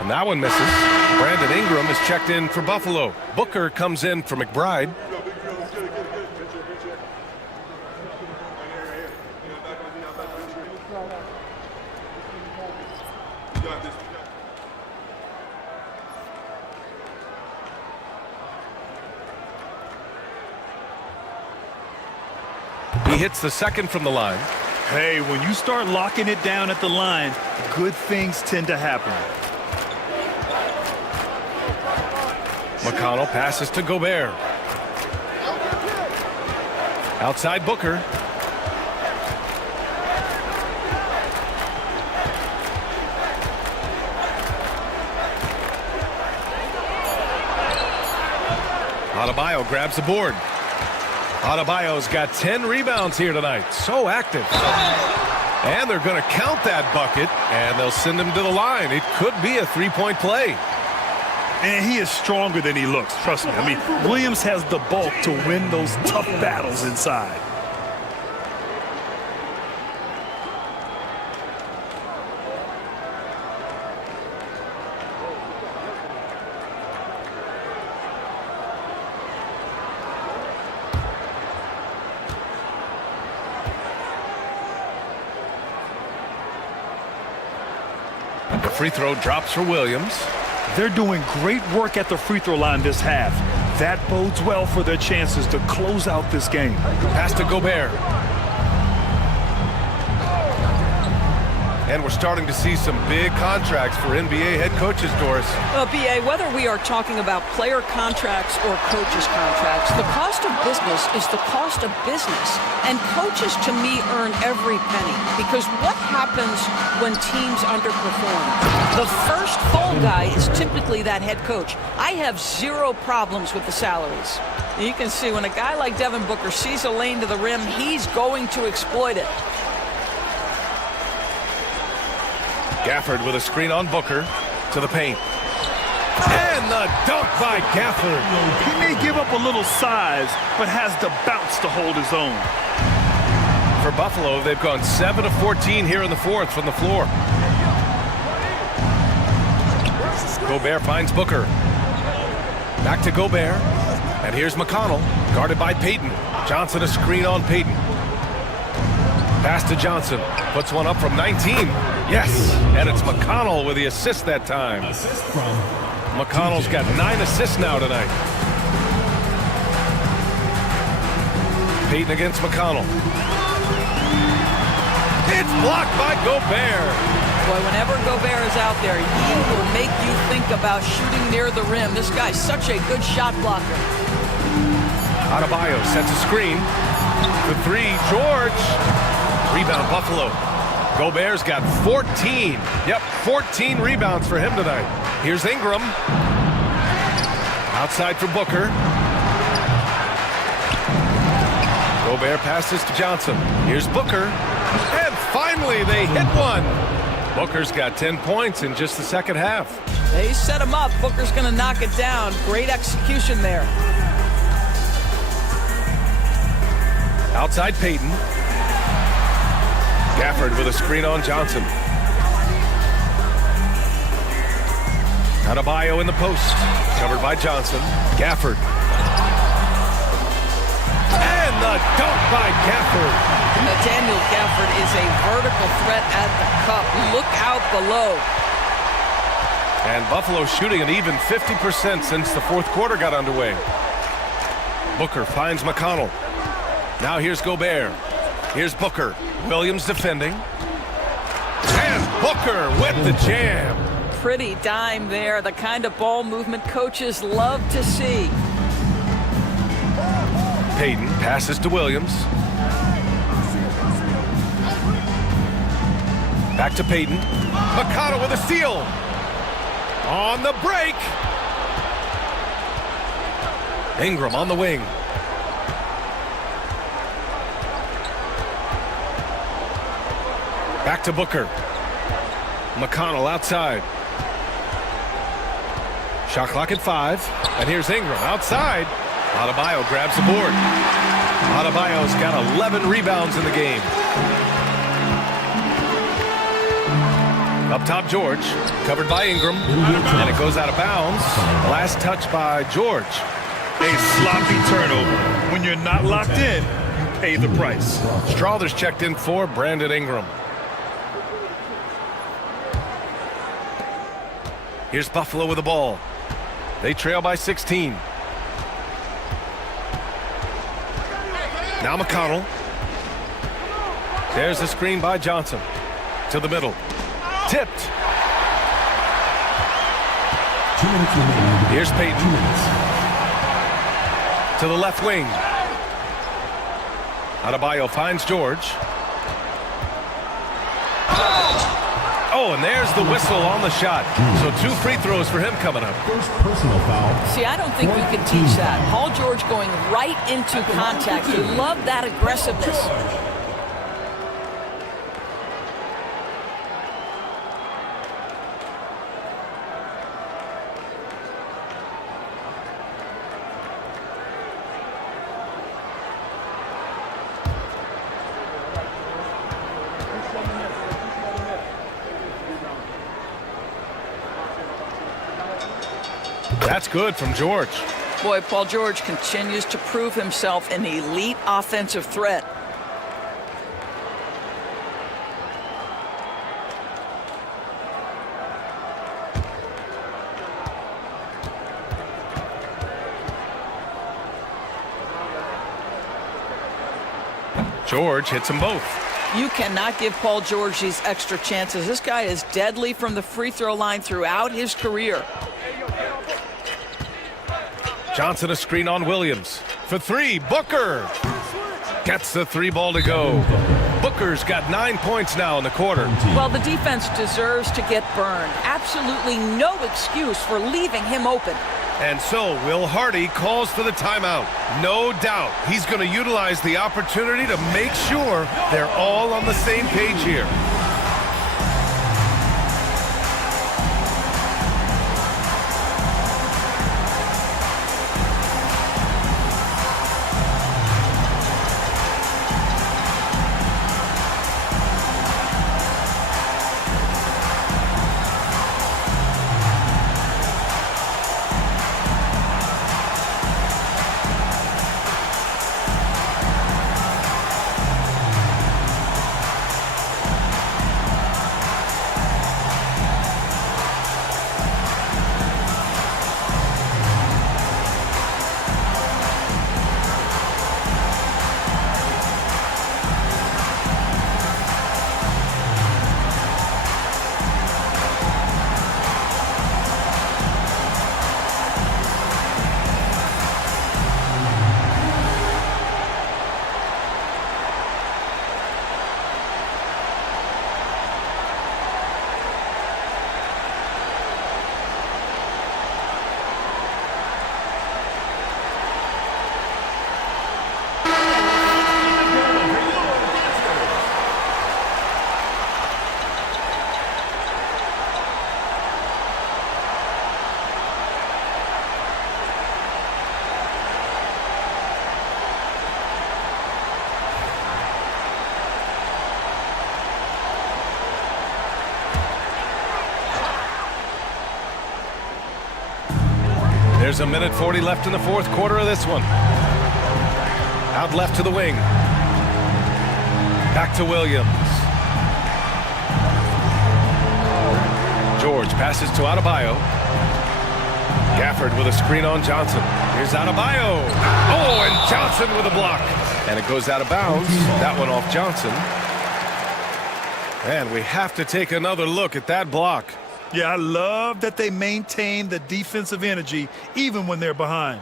And that one misses. Brandon Ingram is checked in for Buffalo. Booker comes in for McBride. He hits the second from the line. Hey, when you start locking it down at the line, good things tend to happen. McConnell passes to Gobert. Outside Booker. Adebayo grabs the board. Adebayo's got 10 rebounds here tonight. So active. And they're going to count that bucket, and they'll send him to the line. It could be a three-point play. And he is stronger than he looks, trust me. I mean, Williams has the bulk to win those tough battles inside. The free throw drops for Williams. They're doing great work at the free throw line this half. That bodes well for their chances to close out this game. Pass to Gobert. And we're starting to see some big contracts for NBA head coaches, Doris. Well, B.A., whether we are talking about player contracts or coaches' contracts, the cost of business is the cost of business. And coaches, to me, earn every penny. Because what happens when teams underperform? The first fall guy is typically that head coach. I have zero problems with the salaries. And you can see when a guy like Devin Booker sees a lane to the rim, he's going to exploit it. Gafford with a screen on Booker to the paint. And the dunk by Gafford. He may give up a little size, but has the bounce to hold his own. For Buffalo, they've gone 7 of 14 here in the fourth from the floor. Gobert finds Booker. Back to Gobert. And here's McConnell, guarded by Payton. Johnson a screen on Payton. Pass to Johnson. Puts one up from 19. Yes, and it's McConnell with the assist that time. McConnell's got 9 assists now tonight. Payton against McConnell. It's blocked by Gobert. Boy, whenever Gobert is out there, he will make you think about shooting near the rim. This guy's such a good shot blocker. Adebayo sets a screen. For 3, George. Rebound Buffalo. Gobert's got 14. Yep, 14 rebounds for him tonight. Here's Ingram. Outside for Booker. Gobert passes to Johnson. Here's Booker. And finally they hit one. Booker's got 10 points in just the second half. They set him up. Booker's going to knock it down. Great execution there. Outside Payton. Gafford with a screen on Johnson. Adebayo in the post. Covered by Johnson. Gafford. And the dunk by Gafford. Nathaniel Gafford is a vertical threat at the cup. Look out below. And Buffalo shooting an even 50% since the fourth quarter got underway. Booker finds McConnell. Now here's Gobert. Here's Booker. Williams defending. And Booker with the jam. Pretty dime there, the kind of ball movement coaches love to see. Payton passes to Williams. Back to Payton. McConnell with a steal. On the break. Ingram on the wing. Back to Booker. McConnell outside. Shot clock at 5. And here's Ingram outside. Adebayo grabs the board. Adebayo's got 11 rebounds in the game. Up top, George. Covered by Ingram. And it goes out of bounds. Last touch by George. A sloppy turnover. When you're not locked in, you pay the price. Strawther's checked in for Brandon Ingram. Here's Buffalo with the ball. They trail by 16. Now McConnell. There's the screen by Johnson. To the middle. Tipped. Here's Payton. To the left wing. Adebayo finds George. Oh, and there's the whistle on the shot. So 2 free throws for him coming up. First personal foul. See, I don't think you can teach that. Paul George going right into contact. You love that aggressiveness. That's good from George. Boy, Paul George continues to prove himself an elite offensive threat. George hits them both. You cannot give Paul George these extra chances. This guy is deadly from the free throw line throughout his career. Johnson a screen on Williams. For 3, Booker. Gets the 3 ball to go. Booker's got 9 points now in the quarter. Well, the defense deserves to get burned. Absolutely no excuse for leaving him open. And so Will Hardy calls for the timeout. No doubt he's going to utilize the opportunity to make sure they're all on the same page here. There's a minute 40 left in the fourth quarter of this one. Out left to the wing. Back to Williams. George passes to Adebayo. Gafford with a screen on Johnson. Here's Adebayo. Oh, and Johnson with a block. And it goes out of bounds. That one off Johnson. And we have to take another look at that block. Yeah, I love that they maintain the defensive energy even when they're behind.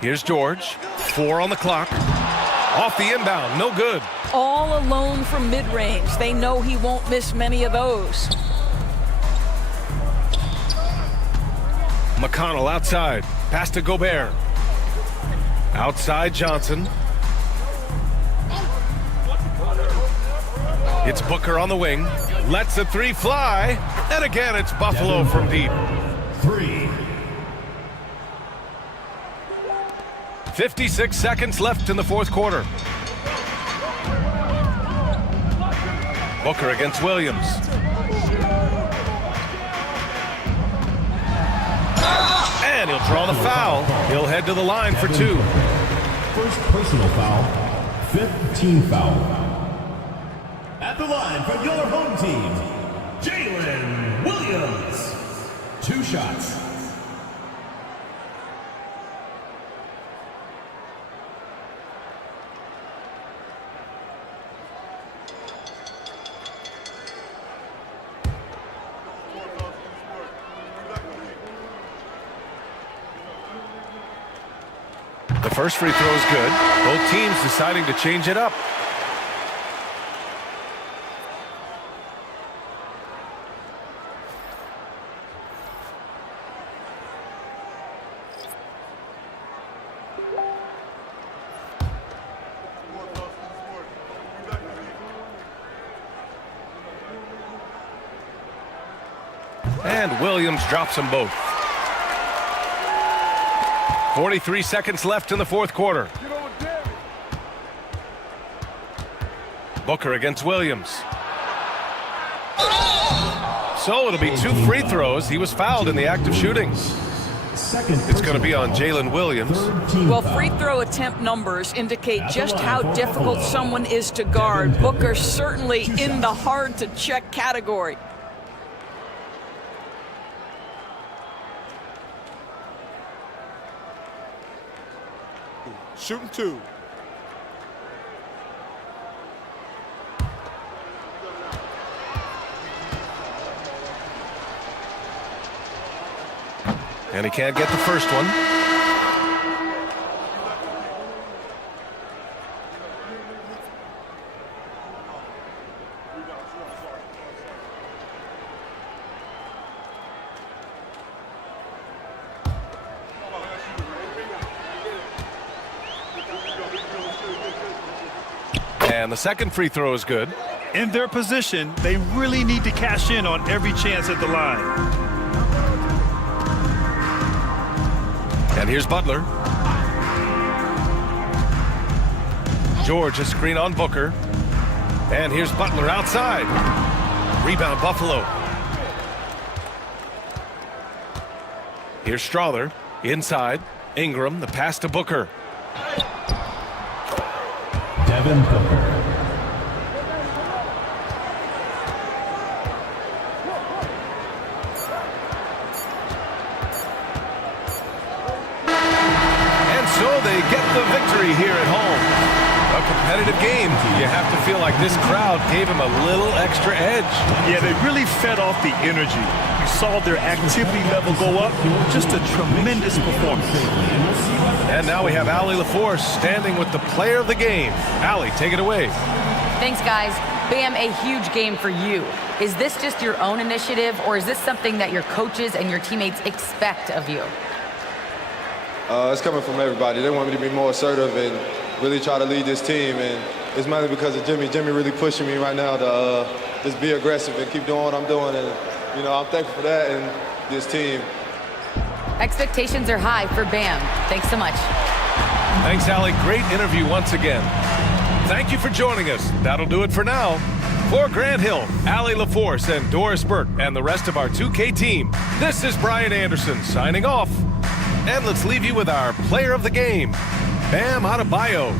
Here's George. 4 on the clock. Off the inbound. No good. All alone from mid-range. They know he won't miss many of those. McConnell outside. Pass to Gobert. Outside Johnson. It's Booker on the wing. Lets the 3 fly. And again, it's Buffalo from deep. 3. 56 seconds left in the fourth quarter. Booker against Williams. And he'll draw the foul. He'll head to the line for 2. First personal foul, 5th team foul. At the line for your home team, Jalen Williams. 2 shots. The first free throw is good. Both teams deciding to change it up. And Williams drops them both. 43 seconds left in the fourth quarter. Booker against Williams. So it'll be 2 free throws. He was fouled in the act of shooting. It's going to be on Jalen Williams. Well, free throw attempt numbers indicate just how difficult someone is to guard. Booker certainly in the hard to check category. Shooting 2. And he can't get the first one. And the second free throw is good. In their position, they really need to cash in on every chance at the line. And here's Butler. George a screen on Booker. And here's Butler outside. Rebound Buffalo. Here's Strother inside. Ingram, the pass to Booker. Devin Booker. And so they get the victory here at home. A competitive game. You have to feel like this crowd gave him a little extra edge. Yeah, they really fed off the energy. You saw their activity level go up. Just a tremendous performance. And now we have Allie LaForce standing with the player of the game. Allie, take it away. Thanks, guys. Bam, a huge game for you. Is this just your own initiative, or is this something that your coaches and your teammates expect of you? It's coming from everybody. They want me to be more assertive and really try to lead this team, and it's mainly because of Jimmy. Jimmy really pushing me right now to just be aggressive and keep doing what I'm doing, and you know I'm thankful for that and this team. Expectations are high for Bam. Thanks so much. Thanks, Allie. Great interview once again. Thank you for joining us. That'll do it for now. For Grant Hill, Allie LaForce, and Doris Burke, and the rest of our 2K team, this is Brian Anderson signing off. And let's leave you with our player of the game, Bam Adebayo.